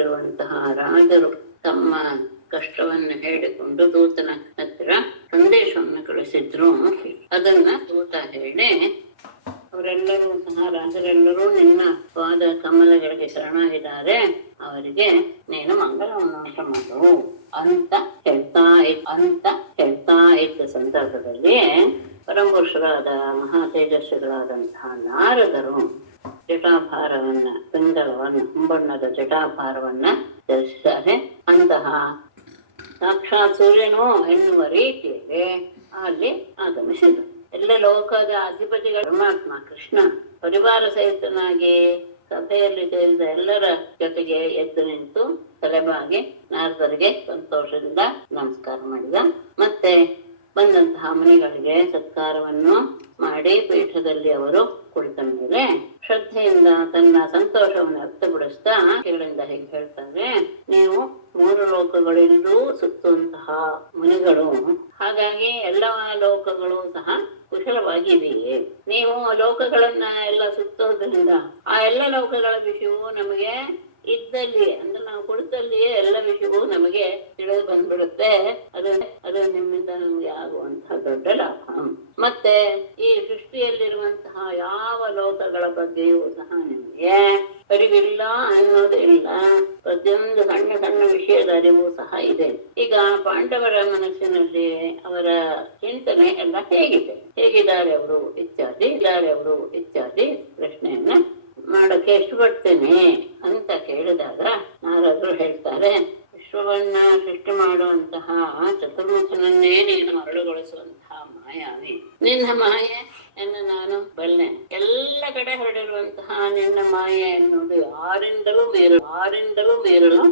ಲೋಕದಲ್ಲಿರುವಂತಹ ರಾಜರು ತಮ್ಮ ಕಷ್ಟವನ್ನು ಹೇಳಿಕೊಂಡು ದೂತನ ಹತ್ರ ಸಂದೇಶವನ್ನು ಕಳಿಸಿದ್ರು. ಅದನ್ನ ದೂತ ಹೇಳಿ ಅವರೆಲ್ಲರೂ ಸಹ ರಾಜರೆಲ್ಲರೂ ನಿನ್ನ ಪಾದ ಕಮಲಗಳಿಗೆ ಶರಣಾಗಿದ್ದಾರೆ, ಅವರಿಗೆ ನೀನು ಮಂಗಳವನ್ನು ಉಂಟು ಮಾಡು ಅಂತ ಹೇಳ್ತಾ ಇದ್ದ ಸಂದರ್ಭದಲ್ಲಿ ಪರಮಪುರುಷರಾದ ಮಹಾ ತೇಜಸ್ವಿಗಳಾದಂತಹ ನಾರದರು ಜಟಾಭಾರವನ್ನ, ಪಿಂಗಳವನ್ನ, ಹೊಂಬಣ್ಣದ ಜಟಾಭಾರವನ್ನ ಧರಿಸಿದ್ದಾರೆ. ಅಂತಹ ಸಾಕ್ಷಾತ್ ಸೂರ್ಯನೋ ಎನ್ನುವ ರೀತಿಯಲ್ಲಿ ಅಲ್ಲಿ ಆಗಮಿಸಿದರು. ಎಲ್ಲ ಲೋಕದ ಅಧಿಪತಿಗಳ ಪರಮಾತ್ಮ ಕೃಷ್ಣ ಪರಿವಾರ ಸಹಿತನಾಗಿ ಸಭೆಯಲ್ಲಿ ಸೇರಿದ ಎಲ್ಲರ ಜೊತೆಗೆ ಎದ್ದು ನಿಂತು ತಲೆಬಾಗಿ ನಾರದರಿಗೆ ಸಂತೋಷದಿಂದ ನಮಸ್ಕಾರ ಮಾಡಿದ. ಮತ್ತೆ ಬಂದಂತಹ ಮುನಿಗಳಿಗೆ ಸತ್ಕಾರವನ್ನು ಮಾಡಿ ಪೀಠದಲ್ಲಿ ಅವರು ಕುಳಿತ ಮೇಲೆ ಶ್ರದ್ಧೆಯಿಂದ ತನ್ನ ಸಂತೋಷವನ್ನು ವ್ಯಕ್ತಪಡಿಸ್ತಾ ಗಳಿಂದ ಹೀಗೆ ಹೇಳ್ತಾರೆ, ನೀವು 3 ಲೋಕಗಳಿಂದೂ ಸುತ್ತುವಂತಹ ಮುನಿಗಳು, ಹಾಗಾಗಿ ಎಲ್ಲ ಲೋಕಗಳು ಸಹ ಕುಶಲವಾಗಿದೆಯೇ. ನೀವು ಲೋಕಗಳನ್ನ ಎಲ್ಲ ಸುತ್ತೋದ್ರಿಂದ ಆ ಎಲ್ಲ ಲೋಕಗಳ ವಿಷಯವೂ ನಮಗೆ ಇದ್ದಲ್ಲಿ ಅಂದ್ರೆ ನಾವು ಕುಳಿತಲ್ಲಿಯೇ ಎಲ್ಲ ವಿಷಯವೂ ನಮಗೆ ತಿಳಿದು ಬಂದ್ಬಿಡುತ್ತೆ. ಅದು ನಿಮ್ಮಿಂದ ನಮ್ಗೆ ಆಗುವಂತಹ ದೊಡ್ಡ ಲಾಭ. ಮತ್ತೆ ಈ ಸೃಷ್ಟಿಯಲ್ಲಿರುವಂತಹ ಯಾವ ಲೋಕಗಳ ಬಗ್ಗೆಯೂ ಸಹ ನಿಮಗೆ ಅರಿವಿಲ್ಲ ಅನ್ನೋದು ಇಲ್ಲ. ಪ್ರತಿಯೊಂದು ಸಣ್ಣ ಸಣ್ಣ ವಿಷಯದ ಅರಿವು ಸಹ ಇದೆ. ಈಗ ಪಾಂಡವರ ಮನಸ್ಸಿನಲ್ಲಿ ಅವರ ಚಿಂತನೆ ಎಲ್ಲ ಹೇಗಿದ್ದಾರೆ ಅವರು ಇತ್ಯಾದಿ ಪ್ರಶ್ನೆಯನ್ನ ಮಾಡಕ್ಕೆ ಇಷ್ಟಪಡ್ತೇನೆ ಅಂತ ಕೇಳಿದಾಗ ನಾರದರು ಹೇಳ್ತಾರೆ, ವಿಶ್ವವನ್ನ ಸೃಷ್ಟಿ ಮಾಡುವಂತಹ ಚತುರ್ಮುಖನನ್ನೇ ನೀನು ಮರಳುಗೊಳಿಸುವಂತಹ ಮಾಯಾವಿ, ನಿನ್ನ ಮಾಯೆಯನ್ನು ನಾನು ಬಲ್ಲೆ. ಎಲ್ಲ ಕಡೆ ಹರಡಿರುವಂತಹ ನಿನ್ನ ಮಾಯೆ ಎನ್ನುವುದು ಯಾರಿಂದಲೂ ಮೇರಲು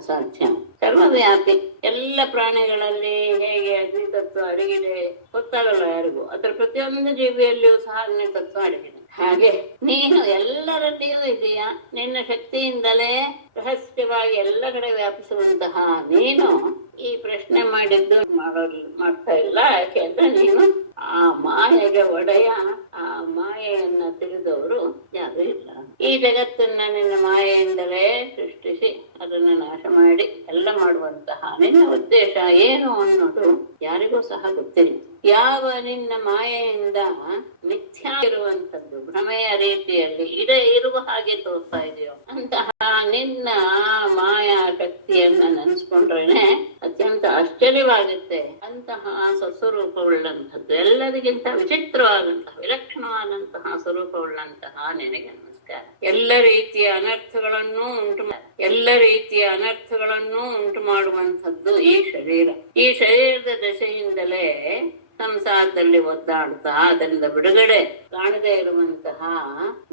ಅಸಾಧ್ಯ. ಸರ್ವವ್ಯಾಪಿ, ಎಲ್ಲ ಪ್ರಾಣಿಗಳಲ್ಲಿ ಹೇಗೆ ಅಗ್ನಿತತ್ವ ಅಡಗಿದೆ ಗೊತ್ತಾಗಲ್ಲ ಯಾರಿಗೂ, ಅದರ ಪ್ರತಿಯೊಂದು ಜೀವಿಯಲ್ಲಿಯೂ ಸಹ ಅಗ್ನಿತತ್ವ ಅಡಗಿದೆ. ಹಾಗೆ ನೀನು ಎಲ್ಲರಲ್ಲಿಯೂ ಇದೆಯಾ. ನಿನ್ನ ಶಕ್ತಿಯಿಂದಲೇ ರಹಸ್ಯವಾಗಿ ಎಲ್ಲ ಕಡೆ ವ್ಯಾಪಿಸುವಂತಹ ನೀನು ಈ ಪ್ರಶ್ನೆ ಮಾಡಿದ್ದು ಮಾಡ್ತಾ ಇಲ್ಲ. ಯಾಕೆಂದ್ರೆ ನೀನು ಆ ಮಾಯೆಗೆ ಒಡೆಯ, ಆ ಮಾಯೆಯನ್ನ ತಿಳಿದವರು ಯಾರು ಇಲ್ಲ. ಈ ಜಗತ್ತನ್ನ ನಿನ್ನ ಮಾಯೆಯಿಂದಲೇ ಸೃಷ್ಟಿಸಿ ಅದನ್ನ ನಾಶ ಮಾಡಿ ಎಲ್ಲ ಮಾಡುವಂತಹ ನಿನ್ನ ಉದ್ದೇಶ ಏನು ಅನ್ನೋದು ಯಾರಿಗೂ ಸಹ ಗೊತ್ತಿಲ್ಲ. ಯಾವ ನಿನ್ನ ಮಾಯೆಯಿಂದ ಮಿಥ್ಯಾ ಇರುವಂತದ್ದು ಭ್ರಮೆಯ ರೀತಿಯಲ್ಲಿ ಇರುವ ಹಾಗೆ ತೋರ್ತಾ ಇದೆಯೋ ಅಂತಹ ನಿನ್ನ ಮಾಯಾ ಶಕ್ತಿಯನ್ನ ನೆನೆಸ್ಕೊಂಡ್ರೇನೆ ಅತ್ಯಂತ ಆಶ್ಚರ್ಯವಾಗುತ್ತೆ. ಅಂತಹ ಸ್ವಸ್ವರೂಪವುಳ್ಳಂಥದ್ದು, ಎಲ್ಲರಿಗಿಂತ ವಿಚಿತ್ರವಾದಂತಹ ವಿಲಕ್ಷಣವಾದಂತಹ ಸ್ವರೂಪವುಳ್ಳಂತಹ ನಿನಗೆ ನಮಸ್ಕಾರ. ಎಲ್ಲ ರೀತಿಯ ಅನರ್ಥಗಳನ್ನು ಉಂಟು ಮಾಡುವಂಥದ್ದು ಈ ಶರೀರ. ಈ ಶರೀರದ ದಶೆಯಿಂದಲೇ ಸಂಸಾರದಲ್ಲಿ ಒದ್ದಾಡ್ತಾ ಅದರಿಂದ ಬಿಡುಗಡೆ ಕಾಣದೇ ಇರುವಂತಹ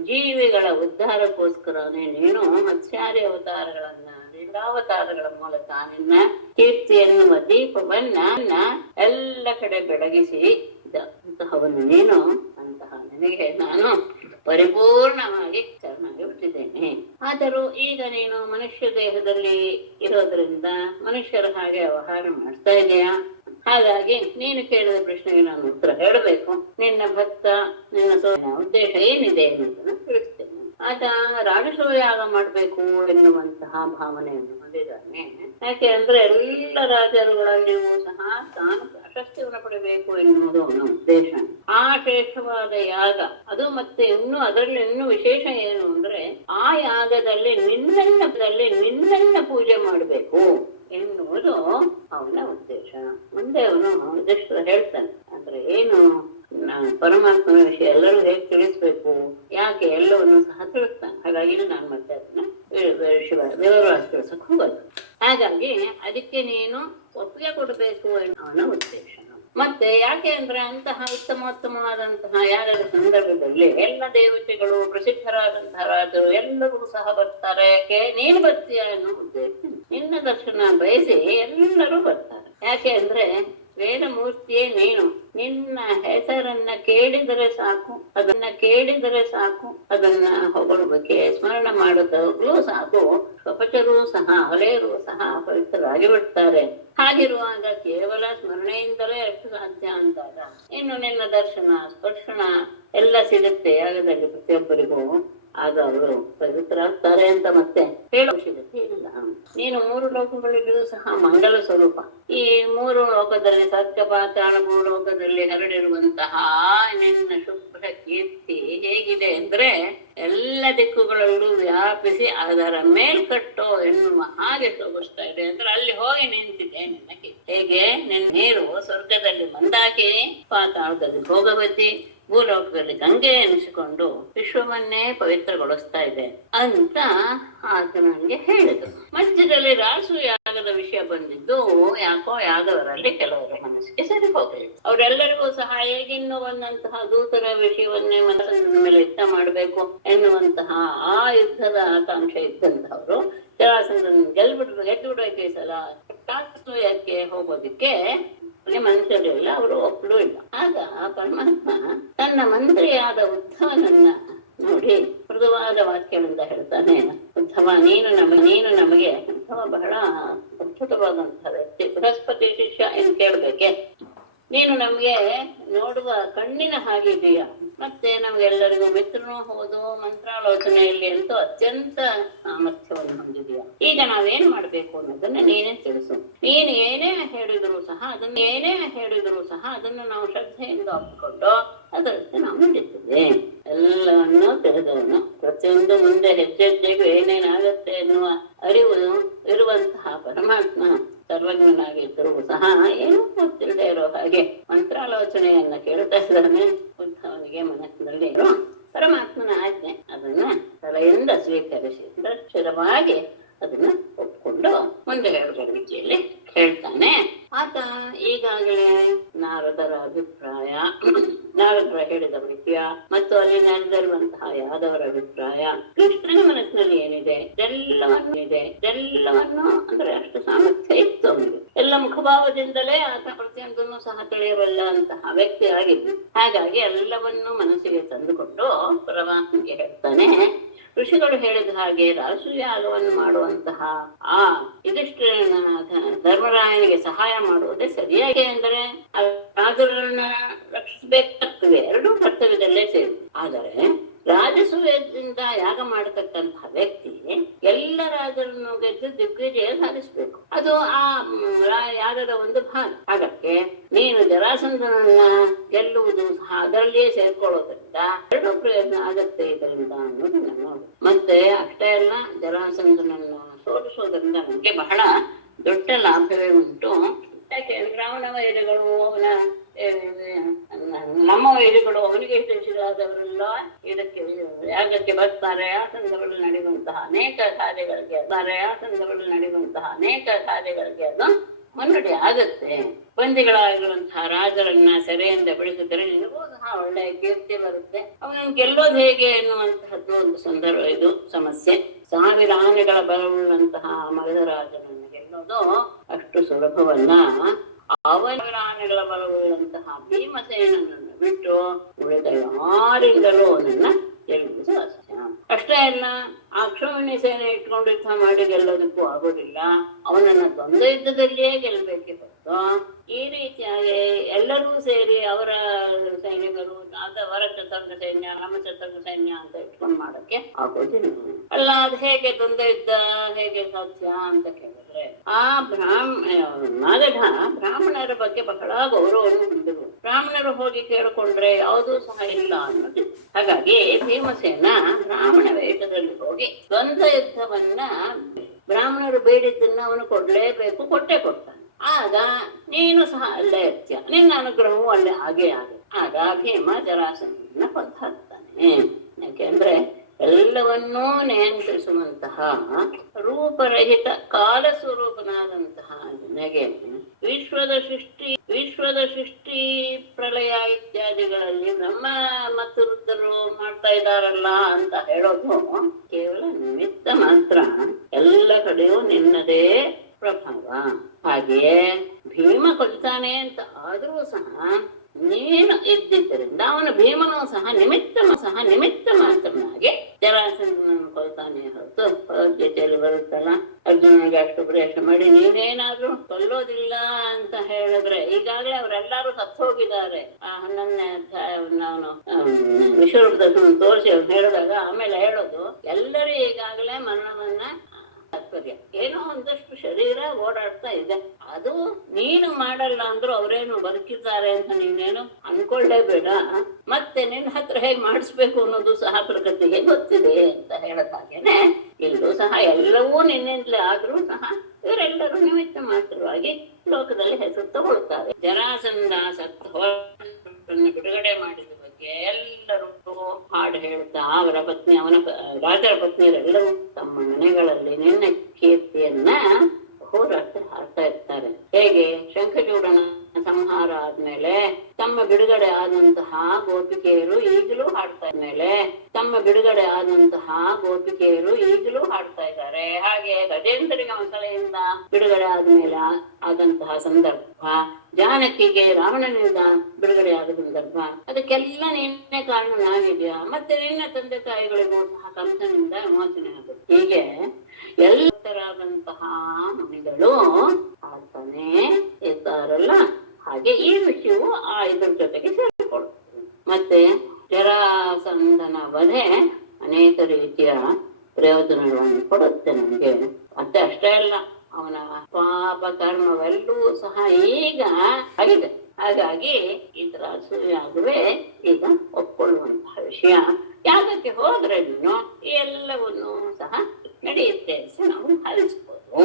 ಜೀವಿಗಳ ಉದ್ಧಾರಕ್ಕೋಸ್ಕರನೇ ನೀನು ಮತ್ಸ್ಯಾದಿ ಅವತಾರಗಳನ್ನ, ಲಿಂಗಾವತಾರಗಳ ಮೂಲಕ ನಿನ್ನ ಕೀರ್ತಿಯನ್ನುವ ದೀಪವನ್ನ ಎಲ್ಲ ಕಡೆ ಬೆಳಗಿಸಿ ಅಂತಹವನ್ನು ನೀನು. ಅಂತಹ ನನಗೆ ನಾನು ಪರಿಪೂರ್ಣವಾಗಿ ಶರಣಾಗಿ ಬಿಟ್ಟಿದ್ದೇನೆ. ಆದರೂ ಈಗ ನೀನು ಮನುಷ್ಯ ದೇಹದಲ್ಲಿ ಇರೋದ್ರಿಂದ ಮನುಷ್ಯರ ಹಾಗೆ ವ್ಯವಹಾರ ಮಾಡ್ತಾ ಇದೆಯಾ. ಹಾಗಾಗಿ ನೀನು ಕೇಳಿದ ಪ್ರಶ್ನೆಗೆ ನಾನು ಉತ್ತರ ಹೇಳಬೇಕು. ನಿನ್ನ ಭಕ್ತ, ನಿನ್ನ ಉದ್ದೇಶ ಏನಿದೆ ಅನ್ನೋದನ್ನು ತಿಳಿಸ್ತೇನೆ. ಆತ ರಾಜಸೂಯಾಗ ಮಾಡಬೇಕು ಎನ್ನುವಂತಹ ಭಾವನೆಯನ್ನು ಹೊಂದಿದ್ದಾನೆ. ಯಾಕೆ ಅಂದ್ರೆ ಎಲ್ಲ ರಾಜರುಗಳಲ್ಲಿಯೂ ಸಹ ತಾನು ಪ್ರಶಸ್ತಿಯನ್ನು ಪಡೆಯಬೇಕು ಎನ್ನುವುದು ಅವನ ಉದ್ದೇಶ. ಆ ಶ್ರೇಷ್ಠವಾದ ಯಾಗ ಅದು. ಮತ್ತೆ ಅದರಲ್ಲಿ ಇನ್ನೂ ವಿಶೇಷ ಏನು ಅಂದ್ರೆ ಆ ಯಾಗದಲ್ಲಿ ನಿನ್ನನ್ನ ಪೂಜೆ ಮಾಡಬೇಕು ಎನ್ನುವುದು ಅವನ ಉದ್ದೇಶ. ಮುಂದೆ ಅವನು ಉದ್ದೇಶ ಹೇಳ್ತಾನೆ. ಅಂದ್ರೆ ಏನು, ಪರಮಾತ್ಮನ ವಿಷಯ ಎಲ್ಲರೂ ಹೇಗೆ ತಿಳಿಸ್ಬೇಕು, ಯಾಕೆ ಎಲ್ಲವನ್ನು ಸಹ ತಿಳಿಸ್ತಾನೆ. ಹಾಗಾಗಿ ನಾನು ಮತ್ತೆ ಅದನ್ನ ವಿವರವಾಗಿ ತಿಳಿಸಕ್ ಹೋಗಲ್ಲ. ಹಾಗಾಗಿ ಅದಕ್ಕೆ ನೀನು ಒಪ್ಪಿಗೆ ಕೊಡಬೇಕು ಅವನ ಉದ್ದೇಶ. ಮತ್ತೆ ಯಾಕೆ ಅಂದ್ರೆ ಅಂತಹ ಉತ್ತಮೋತ್ತಮವಾದಂತಹ ಯಾರ ಸಂದರ್ಭದಲ್ಲಿ ಎಲ್ಲ ದೇವತೆಗಳು, ಪ್ರಸಿದ್ಧರಾದಂತಹ ರಾಜರು ಎಲ್ಲರೂ ಸಹ ಬರ್ತಾರೆ. ಯಾಕೆ ನೀನು ಬರ್ತೀಯ ಅನ್ನೋ ಉದ್ದೇಶ. ನಿನ್ನ ದರ್ಶನ ಬಯಸಿ ಎಲ್ಲರೂ ಬರ್ತಾರೆ. ಯಾಕೆ ಅಂದ್ರೆ ವೇದಮೂರ್ತಿಯೇ ನೀನು. ನಿನ್ನ ಹೆಸರನ್ನ ಕೇಳಿದರೆ ಸಾಕು, ಅದನ್ನ ಹೊಗಳುವಿಕೆ ಸ್ಮರಣ ಮಾಡೋದಾಗ್ಲೂ ಸಾಕು. ಸ್ವಪಚರೂ ಸಹ ಹಳೆಯರೂ ಸಹ ಪವಿತ್ರರಾಗಿ ಬಿಡ್ತಾರೆ. ಹಾಗಿರುವಾಗ ಕೇವಲ ಸ್ಮರಣೆಯಿಂದಲೇ ಎಷ್ಟು ಸಾಧ್ಯ ಅಂದಾಗ ಇನ್ನು ನಿನ್ನ ದರ್ಶನ ಸ್ಪರ್ಶನ ಎಲ್ಲ ಸಿಗುತ್ತೆ ಯಾಗದಲ್ಲಿ ಪ್ರತಿಯೊಬ್ಬರಿಗೂ. ಆಗ ಅವರು ಪವಿತ್ರರಾಗ್ತಾರೆ ಅಂತ ಮತ್ತೆ ಹೇಳೋ ಅವಶ್ಯಕತೆ ಇಲ್ಲ. ನೀನು 3 ಲೋಕಗಳಿಗೂ ಸಹ ಮಂಗಲ ಸ್ವರೂಪ. ಈ 3 ಲೋಕದಲ್ಲಿ ಸ್ವರ್ಗ ಪಾತಾಳ ಭೂಲೋಕದಲ್ಲಿ ಹರಡಿರುವಂತಹ ನಿನ್ನ ಶುಭ್ರ ಕೀರ್ತಿ ಹೇಗಿದೆ ಅಂದ್ರೆ ಎಲ್ಲ ದಿಕ್ಕುಗಳಲ್ಲೂ ವ್ಯಾಪಿಸಿ ಅದರ ಮೇಲ್ಕಟ್ಟೋ ಎನ್ನುವ ಹಾಗೆ ಶೋಭಿಸ್ತಾ ಇದೆ. ಅಂದ್ರೆ ಅಲ್ಲಿ ಹೋಗಿ ನಿಂತಿದೆ ನಿನಗೆ. ಹೇಗೆ ನಿನ್ನ ನೀರು ಸ್ವರ್ಗದಲ್ಲಿ ಮಂದಾಕಿ, ಪಾತಾಳದಲ್ಲಿ ಭೋಗವತಿ, ಭೂಲೋಕದಲ್ಲಿ ಗಂಗೆ ಎನಿಸಿಕೊಂಡು ವಿಶ್ವವನ್ನೇ ಪವಿತ್ರಗೊಳಿಸ್ತಾ ಇದೆ ಅಂತ ಆತ ನನಗೆ ಹೇಳಿದ್ರು. ಮಧ್ಯದಲ್ಲಿ ರಾಸು ಯಾಗದ ವಿಷಯ ಬಂದಿದ್ದು ಯಾಕೋ ಯಾಗವರಲ್ಲಿ ಕೆಲವರ ಮನಸ್ಸಿಗೆ ಸರಿ ಹೋಗಲಿಲ್ಲ. ಅವರೆಲ್ಲರಿಗೂ ಸಹ ಹೇಗಿನ್ನುವಂತಹ ದೂತರ ವಿಷಯವನ್ನೇ ಮನಸ್ಸಿನ ಮೇಲೆ ಯುದ್ಧ ಮಾಡಬೇಕು ಎನ್ನುವಂತಹ ಆ ಯುದ್ಧದ ಆಕಾಂಕ್ಷೆ ಇದ್ದಂತಹವರು ಜರಾಸಂಧನ ಗೆದ್ದುಬಿಡ್ಬೇಕು ಈ ಸಲ ಯಾಕೆ ಹೋಗೋದಿಕ್ಕೆ ಮನುಷ್ಯರಿಲ್ಲ, ಅವರು ಒಪ್ಪಲೂ ಇಲ್ಲ. ಆಗ ಪರಮಾತ್ಮ ತನ್ನ ಮಂತ್ರಿಯಾದ ಉದ್ಧವನನ್ನ ನೋಡಿ ಮೃದುವಾದ ವಾಕ್ಯಗಳಿಂದ ಹೇಳ್ತಾನೆ, ಉದ್ಧವ ನೀನು ನಮಗೆ ಉದ್ಧವ ಬಹಳ ಅದ್ಭುತವಾದಂತಹ ವ್ಯಕ್ತಿ, ಬೃಹಸ್ಪತಿ ಶಿಷ್ಯ ಎಂದು ಕೇಳ್ಬೇಕೆ, ನೀನು ನಮ್ಗೆ ನೋಡುವ ಕಣ್ಣಿನ ಹಾಗಿದೀಯ, ಮತ್ತೆ ನಮ್ಗೆಲ್ಲರಿಗೂ ಮಿತ್ರನೂ ಹೌದು, ಮಂತ್ರಾಲೋಚನೆಯಲ್ಲಿ ಅಂತೂ ಅತ್ಯಂತ ಸಾಮರ್ಥ್ಯವನ್ನು ಹೊಂದಿದೀಯ. ಈಗ ನಾವೇನ್ ಮಾಡ್ಬೇಕು ಅನ್ನೋದನ್ನ ನೀನೇ ತಿಳಿಸು. ನೀನು ಏನೇ ಹೇಳಿದ್ರು ಸಹ ಅದನ್ನು ನಾವು ಶ್ರದ್ಧೆಯಿಂದ ಒಪ್ಪಿಕೊಂಡು ಅದರಂತೆ ನಾವು ನಡೀತೇವೆ. ಎಲ್ಲವನ್ನೂ ತಿಳಿದವನು, ಪ್ರತಿಯೊಂದು ಮುಂದೆ ಹೆಜ್ಜೆಜ್ಜೆಗೂ ಏನೇನಾಗತ್ತೆ ಎನ್ನುವ ಅರಿವು ಇರುವಂತಹ ಪರಮಾತ್ಮ ಸರ್ವಜ್ಞನಾಗಿದ್ದರೂ ಸಹ ಏನೂ ಗೊತ್ತಿಲ್ಲದೆ ಇರೋ ಹಾಗೆ ಮಂತ್ರಾಲೋಚನೆಯನ್ನ ಕೇಳ್ತಾ ಇದ್ದಾನೆ. ಉದ್ಧವನಿಗೆ ಮನಸ್ಸಿನಲ್ಲಿ ಪರಮಾತ್ಮನ ಆಜ್ಞೆ ಅದನ್ನ ತಲೆಯಿಂದ ಸ್ವೀಕರಿಸಿ ಸ್ಥಿರವಾಗಿ ಅದನ್ನ ಒಪ್ಕೊಂಡು ಮುಂದೆ ಹೇಳುವ ರೀತಿಯಲ್ಲಿ ಹೇಳ್ತಾನೆ. ಆತ ಈಗಾಗಲೇ ನಾರದರ ಅಭಿಪ್ರಾಯ, ನಾರದರ ಹೇಳಿದ ವಿಷಯ ಮತ್ತು ಅಲ್ಲಿ ನಡೆದಿರುವಂತಹ ಯಾದವರ ಅಭಿಪ್ರಾಯ, ಕೃಷ್ಣನ ಮನಸ್ಸಿನಲ್ಲಿ ಏನಿದೆ ಎಲ್ಲವನ್ನು ಅಂದ್ರೆ ಅಷ್ಟು ಸಾಮರ್ಥ್ಯ ಇತ್ತು ಅವನಿಗೆ. ಎಲ್ಲ ಮುಖಭಾವದಿಂದಲೇ ಆತ ಪ್ರತಿಯೊಂದನ್ನು ಸಹ ತಿಳಿಯಬಲ್ಲ ಅಂತಹ ವ್ಯಕ್ತಿ ಆಗಿದ್ದು. ಹಾಗಾಗಿ ಎಲ್ಲವನ್ನೂ ಮನಸ್ಸಿಗೆ ತಂದುಕೊಂಡು ಪರಮಾತ್ಮಗೆ ಹೇಳ್ತಾನೆ, ಋಷಿಗಳು ಹೇಳಿದ ಹಾಗೆ ರಾಸಯಾಗವನ್ನು ಮಾಡುವಂತಹ ಆ ಯುಧಿಷ್ಠಿರನ ಧರ್ಮರಾಯನಿಗೆ ಸಹಾಯ ಮಾಡುವುದೇ ಸರಿಯಾಗಿ ಅಂದರೆ ರಾಜರನ್ನ ರಕ್ಷಿಸಬೇಕಾಗ್ತದೆ. ಎರಡೂ ಕರ್ತವ್ಯದಲ್ಲೇ ಸೇರಿ. ಆದರೆ ರಾಜಸೂಯದಿಂದ ಯಾಗ ಮಾಡತಕ್ಕಂತಹ ವ್ಯಕ್ತಿ ಎಲ್ಲ ರಾಜರನ್ನು ಗೆದ್ದು ದಿಗ್ವಿಜಯ ಸಾಧಿಸಬೇಕು. ಅದು ಆ ಯಾಗದ ಒಂದು ಭಾಗ. ಹಾಗಕ್ಕೆ ನೀನು ಜರಾಸಂಧನನ್ನ ಗೆಲ್ಲುವುದು ಸಹ ಅದರಲ್ಲಿಯೇ ಸೇರ್ಕೊಳ್ಳೋದ್ರಿಂದ ಎರಡೂ ಪ್ರಯೋಜನ ಆಗತ್ತೆ ಇದರಿಂದ ಅನ್ನೋದು ನನ್ನ. ಮತ್ತೆ ಅಷ್ಟೇ ಅಲ್ಲ, ಜರಾಸಂಧನನ್ನ ಸೋಲಿಸೋದ್ರಿಂದ ನಮ್ಗೆ ಬಹಳ ದೊಡ್ಡ ಲಾಭವೇ ಉಂಟು. ಯಾಕೆಂದ್ರೆ ಅವನ ವೈರಿಗಳು, ನಮ್ಮ ವೈರಿಗಳು ಅವನಿಗೆ ತಿಳಿಸಿದಾದವರೆಲ್ಲ ಇದಕ್ಕೆ ಯಾಗಕ್ಕೆ ಬರ್ತಾರೆ. ಆ ಸಂದರ್ಭದಲ್ಲಿ ನಡೆಯುವಂತಹ ಅನೇಕ ಕಾರ್ಯಗಳಿಗೆ ಅದು ಮುನ್ನಡೆ ಆಗತ್ತೆ. ಬಂದಿಗಳಾಗಿರುವಂತಹ ರಾಜರನ್ನ ಸೆರೆಯಿಂದ ಬೆಳೆಸಿದರೆ ನಿನಗೂ ಸಹ ಒಳ್ಳೆಯ ಕೀರ್ತಿ ಬರುತ್ತೆ. ಅವನನ್ನು ಗೆಲ್ಲೋದು ಹೇಗೆ ಎನ್ನುವಂತಹದ್ದು ಒಂದು ಸಂದರ್ಭ, ಇದು ಸಮಸ್ಯೆ. 1000 ಆನೆಗಳ ಬಲವುಳ್ಳಂತಹ ಮಗಧರಾಜನನ್ನು ಗೆಲ್ಲೋದು ಅಷ್ಟು ಸುಲಭವಲ್ಲ. ಅವನ ಆನೆಗಳ ಬಲವುಳ್ಳಂತಹ ಭೀಮಸೇನನ್ನು ಬಿಟ್ಟು ಉಳಿದ ಯಾರಿಂದಲೂ ಅವನನ್ನ ಗೆಲ್ಲುವುದು ಅಸಾಧ್ಯ. ಅಷ್ಟೇ ಅಲ್ಲ, ಅಕ್ಷೋಹಿಣಿ ಸೇನೆ ಇಟ್ಕೊಂಡು ಯುದ್ಧ ಮಾಡಿ ಗೆಲ್ಲೋದಕ್ಕೂ ಆಗೋದಿಲ್ಲ. ಅವನನ್ನ ದ್ವಂದ್ವ ಯುದ್ಧದಲ್ಲಿಯೇ ಗೆಲ್ಲಬೇಕೆ ಹೊರತು ಈ ರೀತಿಯಾಗಿ ಎಲ್ಲರೂ ಸೇರಿ ಅವರ ಸೈನಿಕರು ಅವರ ಚತುರ್ಗ ಸೈನ್ಯ, ನಮ್ಮ ಚತುರ್ಗ ಸೈನ್ಯ ಅಂತ ಇಟ್ಕೊಂಡು ಮಾಡಕ್ಕೆ ಆಗೋದಿಲ್ಲ. ಅಲ್ಲ, ಅದು ಹೇಗೆ ದ್ವಂದ್ವ ಯುದ್ಧ ಹೇಗೆ ಸಾಧ್ಯ ಅಂತ ಕೇಳಿದ್ರೆ, ಆ ಮಾಗಧ ಬ್ರಾಹ್ಮಣರ ಬಗ್ಗೆ ಬಹಳ ಗೌರವವನ್ನು ಹೊಂದಿರು. ಬ್ರಾಹ್ಮಣರು ಹೋಗಿ ಕೇಳಿಕೊಂಡ್ರೆ ಯಾವುದೂ ಸಹ ಇಲ್ಲ ಅನ್ನೋದು. ಹಾಗಾಗಿ ಭೀಮಸೇನ ಬ್ರಾಹ್ಮಣ ವೇಷದಲ್ಲಿ ಹೋಗಿ ದ್ವಂದ್ವ ಯುದ್ಧವನ್ನ ಬ್ರಾಹ್ಮಣರು ಬೇಡಿದ್ದನ್ನ ಅವನು ಕೊಡ್ಲೇಬೇಕು, ಕೊಟ್ಟೆ ಕೊಡ್ತಾನೆ. ಆಗ ನೀನು ಸಹ ಅಲ್ಲೇ ಇರ್ತೀಯ, ನಿನ್ನ ಅನುಗ್ರಹವು ಅಲ್ಲೇ ಹಾಗೆ ಆಗ ಭೀಮ ಜರಾಸಂಧನ ಕೊಂದು ಹಾಕ್ತಾನೆ. ಯಾಕೆಂದ್ರೆ ಎಲ್ಲವನ್ನೂ ನಿಯಂತ್ರಿಸುವಂತಹ ರೂಪರಹಿತ ಕಾಲ ಸ್ವರೂಪನಾದಂತಹ ನಿನಗೆ ವಿಶ್ವದ ಸೃಷ್ಟಿ ಪ್ರಳಯ ಇತ್ಯಾದಿಗಳಲ್ಲಿ ಬ್ರಹ್ಮ ಮತ್ತು ರುದ್ರರು ಮಾಡ್ತಾ ಇದ್ದಾರಲ್ಲ ಅಂತ ಹೇಳೋದು ಕೇವಲ ನಿಮಿತ್ತ ಮಾತ್ರ. ಎಲ್ಲ ಕಡೆಯೂ ನಿನ್ನದೇ ಪ್ರಭಾವ. ಹಾಗೆಯೇ ಭೀಮ ಕೊಲ್ತಾನೆ ಅಂತ ಆದರೂ ಸಹ ನೀನು ಇದ್ದಿದ್ದರಿಂದ ಅವನು ಭೀಮನೂ ಸಹ ನಿಮಿತ್ತ ಮಾತ್ರನಾಗಿ ಹೋಗಿ ಜರಾಸಂಧನನ್ನು ಕೊಲ್ತಾನೆ ಹೊರತು ಭಗವದ್ಗೀತೆಯಲ್ಲಿ ಬರುತ್ತಲ್ಲ, ಅರ್ಜುನನಿಗೆ ಅಷ್ಟು ಪ್ರಯತ್ನ ಮಾಡಿ ನೀನೇನಾದ್ರೂ ಕೊಲ್ಲೋದಿಲ್ಲ ಅಂತ ಹೇಳಿದ್ರೆ, ಈಗಾಗಲೇ ಅವರೆಲ್ಲರೂ ಸತ್ತು ಹೋಗಿದ್ದಾರೆ. ಆ 11ನೇ ಅಧ್ಯಾಯವನ್ನು ಅವನು ವಿಶ್ವರೂಪದರ್ಶನ ತೋರಿಸಿ ಅವ್ರು ಹೇಳಿದಾಗ ಆಮೇಲೆ ಹೇಳೋದು, ಎಲ್ಲರೂ ಈಗಾಗಲೇ ಮರಣವನ್ನ ತಾತ್ಪರ್ಯ ಏನೋ ಒಂದಷ್ಟು ಶರೀರ ಓಡಾಡ್ತಾ ಇದೆ, ಅದು ನೀನು ಮಾಡಲ್ಲ ಅಂದ್ರೂ ಅವರೇನು ಬದುಕಿದ್ದಾರೆ ಅಂತ ನೀನೇನು ಅನ್ಕೊಳ್ಳೇಬೇಡ. ಮತ್ತೆ ನಿನ್ನ ಹತ್ರ ಹೇಗೆ ಮಾಡಿಸ್ಬೇಕು ಅನ್ನೋದು ಸಹ ಪ್ರಕೃತಿಗೆ ಗೊತ್ತಿದೆ ಅಂತ ಹೇಳದಾಗೇನೆ ಇಲ್ಲೂ ಸಹ ಎಲ್ಲವೂ ನಿನ್ನಿಂದಲೇ ಆದ್ರೂ ಸಹ ಇವರೆಲ್ಲರೂ ನಿಮಿತ್ತ ಮಾತ್ರವಾಗಿ ಲೋಕದಲ್ಲಿ ಹೆಸರು ತಗೊಳ್ತಾರೆ. ಜರಾಸಂಧ ಬಿಡುಗಡೆ ಮಾಡಿದ ಬಗ್ಗೆ ಎಲ್ಲರೂ ಹಾಡು ಹೇಳ್ತಾ ಅವರ ಪತ್ನಿ, ಅವನ ರಾಜರ ಪತ್ನಿಯರೆಲ್ಲರೂ ತಮ್ಮ ಮನೆಗಳಲ್ಲಿ ನಿನ್ನ ಕೀರ್ತಿಯನ್ನ ಹೋರಾಟ ಹಾಡ್ತಾ ಇರ್ತಾರೆ. ಹೇಗೆ ಶಂಖಚೂಡನ ಸಂಹಾರ ಆದ್ಮೇಲೆ ತಮ್ಮ ಬಿಡುಗಡೆ ಆದಂತಹ ಗೋಪಿಕೆಯರು ಈಗಲೂ ಹಾಡ್ತಾ ಇದ್ಮೇಲೆ ತಮ್ಮ ಬಿಡುಗಡೆ ಆದಂತಹ ಗೋಪಿಕೆಯರು ಈಗಲೂ ಹಾಡ್ತಾ ಇದ್ದಾರೆ. ಹಾಗೆ ಗಜೇಂದ್ರನಿಗೆ ಮಸಳೆಯಿಂದ ಬಿಡುಗಡೆ ಆದ್ಮೇಲೆ ಆದಂತಹ ಸಂದರ್ಭ, ಜಾನಕಿಗೆ ರಾವಣನಿಂದ ಬಿಡುಗಡೆ ಆದ ಸಂದರ್ಭ, ಅದಕ್ಕೆಲ್ಲ ನಿನ್ನೆ ಕಾರಣನಾಗಿದೆಯಾ. ಮತ್ತೆ ನಿನ್ನ ತಂದೆ ತಾಯಿಗಳಿಗೂ ಸಹ ಕಂಸನಿಂದ ವಿಮೋಚನೆ ಆಗುತ್ತೆ. ಹೀಗೆ ಎಲ್ಲರಾದಂತಹ ಮುನಿಗಳು ಹಾಡ್ತಾನೆ ಇರ್ತಾರಲ್ಲ, ಹಾಗೆ ಈ ವಿಷಯವು ಇದ್ರ ಜೊತೆಗೆ ಸೇರಿಕೊಳ್ಳುತ್ತದೆ. ಮತ್ತೆ ಜರಾಸಂಧನ ವಧೆ ಅನೇಕ ರೀತಿಯ ಪ್ರಯೋಜನಗಳನ್ನು ಕೊಡುತ್ತೆ ನಮ್ಗೆ. ಮತ್ತೆ ಅಷ್ಟೇ ಅಲ್ಲ, ಅವನ ಪಾಪ ಕರ್ಮವೆಲ್ಲವೂ ಸಹ ಈಗ ಆಗಿದೆ. ಹಾಗಾಗಿ ಇದರ ಅಸೂಯಾಗುವೆ ಈಗ ಒಪ್ಕೊಳ್ಳುವಂತಹ ವಿಷಯ. ಯಾಗಕ್ಕೆ ಹೋದ್ರೆ ನೀನು ಎಲ್ಲವನ್ನೂ ಸಹ ನಡೆಯುತ್ತೆ ನಾವು ಹರಿಸ್ಬೋದು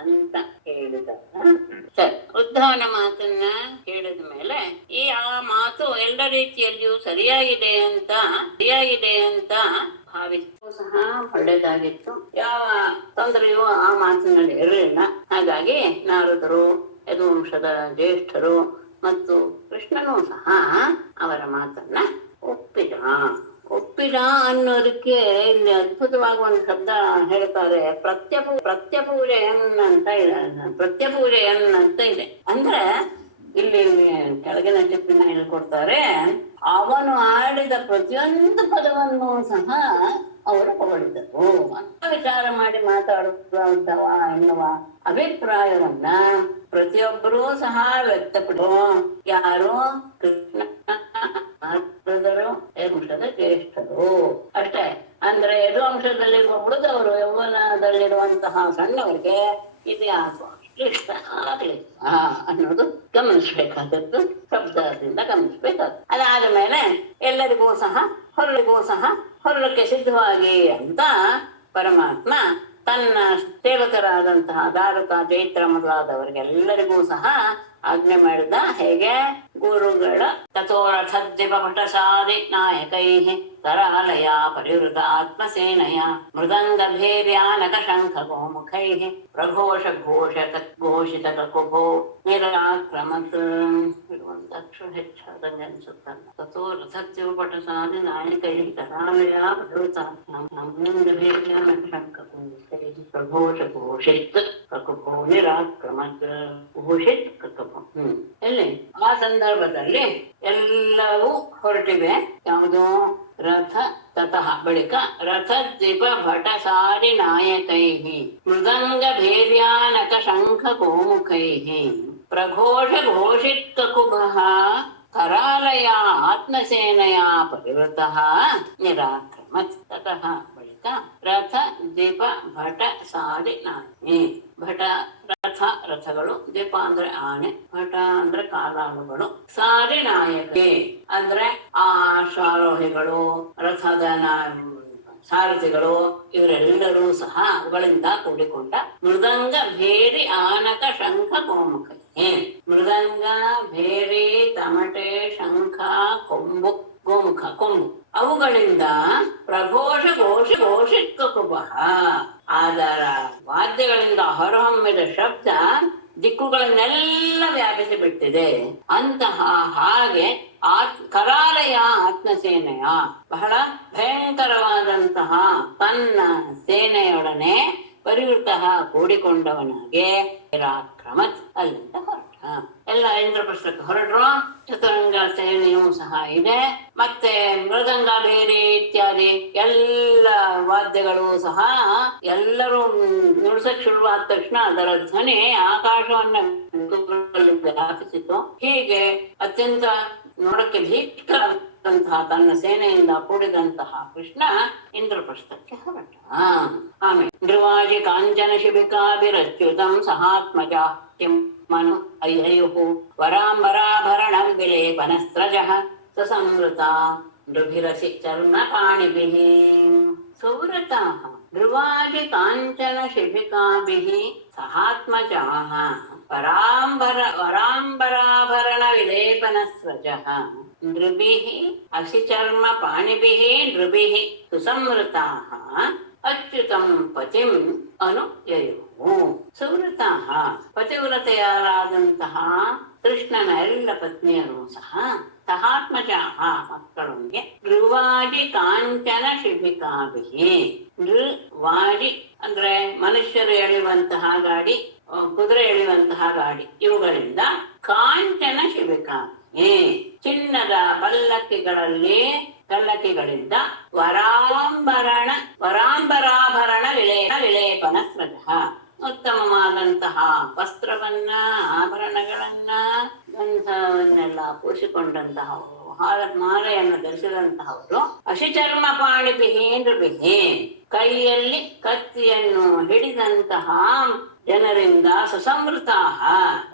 ಅಂತ ಹೇಳಿದ. ಸರಿ, ಉದ್ಧವನ ಮಾತನ್ನ ಹೇಳಿದ ಮೇಲೆ ಆ ಮಾತು ಎಲ್ಲ ರೀತಿಯಲ್ಲಿಯೂ ಸರಿಯಾಗಿದೆ ಅಂತ ಭಾವಿಸು ಸಹ ಒಳ್ಳೆದಾಗಿತ್ತು. ಯಾವ ತೊಂದರೆಯೂ ಆ ಮಾತಿನಲ್ಲಿ ಇರಲಿಲ್ಲ. ಹಾಗಾಗಿ ನಾರದರು, ಯದುವಂಶದ ಜ್ಯೇಷ್ಠರು ಮತ್ತು ಕೃಷ್ಣನೂ ಸಹ ಅವರ ಮಾತನ್ನ ಒಪ್ಪಿದ ಅನ್ನೋದಕ್ಕೆ ಇಲ್ಲಿ ಅದ್ಭುತವಾಗಿ ಒಂದು ಶಬ್ದ ಹೇಳ್ತಾರೆ, ಪ್ರತ್ಯಪೂಜೆಯನ್ನಂತ ಇದೆ. ಅಂದ್ರೆ ಇಲ್ಲಿ ಕೆಳಗಿನ ಟಿಪ್ಪಿನ ಹೇಳ್ಕೊಡ್ತಾರೆ, ಅವನು ಆಡಿದ ಪ್ರತಿಯೊಂದು ಪದವನ್ನು ಸಹ ಅವರು ಹೊಗಳಿದರು ಅಂತ ವಿಚಾರ ಮಾಡಿ ಮಾತಾಡುತ್ತವ ಎನ್ನುವ ಅಭಿಪ್ರಾಯವನ್ನ ಪ್ರತಿಯೊಬ್ಬರೂ ಸಹ ವ್ಯಕ್ತಪಡು. ಯಾರು? ಕೃಷ್ಣ, ಯದುವಂಶದ ಜ್ಯೇಷ್ಠರು ಅಷ್ಟೇ. ಅಂದ್ರೆ ಯದುವಂಶದಲ್ಲಿರುವ ಉಳಿದವರು, ಯೌವನದಲ್ಲಿರುವಂತಹ ಸಣ್ಣವರಿಗೆ ಇತಿಹಾಸ ಇಷ್ಟ ಆಗ್ಲಿಲ್ಲ ಅನ್ನೋದು ಗಮನಿಸ್ಬೇಕಾದದ್ದು, ಶಬ್ದದಿಂದ ಗಮನಿಸ್ಬೇಕಾದ್ದು. ಅದಾದ ಮೇಲೆ ಎಲ್ಲರಿಗೂ ಸಹ ಹೊರಕ್ಕೆ ಸಿದ್ಧವಾಗಿ ಅಂತ ಪರಮಾತ್ಮ ತನ್ನ ಸೇವಕರಾದಂತಹ ದಾರುಕ, ಚೈತ್ರ ಮೊದಲಾದವರಿಗೆಲ್ಲರಿಗೂ ಸಹ ಆಜ್ಞೆ ಮಾಡಿದ. ಹೇಗೆ? ಗುರುಗಳ ತಥೋರಥದ್ವಿಪಟಸಾದಿ ನಾಯಕೈ ಕರಾಲಯ ಪರಿವೃತ ಆತ್ಮಸೇನಯ ಮೃದಂಗಭೇರ್ಯಾನಕ ಶಂಖ ಗೋಮುಖೈ ಪ್ರಘೋಷ ಘೋಷಿತ ಕಕುಭೋ ನಿರಾಕ್ರಮತ್. ಇರುವಂತ ಅಕ್ಷರ ಹೆಚ್ಚಾದಂಗೆ ಅನ್ಸುತ್ತಲ್ಲ. ತಥೋರಥದ್ವಿಪಟಸಾದಿ ನಾಯಕೈ ಕರಾಲಯ ಪರಿವೃತ ಮೃದಂಗಭೇರ್ಯಾನಕ ಶಂಖ ಗೋಮುಖೈ ಪ್ರಘೋಷ ಘೋಷಿತ್ ಕಕುಭೋ ನಿರಾಕ್ರಮತ್. ಘೋಷಿತ್ ಕಕುಭೋ ಎಲ್ಲಿ ಆ ಸಂದರ್ಭದಲ್ಲಿ ಎಲ್ಲವೂ ಹೊರಟಿವೆ. ಯಾವುದು? ರಥ ತತಃ ಬಳಿಕ ರಥ ದ್ವಿಪ ಭಟ ಸಾರಿ ನಾಯಕೈ ಮೃದಂಗ ಭೇರ್ಯಾನಕ ಶಂಖ ಗೋಮುಖೈ ಪ್ರಘೋಷ ಘೋಷಿತ್ ಕಕುಭಃ ಕರಾಲಯ ಆತ್ಮಸೇನಯ ಪರಿವೃತಃ ನಿರಾಕ್ರಮತ್. ತತಃ ಬಳಿಕ ರಥ ದ್ವಿಪ ಭಟ ಸಾರಿ ನಾಯಕೈ. ಭಟ ರಥಗಳು, ದೀಪ ಅಂದ್ರೆ ಆನೆ, ಭಟ ಅಂದ್ರೆ ಕಾಲಾಳುಗಳು, ಸಾರಿ ನಾಯಕಿ ಅಂದ್ರೆ ಆ ಅಶ್ವಾರೋಹಿಗಳು, ರಥದ ಸಾರಥಿಗಳು, ಇವರೆಲ್ಲರೂ ಸಹ ಅವುಗಳಿಂದ ಕೂಡಿಕೊಂಡ ಮೃದಂಗ ಭೇರಿ ಆನಕ ಶಂಖ ಗೋಮುಖ. ಮೃದಂಗ, ಭೇರಿ, ತಮಟೆ, ಶಂಖ, ಕೊಂಬು, ಗೋಮುಖ ಕೊಂಬು, ಅವುಗಳಿಂದ ಪ್ರಘೋಷ ಘೋಷಿತ್ ಕಕುಭಃ, ಅದರ ವಾದ್ಯಗಳಿಂದ ಹೊರಹೊಮ್ಮಿದ ಶಬ್ದ ದಿಕ್ಕುಗಳನ್ನೆಲ್ಲ ವ್ಯಾಪಿಸಿ ಬಿಟ್ಟಿದೆ. ಅಂತಹ ಹಾಗೆ ಕರಾಲಯ ಆತ್ಮಸೇನೆಯ, ಬಹಳ ಭಯಂಕರವಾದಂತಹ ತನ್ನ ಸೇನೆಯೊಡನೆ ಪರಿವೃತ ಕೂಡಿಕೊಂಡವನಾಗೆ ನಿರಾಕ್ರಮತ್, ಅಲ್ಲಿಂದ ಹೊರಟ. ಎಲ್ಲ ಇಂದ್ರಪ್ರಸ್ಥಕ್ಕೆ ಹೊರಟ್ರು. ಚತುರಂಗ ಸೇನೆಯೂ ಸಹ ಇದೆ. ಮತ್ತೆ ಮೃದಂಗ, ಬೇರೆ ಇತ್ಯಾದಿ ಎಲ್ಲ ವಾದ್ಯಗಳು ಸಹ ಎಲ್ಲರೂ ನುಡಿಸಕ್ ಶುರುವಾದ ತಕ್ಷಣ ಅದರ ಧ್ವನಿ ಆಕಾಶವನ್ನ ವ್ಯಾಪಿಸಿತು. ಹೀಗೆ ಅತ್ಯಂತ ನೋಡಕ್ಕೆ ಭೀಕರಂತಹ ತನ್ನ ಸೇನೆಯಿಂದ ಕೂಡಿದಂತಹ ಕೃಷ್ಣ ಇಂದ್ರಪ್ರಸ್ಥಕ್ಕೆ ಹೊರಟ. ಆಮೇಲೆ ಧ್ರುವಾಜಿ ಕಾಂಚನ ಶಿಬಿಕಾಭಿರಚ್ಯುತಂ ಸಹಾತ್ಮಜ ಮನು ಅಯ್ಯಯುಃ ವರಾಂಬರಾಭರಣಂ ವಿಲೇಪನಸ್ರಜಃ ಸಸಂವೃತ ನೃಭಿರಸಿ ಚರ್ಮ ಪಾಣಿಭಿಃ ಸುವ್ರತಾಃ ಧ್ರುವಾಜಿ ಕಾಂಚನ ಶಿಬಿಕಾಭಿಃ ಸಹಾತ್ಮಜಾಃ ವರಾಂಬರಾಭರಣ ವಿಲೇಪನಸ್ರಜಃ ನೃಭಿಃ ಅಸಿಚರ್ಮ ಪಾಣಿಭಿಃ ನೃಭಿಃ ಸುಸಂವೃತಾಃ ಅಚ್ಯುತಂ ಪತಿಂ ಅನುಯಯುಃ. ಸುವ್ರತಾಃ ಪತಿವ್ರತೆಯರಾದಂತಹ ಕೃಷ್ಣನ ಎಲ್ಲ ಪತ್ನಿಯರು ಸಹ ಸಹಾತ್ಮಜಾಃ ಮಕ್ಕಳೊಂದಿಗೆ ಧ್ರುವಾಜಿ ಕಾಂಚನ ಶಿಬಿಕಾಭಿಃ. ವಾಜಿ ಅಂದ್ರೆ ಮನುಷ್ಯರು ಎಳೆಯುವಂತಹ ಗಾಡಿ, ಕುದುರೆ ಎಳೆಯುವಂತಹ ಗಾಡಿ, ಇವುಗಳಿಂದ ಕಾಂಚನ ಶಿಬಿಕಾಭಿಃ ಚಿನ್ನದ ಪಲ್ಲಕ್ಕಿಗಳಿಂದ ವರಾಂಬರಾಭರಣ ವಿಲೇಪನ ಸ್ರಜಃ ಉತ್ತಮವಾದಂತಹ ವಸ್ತ್ರವನ್ನ, ಆಭರಣಗಳನ್ನ, ಗಂಧವನ್ನೆಲ್ಲ ಪೂಸಿಕೊಂಡಂತಹವರು, ಮಾಲೆಯನ್ನು ಧರಿಸಿದಂತಹವರು ಅಶಿಚರ್ಮ ಪಾಣಿಭಿಃ ನೃಭಿಃ ಕೈಯಲ್ಲಿ ಕತ್ತಿಯನ್ನು ಹಿಡಿದಂತಹ ಜನರಿಂದ ಸುಸಂವೃತಾಃ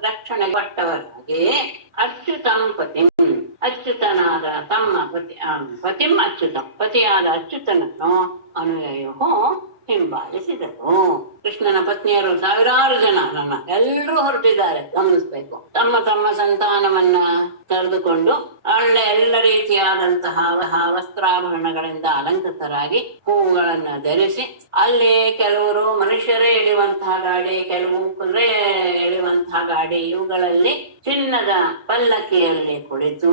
ರಕ್ಷಣೆ ಪಟ್ಟವರಾಗಿ ಅಚ್ಯುತಂ ಪತಿಂ ಅಚ್ಯುತನಾದ ತಮ್ಮ ಪತಿಂ ಅಚ್ಯುತಂ ಪತಿಯಾದ ಅಚ್ಯುತನನ್ನು ಅನುಯಯೋ ಹಿಂಬಾಲಿಸಿದರು. ಕೃಷ್ಣನ ಪತ್ನಿಯರು ಸಾವಿರಾರು ಜನ ಎಲ್ಲರೂ ಹೊರಟಿದ್ದಾರೆ. ಗಮನಿಸ್ಬೇಕು, ತಮ್ಮ ತಮ್ಮ ಸಂತಾನವನ್ನ ಕರೆದುಕೊಂಡು ಒಳ್ಳೆ ಎಲ್ಲ ರೀತಿಯಾದಂತಹ ವಸ್ತ್ರಾಭರಣಗಳಿಂದ ಅಲಂಕೃತರಾಗಿ ಹೂವುಗಳನ್ನ ಧರಿಸಿ, ಅಲ್ಲಿ ಕೆಲವರು ಮನುಷ್ಯರೇ ಎಳೆಯುವಂತಹ ಗಾಡಿ, ಕೆಲವು ಕುದುರೆ ಎಳೆಯುವಂತಹ ಗಾಡಿ, ಇವುಗಳಲ್ಲಿ ಚಿನ್ನದ ಪಲ್ಲಕ್ಕಿಯಲ್ಲಿ ಕುಳಿತು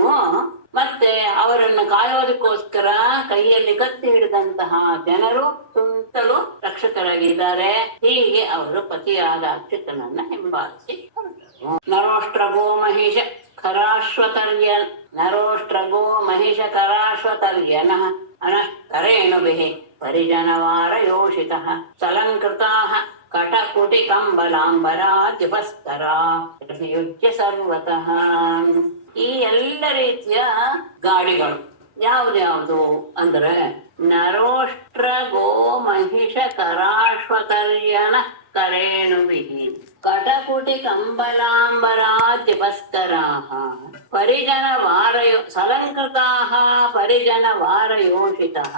ಮತ್ತೆ ಅವರನ್ನು ಕಾಯೋದಕ್ಕೋಸ್ಕರ ಕೈಯಲ್ಲಿ ಕತ್ತಿ ಹಿಡಿದಂತಹ ಜನರು ಸುತ್ತಲೂ ರಕ್ಷಕರಾಗಿದ್ದಾರೆ. ಹೀಗೆ ಅವರು ಪತಿಯಾದ ಅಚ್ಯುತನನ್ನ ಹಿಂಬಾಲಿಸಿ ಹೊರಟರು. ನರೋಷ್ಟ್ರ ಕರಾಶ್ವತರ್ಯನಃ ಅನಃಕರೇಣುಭಿಃ ಪರಿಜನವಾರಯೋಷಿತಃ ಸಲಂಕೃತಾಃ ಕಟಕುಟಿ ಕಂಬಲಾಂಬರಾದ್ಯುಪಸ್ತರಾ ಯುಜ್ಯ ಸರ್ವತಃ. ಈ ಎಲ್ಲ ರೀತಿಯ ಗಾಡಿಗಳು ಯಾವ್ದ್ಯಾವ್ದು ಅಂದ್ರೆ ನರೋಷ್ಟ್ರ ಗೋ ಮಹಿಷ ಕರಾಶ್ವತರ್ಯನ ಕರೇಣುಭಿಃ ಕಟಕುಟಿ ಕಂಬಲಾಂಬರಾದ್ಯುಪಸ್ತರಾಃ ಪರಿಜನ ಸಲಂಕೃತಾಃ ಪರಿಜನ ವಾರಯೋಷಿತಃ.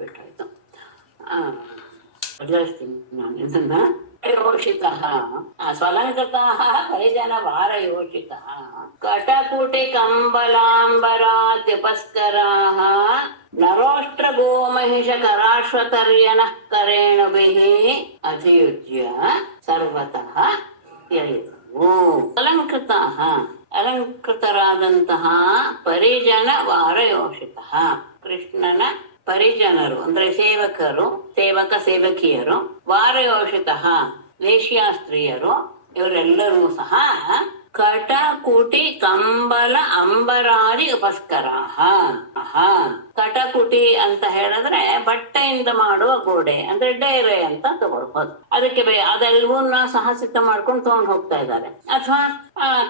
ಬಿಟ್ಟಾಯ್ತು, ನಾನು ಇದನ್ನ ಯೋಷಿತಃ ಸ್ವಲಂಕೃತಾಃ ಪರಿಜನ ವಾರಯೋಷಿತಃ ಕಟಕುಟಿ ಕಂಬಲಾಂಬರಾದ್ಯುಪಸ್ಕರಾಃ ನರೋಷ್ಟ್ರ ಗೋಮಹಿಷ ಕರಾಶ್ವತರ್ಯನಃ ಕರೇಣುಭಿಃ ಅಧಿಯುಜ್ಯ ಸರ್ವತಃ ಯಯುಃ. ಅಲಂಕೃತರಾದಂತಹ ಪರಿಜನ ವಾರಯೋಷಿತಃ ಕೃಷ್ಣನ ಪರಿಜನರು ಅಂದ್ರೆ ಸೇವಕಿಯರು, ವಾರಯೋಷಿತಃ ವೇಶ್ಯಾಸ್ತ್ರೀಯರು, ಇವರೆಲ್ಲರೂ ಸಹ ಕಟಕುಟಿ ಕಂಬಲ ಅಂಬರಾದಿ ಉಪಸ್ಕರಾಃ. ಕಟಕುಟಿ ಅಂತ ಹೇಳಿದ್ರೆ ಬಟ್ಟೆಯಿಂದ ಮಾಡುವ ಗೋಡೆ ಅಂದ್ರೆ ಡೇರೆ ಅಂತ ತಗೊಳ್ಬಹುದು. ಅದಕ್ಕೆ ಅದೆಲ್ಲವನ್ನ ಸಹ ಸಿದ್ಧ ಮಾಡ್ಕೊಂಡು ತಗೊಂಡು ಹೋಗ್ತಾ ಇದ್ದಾರೆ. ಅಥವಾ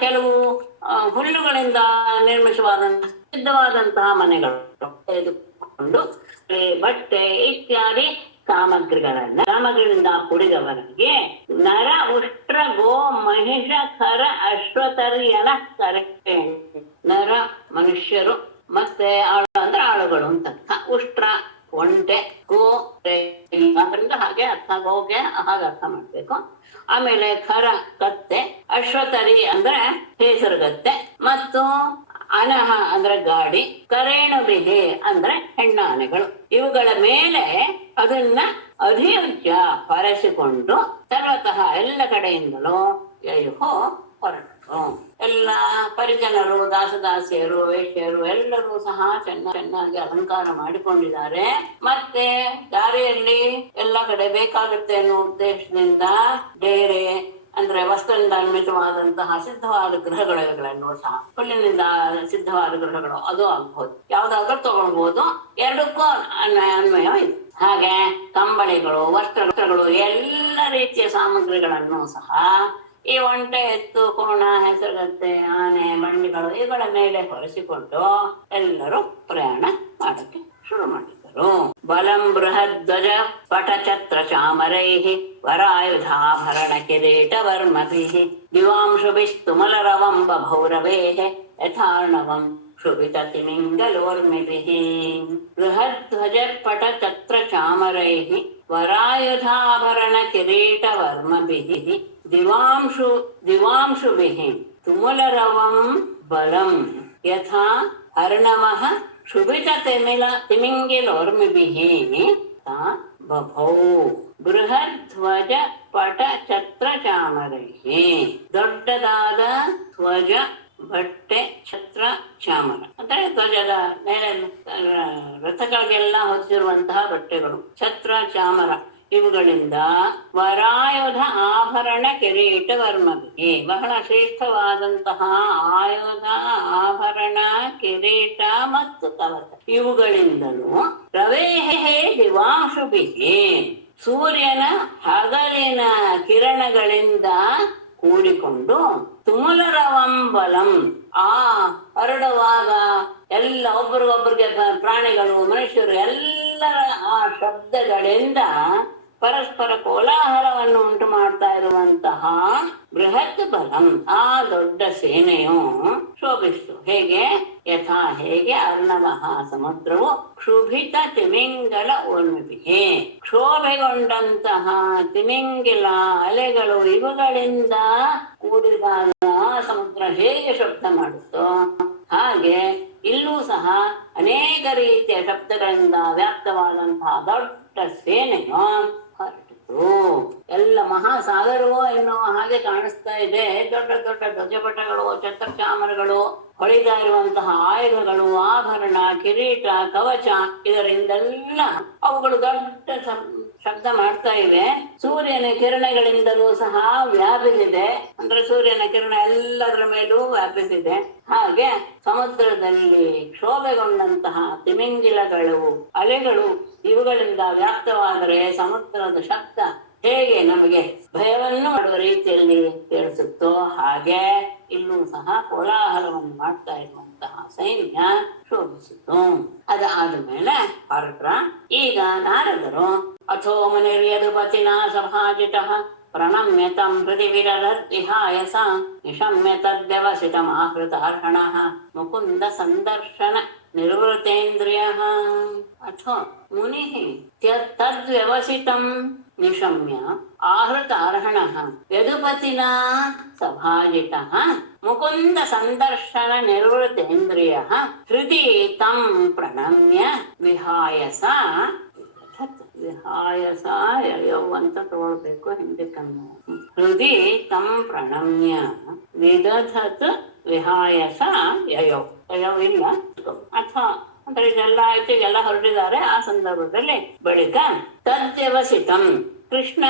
ಕೆಲವು ಹುಲ್ಲುಗಳಿಂದ ನಿರ್ಮಿಸವಾದಂತಹ ಸಿದ್ಧವಾದಂತಹ ಮನೆಗಳು ತೆಗೆದುಕೊಂಡು ಬಟ್ಟೆ ಇತ್ಯಾದಿ ಸಾಮಗ್ರಿಗಳಿಂದ ಕೂಡಿದವರಿಗೆ ನರ ಉಷ್ಟ್ರ ಗೋ ಮಹಿಷ ಖರ ಅಶ್ವತರ್ಯನ ಕರೆ. ನರ ಮನುಷ್ಯರು, ಮತ್ತೆ ಅಂದ್ರೆ ಆಳುಗಳು ಅಂತ. ಉಷ್ಟ್ರ ಒಂಟೆ, ಗೋ ಅದರಿಂದ ಹಾಗೆ ಅರ್ಥ, ಗೋಗೆ ಹಾಗೆ ಅರ್ಥ ಮಾಡ್ಬೇಕು. ಆಮೇಲೆ ಖರ ಕತ್ತೆ, ಅಶ್ವತರಿ ಅಂದ್ರೆ ಹೇಸರುಗತ್ತೆ, ಮತ್ತು ಅನಹ ಅಂದ್ರೆ ಗಾಡಿ, ಕರೇಣುಭಿಃ ಅಂದ್ರೆ ಹೆಣ್ಣಾನೆಗಳು. ಇವುಗಳ ಮೇಲೆ ಅದನ್ನ ಅಧಿಯುಜ್ಯ ಹೊರಸಿಕೊಂಡು ಸರ್ವತಃ ಎಲ್ಲ ಕಡೆಯಿಂದಲೂ ಯಯುಹೋ ಹೊರಟರು. ಎಲ್ಲ ಪರಿಜನರು, ದಾಸದಾಸಿಯರು, ವೇಶ್ಯರು ಎಲ್ಲರೂ ಸಹ ಚೆನ್ನಾಗಿ ಅಲಂಕಾರ ಮಾಡಿಕೊಂಡಿದ್ದಾರೆ. ಮತ್ತೆ ದಾರಿಯಲ್ಲಿ ಎಲ್ಲ ಕಡೆ ಬೇಕಾಗುತ್ತೆ ಅನ್ನೋ ಉದ್ದೇಶದಿಂದ ಡೇರೆ, ಅಂದ್ರೆ ವಸ್ತುವಿನಿಂದ ನಿರ್ಮಿತವಾದಂತಹ ಸಿದ್ಧವಾದ ಗೃಹಗಳನ್ನು ಸಹ, ಹುಲ್ಲಿನಿಂದ ಸಿದ್ಧವಾದ ಗೃಹಗಳು ಅದು ಆಗ್ಬಹುದು, ಯಾವ್ದಾದ್ರೂ ತಗೊಳ್ಬಹುದು. ಎರಡಕ್ಕೂ ಅನ್ವಯ ಇದೆ. ಹಾಗೆ ಕಂಬಳಿಗಳು, ವಸ್ತ್ರಗಳು, ಎಲ್ಲ ರೀತಿಯ ಸಾಮಗ್ರಿಗಳನ್ನು ಸಹ ಈ ಒಂಟೆ, ಎತ್ತು, ಕೋಣ, ಹೆಸರುಗತ್ತೆ, ಆನೆ, ಬಂಡಿಗಳು ಇವುಗಳ ಮೇಲೆ ಹೊರಿಸಿಕೊಂಡು ಎಲ್ಲರೂ ಪ್ರಯಾಣ ಮಾಡಕ್ಕೆ ಶುರು ಮಾಡಿದರು. ಬಲಂ ಬೃಹಧ್ವಜ ಪಟಛತ್ರ ಚಾಮರೈಃ ವರಾಯುಧಾಭರಣ ಕಿರೀಟ ವರ್ಮಭಿಃ ದಿವಾಂಶುಭಿಸ್ತುಮಲರವಂ ಬಭೌರವೇಃ ಯಥಾರ್ಣವಂ ಶುಭಿತ ತಿಮಿಂಗಲೋರ್ಮಿಭಿಃ. ಬೃಹಧ್ವಜ ಪಟಛತ್ರ ಚಾಮರೈಃ ವರಾಯುಧಾಭರಣ ಕಿರೀಟ ವರ್ಮಭಿಃ ದಿವಾಂಶುಭಿಃ ತುಮುಲರವಂ ಬಲಂ ಯಥಾ ಅರ್ಣವಃ ಶುಭಿತ ತಿಮಿಂಗಿಲೋರ್ಮಿಭಿಃ ಬಭೌ. ಬೃಹಧ್ವಜ ಪಟ ಛತ್ರ ಚಾಮರೈಃ, ದೊಡ್ಡದಾದ ಧ್ವಜ, ಬಟ್ಟೆ, ಛತ್ರ, ಚಾಮರ ಅಂದರೆ ಧ್ವಜದ ಮೇಲೆ ರಥಗಳಿಗೆಲ್ಲ ಹೊದಿಸಿರುವಂತಹ ಬಟ್ಟೆಗಳು, ಛತ್ರ, ಚಾಮರ ಇವುಗಳಿಂದ ವರಾಯುಧ ಆಭರಣ ಕಿರೀಟ ವರ್ಮಭಿಗೆ, ಬಹಳ ಶ್ರೇಷ್ಠವಾದಂತಹ ಆಯುಧ, ಆಭರಣ, ಕಿರೀಟ ಮತ್ತು ಕವಚ ಇವುಗಳಿಂದಲೂ ರವೇಹೇ ದಿವಾಂಶುಭಿಗೆ, ಸೂರ್ಯನ ಹಗಲಿನ ಕಿರಣಗಳಿಂದ ಕೂಡಿಕೊಂಡು ತುಮುಲರವಂ ಬಲಂ, ಆ ಹರಡುವಾಗ ಎಲ್ಲ ಒಬ್ಬರಿಗೊಬ್ಬರಿಗೆ ಪ್ರಾಣಿಗಳು, ಮನುಷ್ಯರು ಎಲ್ಲರ ಆ ಶಬ್ದಗಳಿಂದ ಪರಸ್ಪರ ಕೋಲಾಹಲವನ್ನು ಉಂಟು ಮಾಡ್ತಾ ಇರುವಂತಹ ಬೃಹತ್ ಬಲಂ, ಆ ದೊಡ್ಡ ಸೇನೆಯು ಶೋಭಿಸ್ತು. ಹೇಗೆ? ಯಥಾ ಹೇಗೆ ಅರ್ಣವಃ ಸಮುದ್ರವು ಕ್ಷುಭಿತ ತಿಮಿಂಗಲ ಉರ್ಮಿಭಿಗೆ, ಕ್ಷೋಭೆಗೊಂಡಂತಹ ತಿಮಿಂಗಿಲ ಅಲೆಗಳು ಇವುಗಳಿಂದ ಕೂಡಿದಾಗ ಸಮುದ್ರ ಹೇಗೆ ಶಬ್ದ ಮಾಡುತ್ತೋ ಹಾಗೆ ಇಲ್ಲೂ ಸಹ ಅನೇಕ ರೀತಿಯ ಶಬ್ದಗಳಿಂದ ವ್ಯಾಪ್ತವಾದಂತಹ ದೊಡ್ಡ ಸೇನೆಯು ಹೊರಟಿತು. ಎಲ್ಲ ಮಹಾಸಾಗರವೋ ಎನ್ನುವ ಹಾಗೆ ಕಾಣಿಸ್ತಾ ಇದೆ. ದೊಡ್ಡ ದೊಡ್ಡ ಧ್ವಜಪಟಗಳು, ಛತ್ರಚಾಮರಗಳು, ಹೊಳಿತಾ ಇರುವಂತಹ ಆಯುಧಗಳು, ಆಭರಣ, ಕಿರೀಟ, ಕವಚ ಇದರಿಂದೆಲ್ಲ ಅವುಗಳು ದೊಡ್ಡ ಶಬ್ದ ಮಾಡ್ತಾ ಇವೆ. ಸೂರ್ಯನ ಕಿರಣಗಳಿಂದಲೂ ಸಹ ವ್ಯಾಪಿಸಿದೆ, ಅಂದ್ರೆ ಸೂರ್ಯನ ಕಿರಣ ಎಲ್ಲದರ ಮೇಲೂ ವ್ಯಾಪಿಸಿದೆ. ಹಾಗೆ ಸಮುದ್ರದಲ್ಲಿ ಕ್ಷೋಭೆಗೊಂಡಂತಹ ತಿಮಿಂಗಿಲಗಳು, ಅಲೆಗಳು ಇವುಗಳಿಂದ ವ್ಯಾಪ್ತವಾದರೆ ಸಮುದ್ರದ ಶಬ್ದ ಹೇಗೆ ನಮಗೆ ಭಯವನ್ನು ಮಾಡುವ ರೀತಿಯಲ್ಲಿ ಕೇಳಿಸುತ್ತೋ ಹಾಗೆ ಇಲ್ಲೂ ಸಹ ಕೋಲಾಹಲವನ್ನು ಮಾಡ್ತಾ ಇರುವಂತಹ ಸೈನ್ಯ ಶೋಭಿಸಿತು. ಅದಾದ ಮೇಲೆ ಹೊರಟ ಈಗ ನಾರದರು ಅಥೋ ಮುನಿರ್ಯದುಪತಿನ ಸಭಾಜಿತಃ ಪ್ರಣಮ್ಯ ತಂ ಹೃದಿ ವಿರರದ್ವಿಹಾಯ ಸ ನಿಶಮ್ಯ ತದ್ವ್ಯವಸಿತಮಾಹೃತಾರ್ಹಣಃ ಮುಕುಂದ ಸಂದರ್ಶನ ನಿರ್ವೃತೇಂದ್ರಿಯಃ. ಅಥೋ ಮುನಿಃ ತದ್ವ್ಯವಸಿತಂ ನಿಶಮ್ಯ ಆಹೃತಾರ್ಹಣಃ ಯದುಪತಿನಾ ಸಭಾಜಿತಃ ಮುಕುಂದ ಸಂದರ್ಶನ ನಿರ್ವೃತೇಂದ್ರಿಯಃ ಹೃದಿ ತಂ ಪ್ರಣಮ್ಯ ವಿಹಾಯಸ, ವಿಹಾಯಸ ಯಯೌ ಅಂತ ತಗೊಳ್ಬೇಕು ಹಿಂದಕ್ಕನ್ನು. ಹೃದಿ ತಂ ಪ್ರಣಮ್ಯ ವಿದಧತ್ ವಿಹಾಯಸ ಯಯೌ, ಯಯೌ ಇಲ್ಲ ಅಥವಾ ಅಂದ್ರೆ ಇದೆಲ್ಲ ಆಯ್ತು, ಎಲ್ಲ ಹೊರಟಿದ್ದಾರೆ. ಆ ಸಂದರ್ಭದಲ್ಲಿ ಬಳಿಕ ತದ್ವ್ಯವಸಿತಂ, ಕೃಷ್ಣ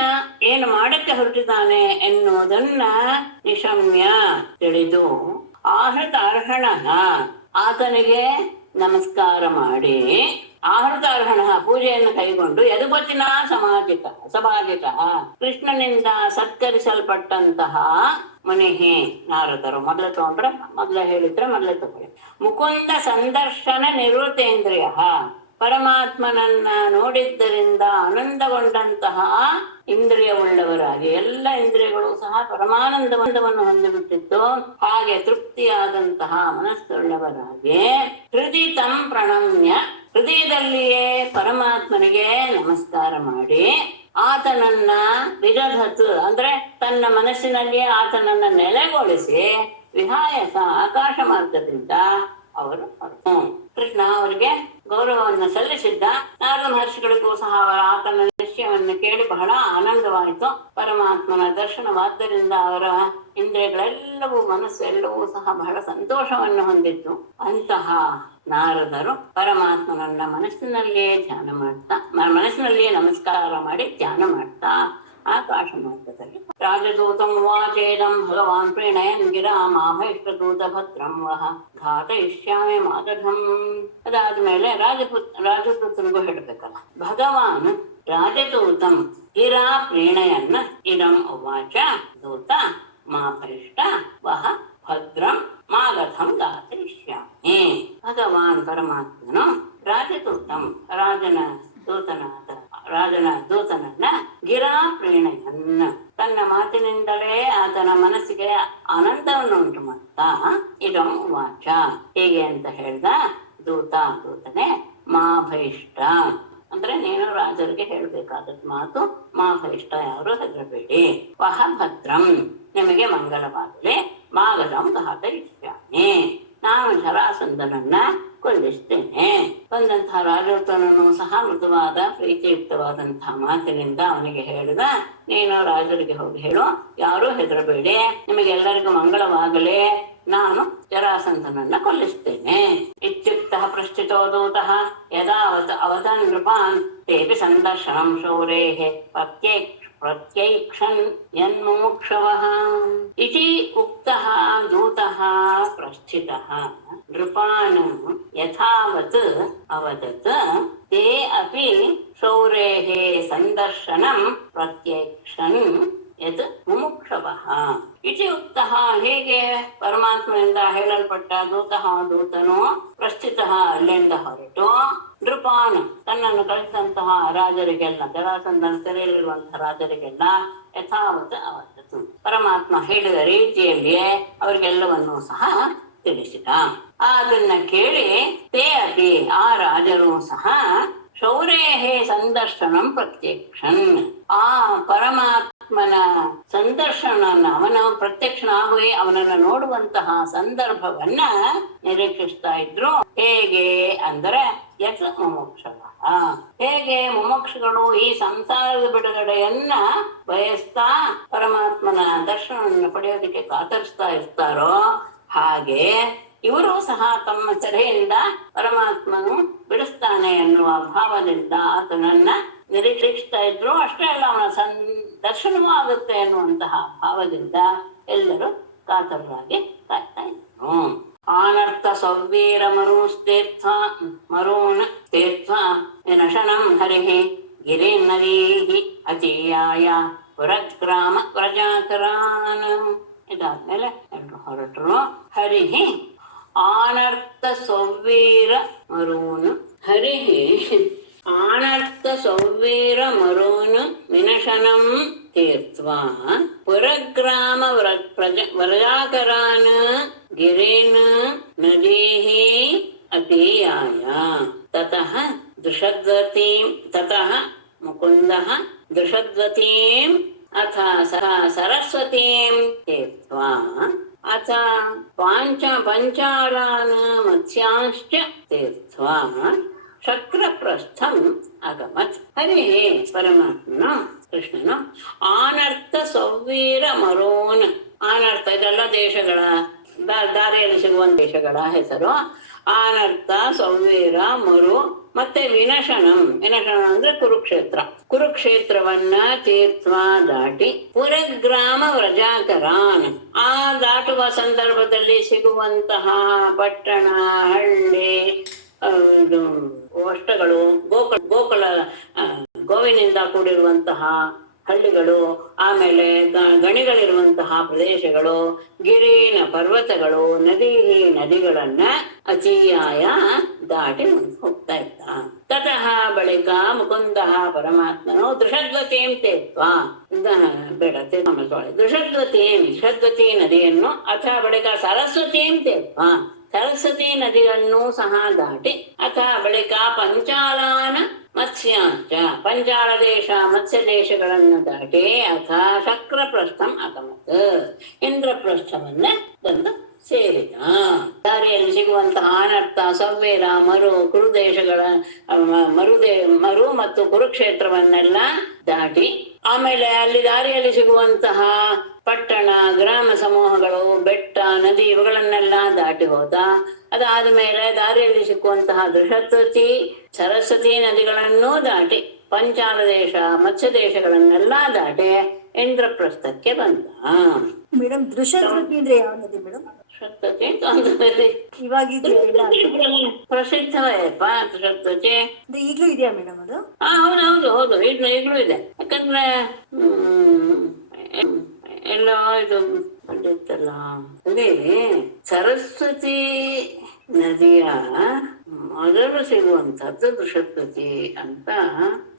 ಏನು ಮಾಡಕ್ಕೆ ಹೊರಟಿದ್ದಾನೆ ಎನ್ನುವುದನ್ನ ನಿಶಮ್ಯ ತಿಳಿದು ಆಹೃತ ಅರ್ಹಣ ಆತನಿಗೆ ನಮಸ್ಕಾರ ಮಾಡಿ, ಆಹೃತ ಅರ್ಹಣ ಪೂಜೆಯನ್ನು ಕೈಗೊಂಡು ಯದುಪತಿನ ಸಭಾಜಿತ ಕೃಷ್ಣನಿಂದ ಸತ್ಕರಿಸಲ್ಪಟ್ಟಂತಹ ಮುನಿಹಿ ನಾರದರು. ಮೊದಲು ತಗೊಂಡ್ರೆ ಮೊದಲೇ ಹೇಳಿದ್ರೆ ಮೊದಲೇ ತಗೊಳ್ಳಿ. ಮುಕುಂದ ಸಂದರ್ಶನ ನಿವೃತ್ತೇಂದ್ರಿಯ, ಪರಮಾತ್ಮನನ್ನ ನೋಡಿದ್ದರಿಂದ ಆನಂದಗೊಂಡಂತಹ ಇಂದ್ರಿಯವುಳ್ಳವರಾಗಿ, ಎಲ್ಲ ಇಂದ್ರಿಯಗಳು ಸಹ ಪರಮಾನಂದವನ್ನು ಹೊಂದಿಬಿಟ್ಟಿತ್ತು. ಹಾಗೆ ತೃಪ್ತಿಯಾದಂತಹ ಮನಸ್ಸುಳ್ಳವರಾಗಿ ಹೃದಯ ತಂ ಪ್ರಣಮ್ಯ, ಹೃದಯದಲ್ಲಿಯೇ ಪರಮಾತ್ಮನಿಗೆ ನಮಸ್ಕಾರ ಮಾಡಿ ಆತನನ್ನ ವಿರಧತ್ ಅಂದ್ರೆ ತನ್ನ ಮನಸ್ಸಿನಲ್ಲಿಯೇ ಆತನನ್ನ ನೆಲೆಗೊಳಿಸಿ ವಿಹಾಯಸ ಆಕಾಶ ಮಾರ್ಗದಿಂದ ಅವರು ಕೃಷ್ಣ ಅವರಿಗೆ ಗೌರವವನ್ನು ಸಲ್ಲಿಸಿದ್ದ. ನಾರದ ಮಹರ್ಷಿಗಳಿಗೂ ಸಹ ಅವರ ಆತನ ನಿಶ್ಚಯವನ್ನು ಕೇಳಿ ಬಹಳ ಆನಂದವಾಯಿತು. ಪರಮಾತ್ಮನ ದರ್ಶನವಾದ್ದರಿಂದ ಅವರ ಇಂದ್ರಿಯಗಳೆಲ್ಲವೂ, ಮನಸ್ಸು ಎಲ್ಲವೂ ಸಹ ಬಹಳ ಸಂತೋಷವನ್ನು ಹೊಂದಿತ್ತು. ಅಂತಹ ನಾರದರು ಪರಮಾತ್ಮನನ್ನ ಮನಸ್ಸಿನಲ್ಲಿಯೇ ಧ್ಯಾನ ಮಾಡ್ತಾ, ಮನಸ್ಸಿನಲ್ಲಿಯೇ ನಮಸ್ಕಾರ ಮಾಡಿ ಧ್ಯಾನ ಮಾಡ್ತಾ ಆಕಾಶ ಮಾರ್ಗದಲ್ಲಿ ರಾಜದೂತಂ ವಾಚೇದಂ ಭಗವಾನ್ ಪ್ರೀಣಯನ್ ಗಿರಾಮಾಭೈಷ್ಟದೂತ ಭದ್ರಂ ವಹ ಘಾತಯಿಷ್ಯಾಮಿ ಮಾಗಧಂ. ಅದಾದ್ಮೇಲೆ ರಾಜದೂತನಿಗೂ ಹೇಳ್ಬೇಕಲ್ಲ. ಭಗವಾನ್ ರಾಜದೂತಂ ಗಿರಾ ಪ್ರೀಣಯನ್ ಇದಂ ಉವಾಚ ದೂತ ಮಾ ಭೈಷ್ಟ ವಹ ಭದ್ರಂ ಮಾಗಧಂ ಘಾತಯಿಷ್ಯಾಮಿ. ಭಗವಾನ್ ಪರಮಾತ್ಮನು ರಾಜದೂತಂ ರಾಜನ ದೂತನನ್ನ ಗಿರಾ ಪ್ರೀಣಯನ್ ತನ್ನ ಮಾತಿನಿಂದಲೇ ಆತನ ಮನಸ್ಸಿಗೆ ಆನಂದವನ್ನು ಉಂಟು ಮಾಡ್ತಾ ಇದಂ ವಾಚ ಹೇಗೆ ಅಂತ ಹೇಳ್ದ. ದೂತನೇ ಮಾ ಭೈಷ್ಟ ಅಂದ್ರೆ ನೀನು ರಾಜರಿಗೆ ಹೇಳ್ಬೇಕಾದದ್ ಮಾತು. ಮಾ ಭೈಷ್ಟ ಯಾರು ಹೆದರಬೇಡಿ. ವಹ ಭದ್ರಂ ನಿಮಗೆ ಮಂಗಲವಾಗಲಿ. ಮಾಗಧಂ ಘಾತಯಿಷ್ಯಾಮಿ ನಾನು ಜರಾಸಂಧನನ್ನ ಕೊಲ್ಲಿಸ್ತೇನೆ. ಬಂದಂತಹ ರಾಜೋತ್ತನನು ಸಹ ಮೃದುವಾದ ಪ್ರೀತಿಯುಕ್ತವಾದಂತಹ ಮಾತಿನಿಂದ ಅವನಿಗೆ ಹೇಳಿದ, ನೀನು ರಾಜರಿಗೆ ಹೋಗಿ ಹೇಳು, ಯಾರೂ ಹೆದರಬೇಡಿ, ನಿಮಗೆಲ್ಲರಿಗೂ ಮಂಗಳವಾಗಲಿ, ನಾನು ಜರಾಸಂಧನನ್ನ ಕೊಲ್ಲಿಸ್ತೇನೆ. ಇತ್ಯುಕ್ತಃ ಪ್ರಸ್ಥಿತೋ ದೂತಃ ಯದಾ ಅವತನ್ ನೃಪಾನ್ ತೇಪಿ ಸಂದರ್ಶನಂ ಶೌರೇಃ ಪ್ರತ್ಯೈಕ್ಷನ್ ಯನ್ಮುಕ್ಷವಃ ಇತಿ ಉಕ್ತಃ ದೂತಃ ಪ್ರಸ್ಥಿತಃ ನೃಪಾನ್ ಯಥಾವತ್ ಅವದತ್ ತೇ ಅಪಿ ಶೌರೇಃ ಸಂದರ್ಶನಂ ಪ್ರತ್ಯಕ್ಷನ್ ಯತ್ ಮುಮುಕ್ಷವಃ ಇತಿ ಉಕ್ತಃ. ಹೇಗೆ ಪರಮಾತ್ಮನಿಂದ ಹೇಳಲ್ಪಟ್ಟ ದೂತನು ಪ್ರಸ್ಥಿತಃ ಅಲ್ಲಿಂದ ಹೊರಟು ನೃಪಾನ್ ತನ್ನನ್ನು ಕಳಿಸಿದಂತಹ ರಾಜರಿಗೆಲ್ಲ, ಜರಾಸಂಧನ ಸೆರೆಯಲ್ಲಿರುವಂತಹ ರಾಜರಿಗೆಲ್ಲ ಯಥಾವತ್ ಅವತ್ತು ಪರಮಾತ್ಮ ಹೇಳಿದ ರೀತಿಯಲ್ಲಿಯೇ ಅವರಿಗೆಲ್ಲವನ್ನೂ ಸಹ ತಿಳಿಸಿದ. ಅದನ್ನ ಕೇಳಿ ತೇ ಅಪಿ ಆ ರಾಜರು ಸಹ ಶೌರೇಹೇ ಸಂದರ್ಶನಂ ಪ್ರತ್ಯಕ್ಷನ್ ಆ ಪರಮಾತ್ಮನ ಸಂದರ್ಶನ ಅವನ ಪ್ರತ್ಯಕ್ಷನಾಗುವೆ ಅವನನ್ನು ನೋಡುವಂತಹ ಸಂದರ್ಭವನ್ನ ನಿರೀಕ್ಷಿಸ್ತಾ ಇದ್ರು. ಹೇಗೆ ಅಂದರೆ ಯತ್ ಮುಮುಕ್ಷವ ಹೇಗೆ ಮುಮುಕ್ಷಗಳು ಈ ಸಂಸಾರದ ಬಿಡುಗಡೆಯನ್ನ ಬಯಸ್ತಾ ಪರಮಾತ್ಮನ ದರ್ಶನವನ್ನು ಪಡೆಯೋದಕ್ಕೆ ಕಾತರಿಸ್ತಾ ಇರ್ತಾರೋ ಹಾಗೆ ಇವರು ಸಹ ತಮ್ಮ ಸೆರೆಯಿಂದ ಪರಮಾತ್ಮನು ಬಿಡಿಸ್ತಾನೆ ಎನ್ನುವ ಭಾವದಿಂದ ಆತನನ್ನ ನಿರೀಕ್ಷಿಸ್ತಾ ಇದ್ರು. ಅಷ್ಟೇ ಅಲ್ಲ, ಅವನ ದರ್ಶನವೂ ಆಗುತ್ತೆ ಎನ್ನುವಂತಹ ಭಾವದಿಂದ ಎಲ್ಲರೂ ಕಾತರರಾಗಿ ಕಾಯ್ತಾ ಇದ್ರು. ಆನರ್ಥ ಸೌವೀರ ಮರೂನ್ ತೀರ್ಥ ವಿನಶನಂ ಹರಿಃ ಗಿರಿನದೀಃ ಅತೀಯಾಯ ಪುರಗ್ರಾಮ ಪ್ರಜಾಕರಾನ್. ಇದಾದ್ಮೇಲೆ ಎಲ್ಲರೂ ಹೊರಟರು. ಹರಿಃ ಆನರ್ಥ ಸೌವೀರ ಮರೂನ್ ಆನರ್ಥ ಸೌವೀರ ಮರೂನ್ ವಿನಶನಂ ತೀರ್ತ್ವಾ ಪುರಗ್ರಾಮ ವ್ರಜಾಕರಾನ್ ಗಿರೇನ್ ನದೀಃ ಅತೀಯಾಯ ತತಃ ಮುಕುಂದಃ ದೃಷದ್ವತೀಂ ಅಥ ಸರಸ್ವತೀಂ ತೀರ್ತ್ವಾ ಅಥ ಪಂಚಾಲಾನ್ ಮತ್ಸ್ಯಾಂಶ್ಚ ತೀರ್ತ್ವಾ ಶಕ್ರಪ್ರಸ್ಥಂ ಅಗಮತ್. ಹರಿ ಪರಮಾತ್ಮನು ಕೃಷ್ಣನು ಆನರ್ಥ ಸೌವೀರ ಮರೋನ್, ಆನರ್ಥ ಇದೆಲ್ಲ ದೇಶಗಳ ದಾರಿಯಲ್ಲಿ ಸಿಗುವಂತ ದೇಶಗಳ ಹೆಸರು. ಆನರ್ಥ ಸೌವೀರ ಮರು ಮತ್ತೆ ವಿನಶನಂ ಅಂದ್ರೆ ಕುರುಕ್ಷೇತ್ರವನ್ನ ತೀರ್ಥ ದಾಟಿ ಪುರಗ್ರಾಮ ವ್ರಜಾಕರಾನ್ ಆ ದಾಟುವ ಸಂದರ್ಭದಲ್ಲಿ ಸಿಗುವಂತಹ ಪಟ್ಟಣ, ಹಳ್ಳಿ, ಅಷ್ಟಗಳು, ಗೋಕುಲ ಗೋವಿನಿಂದ ಕೂಡಿರುವಂತಹ ಹಳ್ಳಿಗಳು, ಆಮೇಲೆ ಗಣಿಗಳಿರುವಂತಹ ಪ್ರದೇಶಗಳು, ಗಿರಿನ ಪರ್ವತಗಳು, ನದಿಗಳನ್ನ ಅತೀಯಾಯ ದಾಟಿ ಹೋಗ್ತಾ ಇದ್ದ. ತತಃ ಬಳಿಕ ಮುಕುಂದಃ ಪರಮಾತ್ಮನು ದೃಷದ್ವತೀಂ ತೇತ್ವಾ ದೃಷದ್ವತಿ ನದಿಯನ್ನು ಅಥ ಬಳಿಕ ಸರಸ್ವತೀಂ ತೇತ್ವಾ ಸರಸ್ವತಿ ನದಿಯನ್ನು ಸಹ ದಾಟಿ ಅಥ ಬಳಿಕ ಪಂಚಾಲಾನ ಮತ್ಸ್ಯಾಂಚ ಪಂಚಾಳ ದೇಶ ಮತ್ಸ್ಯ ದೇಶಗಳನ್ನು ದಾಟಿ ಅಥ ಶಕ್ರಪ್ರಸ್ಥಂ ಅಗಮತ್ ಇಂದ್ರಪ್ರಸ್ಥವನ್ನ ಬಂದು ಸೇರಿದ. ದಾರಿಯಲ್ಲಿ ಸಿಗುವಂತಹ ಅನರ್ಥ ಸವ್ವೇರ ಕುರುದೇಶಗಳ ಮರು ಮತ್ತು ಕುರುಕ್ಷೇತ್ರವನ್ನೆಲ್ಲ ದಾಟಿ ಆಮೇಲೆ ಅಲ್ಲಿ ದಾರಿಯಲ್ಲಿ ಸಿಗುವಂತಹ ಪಟ್ಟಣ, ಗ್ರಾಮ ಸಮೂಹಗಳು, ಬೆಟ್ಟ, ನದಿ ಇವುಗಳನ್ನೆಲ್ಲ ದಾಟಿ ಹೋದ. ಅದಾದ ಮೇಲೆ ದಾರಿಯಲ್ಲಿ ಸಿಕ್ಕುವಂತಹ ದೃಷದ್ವತಿ, ಸರಸ್ವತಿ ನದಿಗಳನ್ನೂ ದಾಟಿ ಪಂಚಾಲ ದೇಶ ಮತ್ಸ್ಯ ದೇಶಗಳನ್ನೆಲ್ಲ ದಾಟಿ ಇಂದ್ರಪ್ರಸ್ಥಕ್ಕೆ ಬಂದ. ಮೇಡಮ್ ದೃಶದ್ವತಿ ಅಂದ್ರೆ ಯಾವ ನದಿ ಮೇಡಮ್? ದೃಷದ್ವತಿ ಅಂತ ಒಂದು ನದಿ ಪ್ರಸಿದ್ಧವೇಪ್ಪ. ದೃಷದ್ವತಿ ಈಗಲೂ ಇದೆಯಾ ಮೇಡಮ್ ಅದು? ಹೌದು ಹೌದು, ಈಗಲೂ ಇದೆ. ಯಾಕಂದ್ರೆ ಎಲ್ಲೋ ಇದು ಬಂದಿತ್ತಲ್ಲ, ಅಲ್ಲಿ ಸರಸ್ವತಿ ನದಿಯ ಮೊದಲು ಸಿಗುವಂತಹದ್ದು ದೃಷದ್ವತಿ ಅಂತ.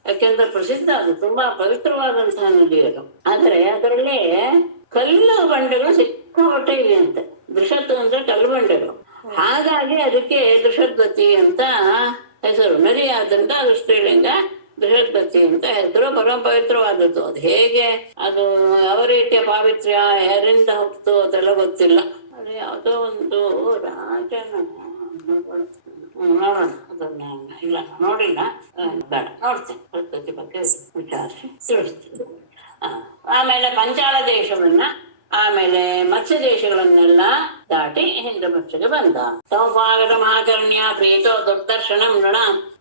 ಯಾಕೆಂದ್ರೆ ಪ್ರಸಿದ್ಧ, ಅದು ತುಂಬಾ ಪವಿತ್ರವಾದಂತಹ ನದಿ ಅದು. ಆದ್ರೆ ಅದರಲ್ಲಿ ಕಲ್ಲು ಬಂಡೆಗಳು ಸಿಕ್ಕಾಪಟ್ಟೆ ಇವೆ ಅಂತೆ. ದೃಷತ್ ಅಂದ್ರೆ ಕಲ್ಲು ಬಂಡೆಗಳು. ಹಾಗಾಗಿ ಅದಕ್ಕೆ ದೃಷದ್ವತಿ ಅಂತ ಹೆಸರು. ನದಿ ಆದ್ರಿಂದ ಅದು ಸ್ತ್ರೀಲಿಂಗ, ದೃಷದ್ವತಿ ಅಂತ ಹೆಸರು. ಪರಮ ಪವಿತ್ರವಾದದ್ದು. ಅದು ಹೇಗೆ, ಅದು ಯಾವ ರೀತಿಯ ಪಾವಿತ್ರ್ಯ ಯಾರಿಂದ ಹೋಗ್ತು ಅದೆಲ್ಲ ಗೊತ್ತಿಲ್ಲ. ಅದು ಯಾವುದೋ ಒಂದು ರಾಜನ ನೋಡೋಣ, ಅದನ್ನ ಇಲ್ಲ ನೋಡಿಲ್ಲ, ಬೇಡ ನೋಡ್ತೇನೆ. ಪ್ರಕೃತಿ ಬಗ್ಗೆ ವಿಚಾರಿಸಿ ತಿಳಿಸ್ತೀನಿ. ಆಮೇಲೆ ಪಂಚಾಳ ದೇಶವನ್ನ, ಆಮೇಲೆ ಮತ್ಸ್ಯ ದೇಶಗಳನ್ನೆಲ್ಲ ದಾಟಿ ಇಂದ್ರಪ್ರಸ್ಥಕ್ಕೆ ಬಂದ. ಸೌಭಾಗದ ಮಹಾಕರ್ಣ್ಯ ಪ್ರೀತೋ ದುರ್ದರ್ಶನಂ ನೃಣ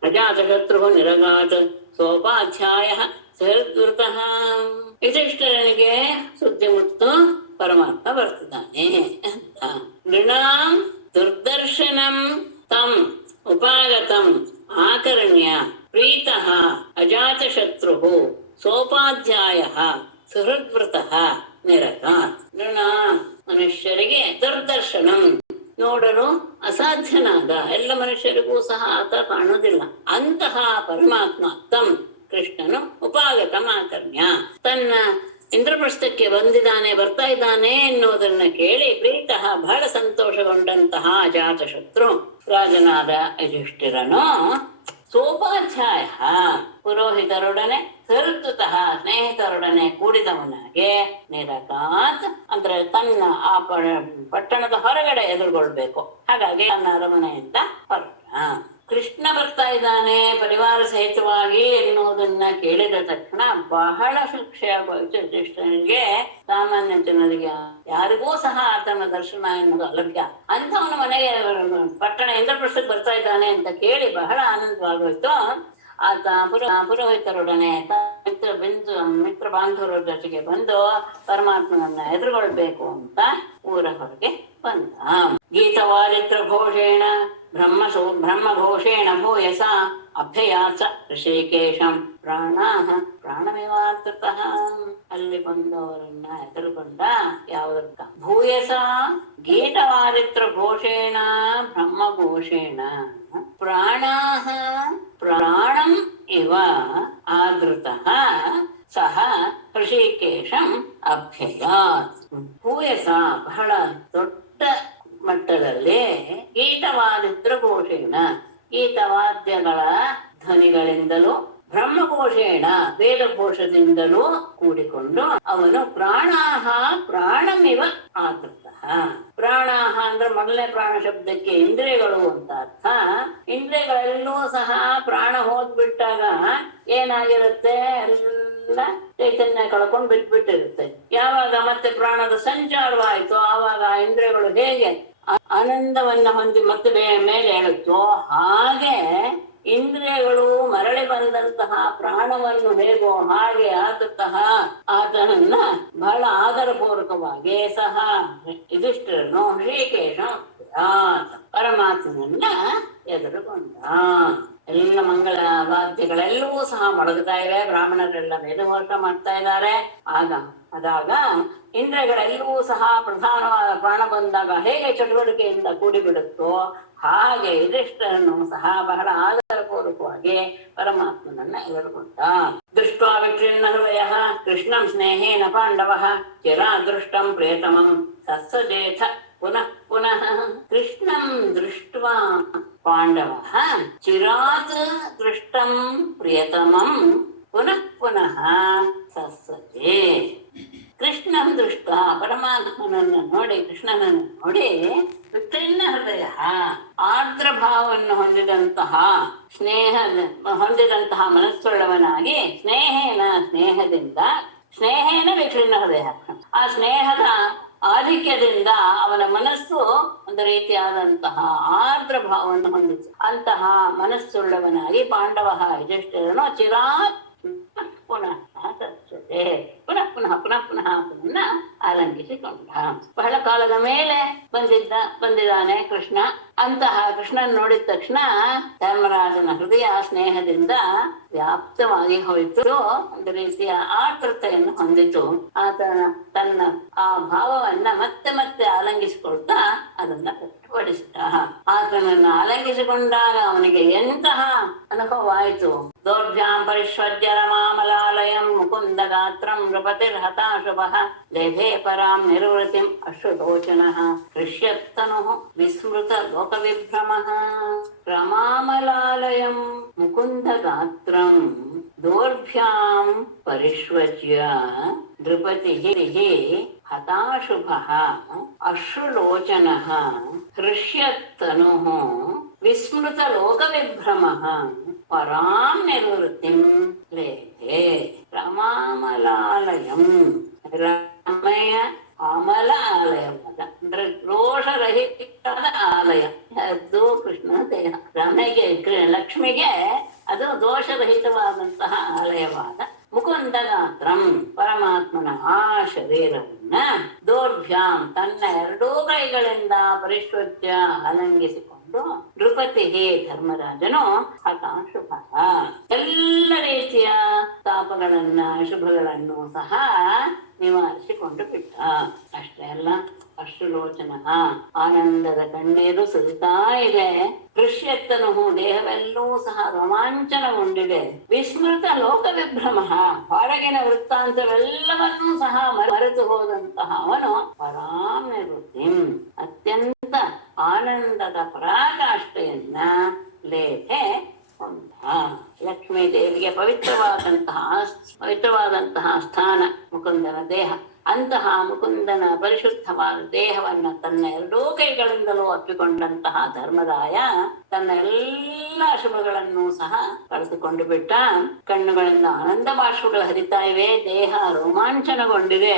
ಅಜಾತಶತ್ರು ನಿರಗಾತ್ ಸೋಪಾಧ್ಯಾಯ ಸಹೃದ್ವೃತಃ. ಯುಧಿಷ್ಠಿರನಿಗೆ ಸುದ್ದಿ ಮುಟ್ಟು ಪರಮಾತ್ಮ ಬರ್ತಿದ್ದಾನೆ ಅಂತ. ನೃಣಾಂ ದುರ್ದರ್ಶನಂ ತಂ ಉಪಾಗತಂ ಆಕರ್ಣ್ಯ ಪ್ರೀತಃ ಅಜಾತಶತ್ರು ಸೋಪಾಧ್ಯಾಯ ಸುಹೃದ್ವೃತಃ ನಿರಗಾತ್. ನೃಣ ಮನುಷ್ಯರಿಗೆ ದುರ್ದರ್ಶನಂ, ನೋಡಲು ಅಸಾಧ್ಯನಾದ, ಎಲ್ಲ ಮನುಷ್ಯರಿಗೂ ಸಹ ಆತ ಕಾಣುವುದಿಲ್ಲ ಅಂತಹ ಪರಮಾತ್ಮ ತಂ ಕೃಷ್ಣನು ಉಪಾಗತ ಆಕರ್ಣ್ಯ, ತನ್ನ ಇಂದ್ರಪ್ರಸ್ಥಕ್ಕೆ ಬರ್ತಾ ಇದ್ದಾನೆ ಎನ್ನುವುದನ್ನ ಕೇಳಿ ಪ್ರೀತಃ ಬಹಳ ಸಂತೋಷಗೊಂಡಂತಹ ಅಜಾತಶತ್ರು ರಾಜನಾದ ಯುಧಿಷ್ಠಿರನು ಸೋಪಾಧ್ಯಾಯ ಪುರೋಹಿತರೊಡನೆ ಸಹೃದ್ವತಃ ಸ್ನೇಹಿತರೊಡನೆ ಕೂಡಿದವನಾಗೆ ನಿರಗಾತ್ ಅಂದ್ರೆ ತನ್ನ ಆ ಪಟ್ಟಣದ ಹೊರಗಡೆ ಎದುರುಗೊಳ್ಬೇಕು. ಹಾಗಾಗಿ ತನ್ನ ಅರಮನೆಯಿಂದ ಹೊರಟ. ಕೃಷ್ಣ ಬರ್ತಾ ಇದ್ದಾನೆ ಪರಿವಾರ ಸಹಿತವಾಗಿ ಎನ್ನುವುದನ್ನ ಕೇಳಿದ ತಕ್ಷಣ ಬಹಳ ಶಿಕ್ಷೆಯಾಗೋಯ್ತು ಯುಧಿಷ್ಠಿರನಿಗೆ. ಸಾಮಾನ್ಯ ಜನರಿಗೆ ಯಾರಿಗೂ ಸಹ ಆತನ ದರ್ಶನ ಎನ್ನುವುದು ಅಲಭ್ಯ. ಅಂಥವನ ಮನೆಗೆ ಪಟ್ಟಣ ಇಂದ್ರಪ್ರಸ್ಥಕ್ಕೆ ಬರ್ತಾ ಇದ್ದಾನೆ ಅಂತ ಕೇಳಿ ಬಹಳ ಆನಂದವಾಗೋಯ್ತು. ಆತ ಪುರೋಹಿತರೊಡನೆ ಮಿತ್ರ ಬಾಂಧವರ ಜೊತೆಗೆ ಬಂದು ಪರಮಾತ್ಮನನ್ನ ಎದುರುಗೊಳ್ಬೇಕು ಅಂತ ಊರ ಹೊರಗೆ ಬಂದ. ಗೀತವಾದಿತ್ರ ಘೋಷೇಣ ಬ್ರಹ್ಮಘೋಷೇಣ ಭೂಯಸ ಅಭ್ಯಯಾಸ ಋಷಿಕೇಶಂ ಪ್ರಾಣಮೇವಾತೃತಃ. ಅಲ್ಲಿ ಬಂದವರನ್ನ ಎದುರುಗೊಂಡ ಯಾವುದಕ್ಕ ಭೂಯಸ ಗೀತವಾದಿತ್ರ ಘೋಷೇಣ ಬ್ರಹ್ಮಘೋಷೇಣ ಪ್ರಾಣಂ ಇವ ಆದೃತಃ ಸಹ ಋಷಿಕೇಶಂ ಅಭ್ಯಯಾತ್. ಭೂಯಸ ಬಹಳ ದೊಡ್ಡ ಮಟ್ಟದಲ್ಲಿ ಗೀತವಾದಿತ್ರ ಘೋಷೇಣ ಗೀತವಾದ್ಯಗಳ ಧ್ವನಿಗಳಿಂದಲೂ ಬ್ರಹ್ಮಘೋಷೇಣ ವೇದಘೋಷದಿಂದಲೂ ಕೂಡಿಕೊಂಡು ಅವನು ಪ್ರಾಣಮಿವ ಆದೃತಃ. ಪ್ರಾಣಾಹ ಅಂದ್ರೆ ಮೊದಲನೇ ಪ್ರಾಣ ಶಬ್ದಕ್ಕೆ ಇಂದ್ರಿಯಗಳು ಅಂತ ಅರ್ಥ. ಇಂದ್ರಿಯಗಳೆಲ್ಲೂ ಸಹ ಪ್ರಾಣ ಹೋಗ್ಬಿಟ್ಟಾಗ ಏನಾಗಿರುತ್ತೆ, ಎಲ್ಲ ಚೈತನ್ಯ ಕಳ್ಕೊಂಡು ಬಿಟ್ಬಿಟ್ಟಿರುತ್ತೆ. ಯಾವಾಗ ಮತ್ತೆ ಪ್ರಾಣದ ಸಂಚಾರವಾಯಿತು ಆವಾಗ ಇಂದ್ರಿಯಗಳು ಹೇಗೆ ಆನಂದವನ್ನ ಹೊಂದಿ ಮತ್ತೆ ಮೇಲೆ ಹೇಳುತ್ತೋ ಹಾಗೆ ಇಂದ್ರಿಯಗಳು ಮರಳಿ ಬಂದಂತಹ ಪ್ರಾಣವನ್ನು ಹೇಗೋ ಹಾಗೆ ಆದಂತಹ ಆತನನ್ನ ಬಹಳ ಆದರಪೂರ್ವಕವಾಗಿ ಸಹ ಯುಧಿಷ್ಠಿರನು ಶ್ರೀಕೇಶ ಪರಮಾತ್ಮನನ್ನ ಎದುರುಗೊಂಡ. ಎಲ್ಲ ಮಂಗಳ ವಾದ್ಯಗಳೆಲ್ಲವೂ ಸಹ ಮೊಳಗುತ್ತಾ ಇವೆ. ಬ್ರಾಹ್ಮಣರೆಲ್ಲ ವೇದಘೋಷ ಮಾಡ್ತಾ ಇದ್ದಾರೆ. ಅದಾಗ ಇಂದ್ರಿಯಗಳೆಲ್ಲವೂ ಸಹ ಪ್ರಧಾನವಾದ ಪ್ರಾಣ ಬಂದಾಗ ಹೇಗೆ ಚಟುವಟಿಕೆಯಿಂದ ಕೂಡಿಬಿಡುತ್ತೋ ಹಾಗೆ ಯುಧಿಷ್ಠಿರನು ಸಹ ಬಹಳ ಆದರಪೂರ್ವಕವಾಗಿ ಪರಮಾತ್ಮನನ್ನ ಎದುರುಗೊಂಡ. ದೃಷ್ಟ್ವಾ ವಿಕ್ಲಿನ್ನ ಹೃದಯ ಕೃಷ್ಣಂ ಸ್ನೇಹೇನ ಪಾಂಡವ ಚಿರಾದೃಷ್ಟಂ ಪ್ರಿಯತಮಂ ಸತ್ಸಜೇಥ ಪುನಃ. ಕೃಷ್ಣಂ ದೃಷ್ಟ್ವಾ ಪಾಂಡವಃ ಚಿರಾತ್ ದೃಷ್ಟಂ ಪ್ರಿಯತಮಂ ಪುನಃ ಸತ್ಸಜೆ. ಕೃಷ್ಣಂ ದೃಷ್ಟ ಪರಮಾತ್ಮನನ್ನು ನೋಡಿ, ಕೃಷ್ಣನನ್ನು ನೋಡಿ ವಿಕ್ಲಿನ್ನ ಹೃದಯ ಆರ್ದ್ರ ಭಾವವನ್ನು ಹೊಂದಿದಂತಹ ಹೊಂದಿದಂತಹ ಮನಸ್ಸುಳ್ಳವನಾಗಿ ಸ್ನೇಹೇನ ವಿಕ್ಲಿನ್ನ ಹೃದಯ, ಆ ಸ್ನೇಹದ ಆಧಿಕ್ಯದಿಂದ ಅವನ ಮನಸ್ಸು ಒಂದು ರೀತಿಯಾದಂತಹ ಆರ್ದ್ರ ಭಾವವನ್ನು ಹೊಂದಿತು. ಅಂತಹ ಮನಸ್ಸುಳ್ಳವನಾಗಿ ಪಾಂಡವ ಯುಧಿಷ್ಠಿರನು ಚಿರಾತ್ ಪುನಃ ಬೇರೆ. ಪುನಃ ಪುನಃ ಪುನಃ ಪುನಃ ಅದನ್ನ ಆಲಂಗಿಸಿಕೊಂಡ. ಬಹಳ ಕಾಲದ ಮೇಲೆ ಬಂದಿದ್ದಾನೆ ಕೃಷ್ಣ. ಅಂತಹ ಕೃಷ್ಣನ್ ನೋಡಿದ ತಕ್ಷಣ ಧರ್ಮರಾಜನ ಹೃದಯ ಸ್ನೇಹದಿಂದ ವ್ಯಾಪ್ತವಾಗಿ ಹೋಯಿತು. ಒಂದು ರೀತಿಯ ಆತೃತೆಯನ್ನು ಹೊಂದಿತು. ಆತ ತನ್ನ ಆ ಭಾವವನ್ನ ಮತ್ತೆ ಮತ್ತೆ ಆಲಂಗಿಸಿಕೊಳ್ತಾ ಅದನ್ನ ವ್ಯಕ್ತಪಡಿಸಿದ. ಆತನನ್ನು ಆಲಂಗಿಸಿಕೊಂಡಾಗ ಅವನಿಗೆ ಎಂತಹ ಅನುಭವವಾಯಿತು. ದೌರ್ಭ್ಯಾಂ ಪರಿಶ್ವಜ್ಯ ರಮಾಮಲಾಲಯಂ ಮುಕುಂದ ಗಾತ್ರಂ ನೃಪತಿರ್ಹತಾಶುಭಃ ಲೇಧೇ ಪರಾಂ ನಿರ್ವೃತಿಂ ಅಶ್ರುತೋಚನಃ ಹೃಷ್ಯತ್ತನುಃ ವಿಸ್ಮೃತ ಲೋಕವಿಭ್ರಮಃ. ರಮಾಮಲಾಲಯಂ ಮುಕುಂದ ಗಾತ್ರಂ ದೌರ್ಭ್ಯಾಂ ಪರಿಶ್ವಜ್ಯ ನೃಪತಿಃ ಹತಾಶುಭಃ ಅಶ್ರುಲೋಚನಃ ಹೃಷ್ಯತ್ತನುಃ ವಿಸ್ಮೃತ ಲೋಕವಿಭ್ರಮಃ ಪರಾಂ ನಿರ್ವೃತ್ತಿಂ ಲೇಧೆ. ರಮಾಮಲಾಲಯಂ ರಮಯ ಅಮಲ ಆಲಯವಲ್ಲ ಅಂದ್ರೆ ದೋಷರಹಿತವಾದ ಆಲಯ. ಅದು ಕೃಷ್ಣ ದೇಹ. ರಮೆಗೆ ಲಕ್ಷ್ಮಿಗೆ ಅದು ದೋಷರಹಿತವಾದಂತಹ ಆಲಯವಾದ ಮುಕುಂದ ಗಾತ್ರಂ ಪರಮಾತ್ಮನ ಆ ಶರೀರವನ್ನ ದೌರ್ಭ್ಯಾಂ ತನ್ನ ಎರಡೂ ಕೈಗಳಿಂದ ಪರಿಶ್ವಜ್ಯ ಆಲಂಗಿಸಿಕೊಂಡು ನೃಪತಿಗೆ ಧರ್ಮರಾಜನು ಹತಾಶುಭ ಎಲ್ಲ ರೀತಿಯ ತಾಪಗಳನ್ನ ಶುಭಗಳನ್ನು ಸಹ ನಿವಾರಿಸಿಕೊಂಡು ಬಿಟ್ಟ. ಅಷ್ಟೇ ಅಲ್ಲ, ಅಶ್ರುಲೋಚನ ಆನಂದದ ಕಣ್ಣೀರು ಸುರಿತಾ ಇದೆ. ದೃಶ್ಯತ್ತನು ದೇಹವೆಲ್ಲವೂ ಸಹ ರೋಮಾಂಚನಗೊಂಡಿದೆ. ವಿಸ್ಮೃತ ಲೋಕ ವಿಭ್ರಮ ಹೊರಗಿನ ವೃತ್ತಾಂತವೆಲ್ಲವನ್ನೂ ಸಹ ಮರೆತು ಹೋದಂತಹ ಅವನು ಪರಾಂ ನಿವೃತ್ತಿಂ ಅತ್ಯಂತ ಆನಂದದ ಪರಾಕಾಷ್ಠೆಯನ್ನ ಲೇಖೆ ಹೊಂದ. ಲಕ್ಷ್ಮೀ ದೇವಿಗೆ ಪವಿತ್ರವಾದಂತಹ ಸ್ಥಾನ ಮುಕುಂದನ ದೇಹ. ಅಂತಹ ಮುಕುಂದನ ಪರಿಶುದ್ಧವಾದ ದೇಹವನ್ನ ತನ್ನ ಎರಡೂ ಕೈಗಳಿಂದಲೂ ಅಪ್ಪಿಕೊಂಡಂತಹ ಧರ್ಮರಾಯ ತನ್ನ ಎಲ್ಲ ಶುಭಗಳನ್ನು ಸಹ ಕಳೆದುಕೊಂಡು ಬಿಟ್ಟ. ಕಣ್ಣುಗಳಿಂದ ಆನಂದ ಬಾಷ್ಪಗಳು ಹರಿತಾ ಇವೆ. ದೇಹ ರೋಮಾಂಚನಗೊಂಡಿದೆ.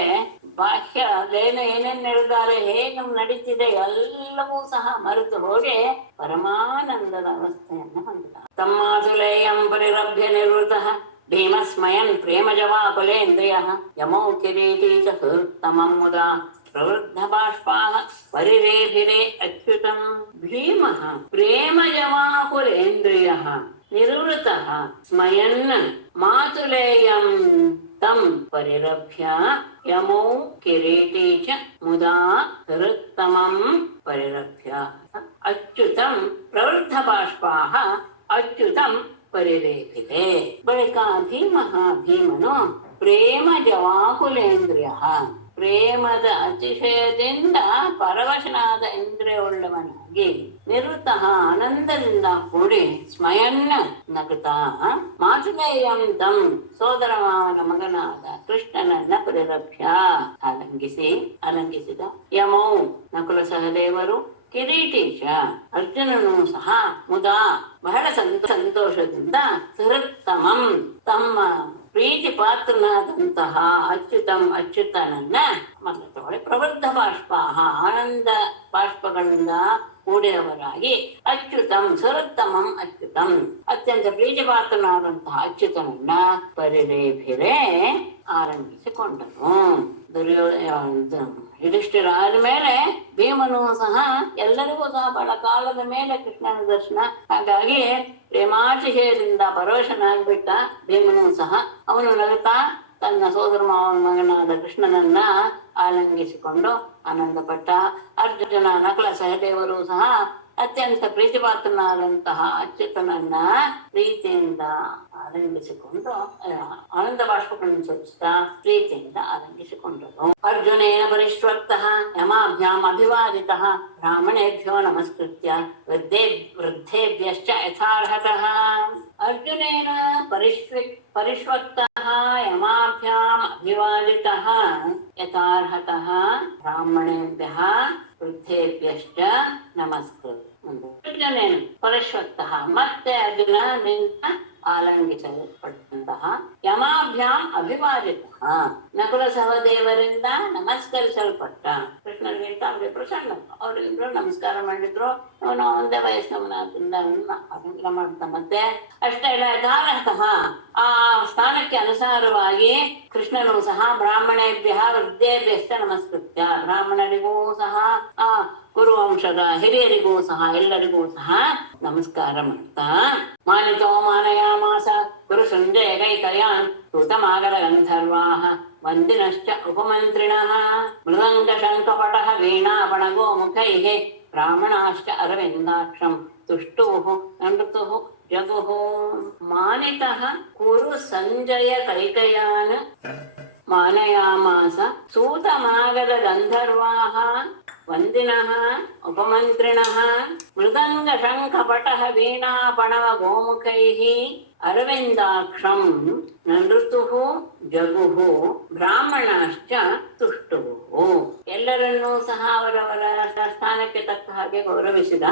ಬಾಹ್ಯ ಏನೇನ್ ನಡೆದಾರೆ, ಹೇಗೆ ನಡೀತಿದೆ ಎಲ್ಲವೂ ಸಹ ಮರೆತು ಹೋಗಿ ಪರಮಾನಂದದ ಅವಸ್ಥೆಯನ್ನು ಹೊಂದಿದ. ತಮ್ಮಾಸುಲೇಯಂ ಪರಿರಭ್ಯ ನಿವೃತಃ ಭೀಮಸ್ಮಯನ್ ಪ್ರೇಮಜವಾಕುಲೇಂದ್ರಿಯ ಯಮೌ ಕಿರೀಟೀ ಚ ಹೃತ್ತಮಂ ಮುದಾ ಪ್ರವೃದ್ಧ ಬಾಷ್ಪಾಃ ಪರಿರೇಭಿರೆ ಅಚ್ಯುತಂ. ಭೀಮಃ ಪ್ರೇಮಜವಾಕುಲೇಂದ್ರಿಯಃ ನಿವೃತಃ ಸ್ಮಯನ್ ಮಾತುಲೇಯಂ ತಂ ಪರಿರಭ್ಯ ಯಮೌ ಕಿರೀಟೀ ಚ ಮುದಾ ಹೃತ್ತಮಂ ಪರಿರಭ್ಯ ಅಚ್ಯುತಂ ಪ್ರವೃದ್ಧ ಬಾಷ್ಪಾಃ ಅಚ್ಯುತಂ ಪರಿರೇಖಿತೆ. ಬಳಿಕ ಭೀಮನು ಪ್ರೇಮ ಜವಾಕುಲೇಂದ್ರಿಯ ಪ್ರೇಮದ ಅತಿಶಯದಿಂದ ಪರವಶನಾದ ಇಂದ್ರಿಯವುಳ್ಳವನಾಗಿ ನಿವೃತ್ತಃ ಆನಂದದಿಂದ ಕೂಡಿ ಸ್ಮಯನ್ನ ನಗುತ್ತಾ ಮಾತುಲೇಯಂ ತಂ ಸೋದರ ಮಾವನ ಮಗನಾದ ಕೃಷ್ಣನನ್ನ ಪರಿರಭ್ಯ ಅಲಂಗಿಸಿದ. ಯಮೌ ನಕುಲ ಸಹದೇವರು ಕಿರೀಟೀಶ ಅರ್ಜುನನು ಸಹ ಮುದಾ ಬಹಳ ಸಂತೋಷದಿಂದ ಸೃತ್ತಮಂ ತಮ್ಮ ಪ್ರೀತಿ ಪಾತ್ರನಾದಂತಹ ಅಚ್ಯುತನನ್ನ ಮೊದಲು ಪ್ರವೃದ್ಧ ಬಾಷ್ಪಾಹ ಆನಂದ ಬಾಷ್ಪಗಳಿಂದ ಕೂಡಿದವರಾಗಿ ಅಚ್ಯುತಂ ಸೃತ್ತಮಂ ಅಚ್ಯುತಂ ಅತ್ಯಂತ ಪ್ರೀತಿ ಪಾತ್ರನಾದಂತಹ ಅಚ್ಯುತನನ್ನ ಪರಿರೇಭಿರೆ ಆರಂಭಿಸಿಕೊಂಡನು. ಯುಧಿಷ್ಠಿರ ಆದ್ಮೇಲೆ ಭೀಮನು ಸಹ ಎಲ್ಲರಿಗೂ ಸಹ ಬಹಳ ಕಾಲದ ಮೇಲೆ ಕೃಷ್ಣನ ದರ್ಶನ. ಹಾಗಾಗಿ ಪ್ರೇಮಾತಿಶಯದಿಂದ ಪರವಶನಾಗ್ಬಿಟ್ಟ ಭೀಮನು ಸಹ. ಅವನು ನಗುತ್ತಾ ತನ್ನ ಸೋದರ ಮಾವನ ಮಗನಾದ ಕೃಷ್ಣನನ್ನ ಆಲಂಗಿಸಿಕೊಂಡು ಆನಂದಪಟ್ಟ. ಅರ್ಜುನ ನಕಲ ಸಹದೇವರು ಸಹ ಅತ್ಯಂತ ಪ್ರೀತಿಪಾತ್ರನಾದಂತಹ ಅಚ್ಯುತನನ್ನ ಪ್ರೀತಿಯಿಂದ ಆಲಂಗಿಸಿಕೊಂಡು ಆನಂದ ಬಾಷ್ಪಗಳನ್ನು ಸೂಚಿಸ್ತಾ ಪ್ರೀತಿಯಿಂದ ಆಲಂಗಿಸಿಕೊಂಡರು. ಅರ್ಜುನೇನ ಪರಿಶ್ವಕ್ತಃ ಯಮಾಭ್ಯಾಂ ಅಭಿವಾದಿತಃ ಬ್ರಾಹ್ಮಣೇಭ್ಯೋ ನಮಸ್ಕೃತ್ಯ ವೃದ್ಧೇಭ್ಯಶ್ಚ ಯಥಾರ್ಹತಃ. ಅರ್ಜುನೇನ ಪರಿಶ್ವಕ್ತಃ ಯಮಾಭ್ಯಾಂ ಅಭಿವಾದಿತಃ ಯಥಾರ್ಹತಃ ಬ್ರಾಹ್ಮಣೇಭ್ಯಃ ವೃದ್ಧೇಭ್ಯಶ್ಚ ನಮಸ್ಕೃತ್ಯ ಅರ್ಜುನೇನ ಪರಶ್ವತ್ತಃ ಮತ್ತೆ ಅರ್ಜುನನಿಂದ ಆಲಂಗಿಸಲ್ಪಟ್ಟಂತಹ ಯಮಾಭ್ಯಾಂ ಅಭಿವಾದಿತ ನಕುಲ ಸಹದೇವರಿಂದ ನಮಸ್ಕರಿಸಲ್ಪಟ್ಟ ಕೃಷ್ಣನಿಗಿಂತ ಅವ್ರಿಗೆ ಪ್ರಸನ್ನ ಅವರಿಗಿಬ್ರು ನಮಸ್ಕಾರ ಮಾಡಿದ್ರು. ಅವನು ಒಂದೇ ವಯಸ್ಸಿನವನಾದ್ರಿಂದ ಅವನ್ನ ಮಾಡ್ತಾ ಮತ್ತೆ ಅಷ್ಟೇ ಇಲ್ಲ ಯಥಾರ್ಥಃ ಆ ಸ್ಥಾನಕ್ಕೆ ಅನುಸಾರವಾಗಿ ಕೃಷ್ಣನು ಸಹ ಬ್ರಾಹ್ಮಣೇಭ್ಯ ವೃದ್ಧೇಭ್ಯಶ್ಚ ನಮಸ್ಕೃತ್ಯ ಬ್ರಾಹ್ಮಣರಿಗೂ ಸಹ ಆ ಕುರುವಂಶದ ಹಿರಿಯರಿಗೂ ಸಹ ಎಲ್ಲರಿಗೂ ಸಹ ನಮಸ್ಕಾರ ಮಾಡ್ತಾ ಮಾನಿತೋ ಮಾನಯಾಮಾಸ ಕುರು ಸಂಜಯ ಕೈಕಯಾನ್ ಋತಮಾಗರ ಗಂಧರ್ವಾಹ ವಂದಿನಶ್ಚ ಉಪಮಂತ್ರಿಣಃ ಮೃದಂಗ ಶಂಖಪಟಃ ವೀಣಾಪಣಗೋ ಮುಖೈಃ ಬ್ರಾಹ್ಮಣಾಶ್ಚ ಅರವಿಂದಾಕ್ಷಂ ತುಷ್ಟುಃ ನೃತುಃ ಜಗುಃ ಮಾನಿತಃ ಕುರು ಸಂಜಯ ಕೈಕಯಾನ್ ಮಾನಯಾಮಾಸ ಸೂತಮಾಗದ ಗಂಧರ್ವಾಃ ವಂದಿನಃ ಉಪಮಂತ್ರಿಣಃ ಮೃದಂಗ ಶಂಖಪಟಃ ವೀಣಾಪಣವ ಗೋಮುಖೈಃ ಅರವಿಂದಾಕ್ಷಂ ನೃತುಃ ಜಗುಃ ಬ್ರಾಹ್ಮಣಾಶ್ಚ ತುಷ್ಟುಃ ಎಲ್ಲರನ್ನೂ ಸಹ ಅವರವರ ಸ್ಥಾನಕ್ಕೆ ತಕ್ಕ ಹಾಗೆ ಗೌರವಿಸಿದ.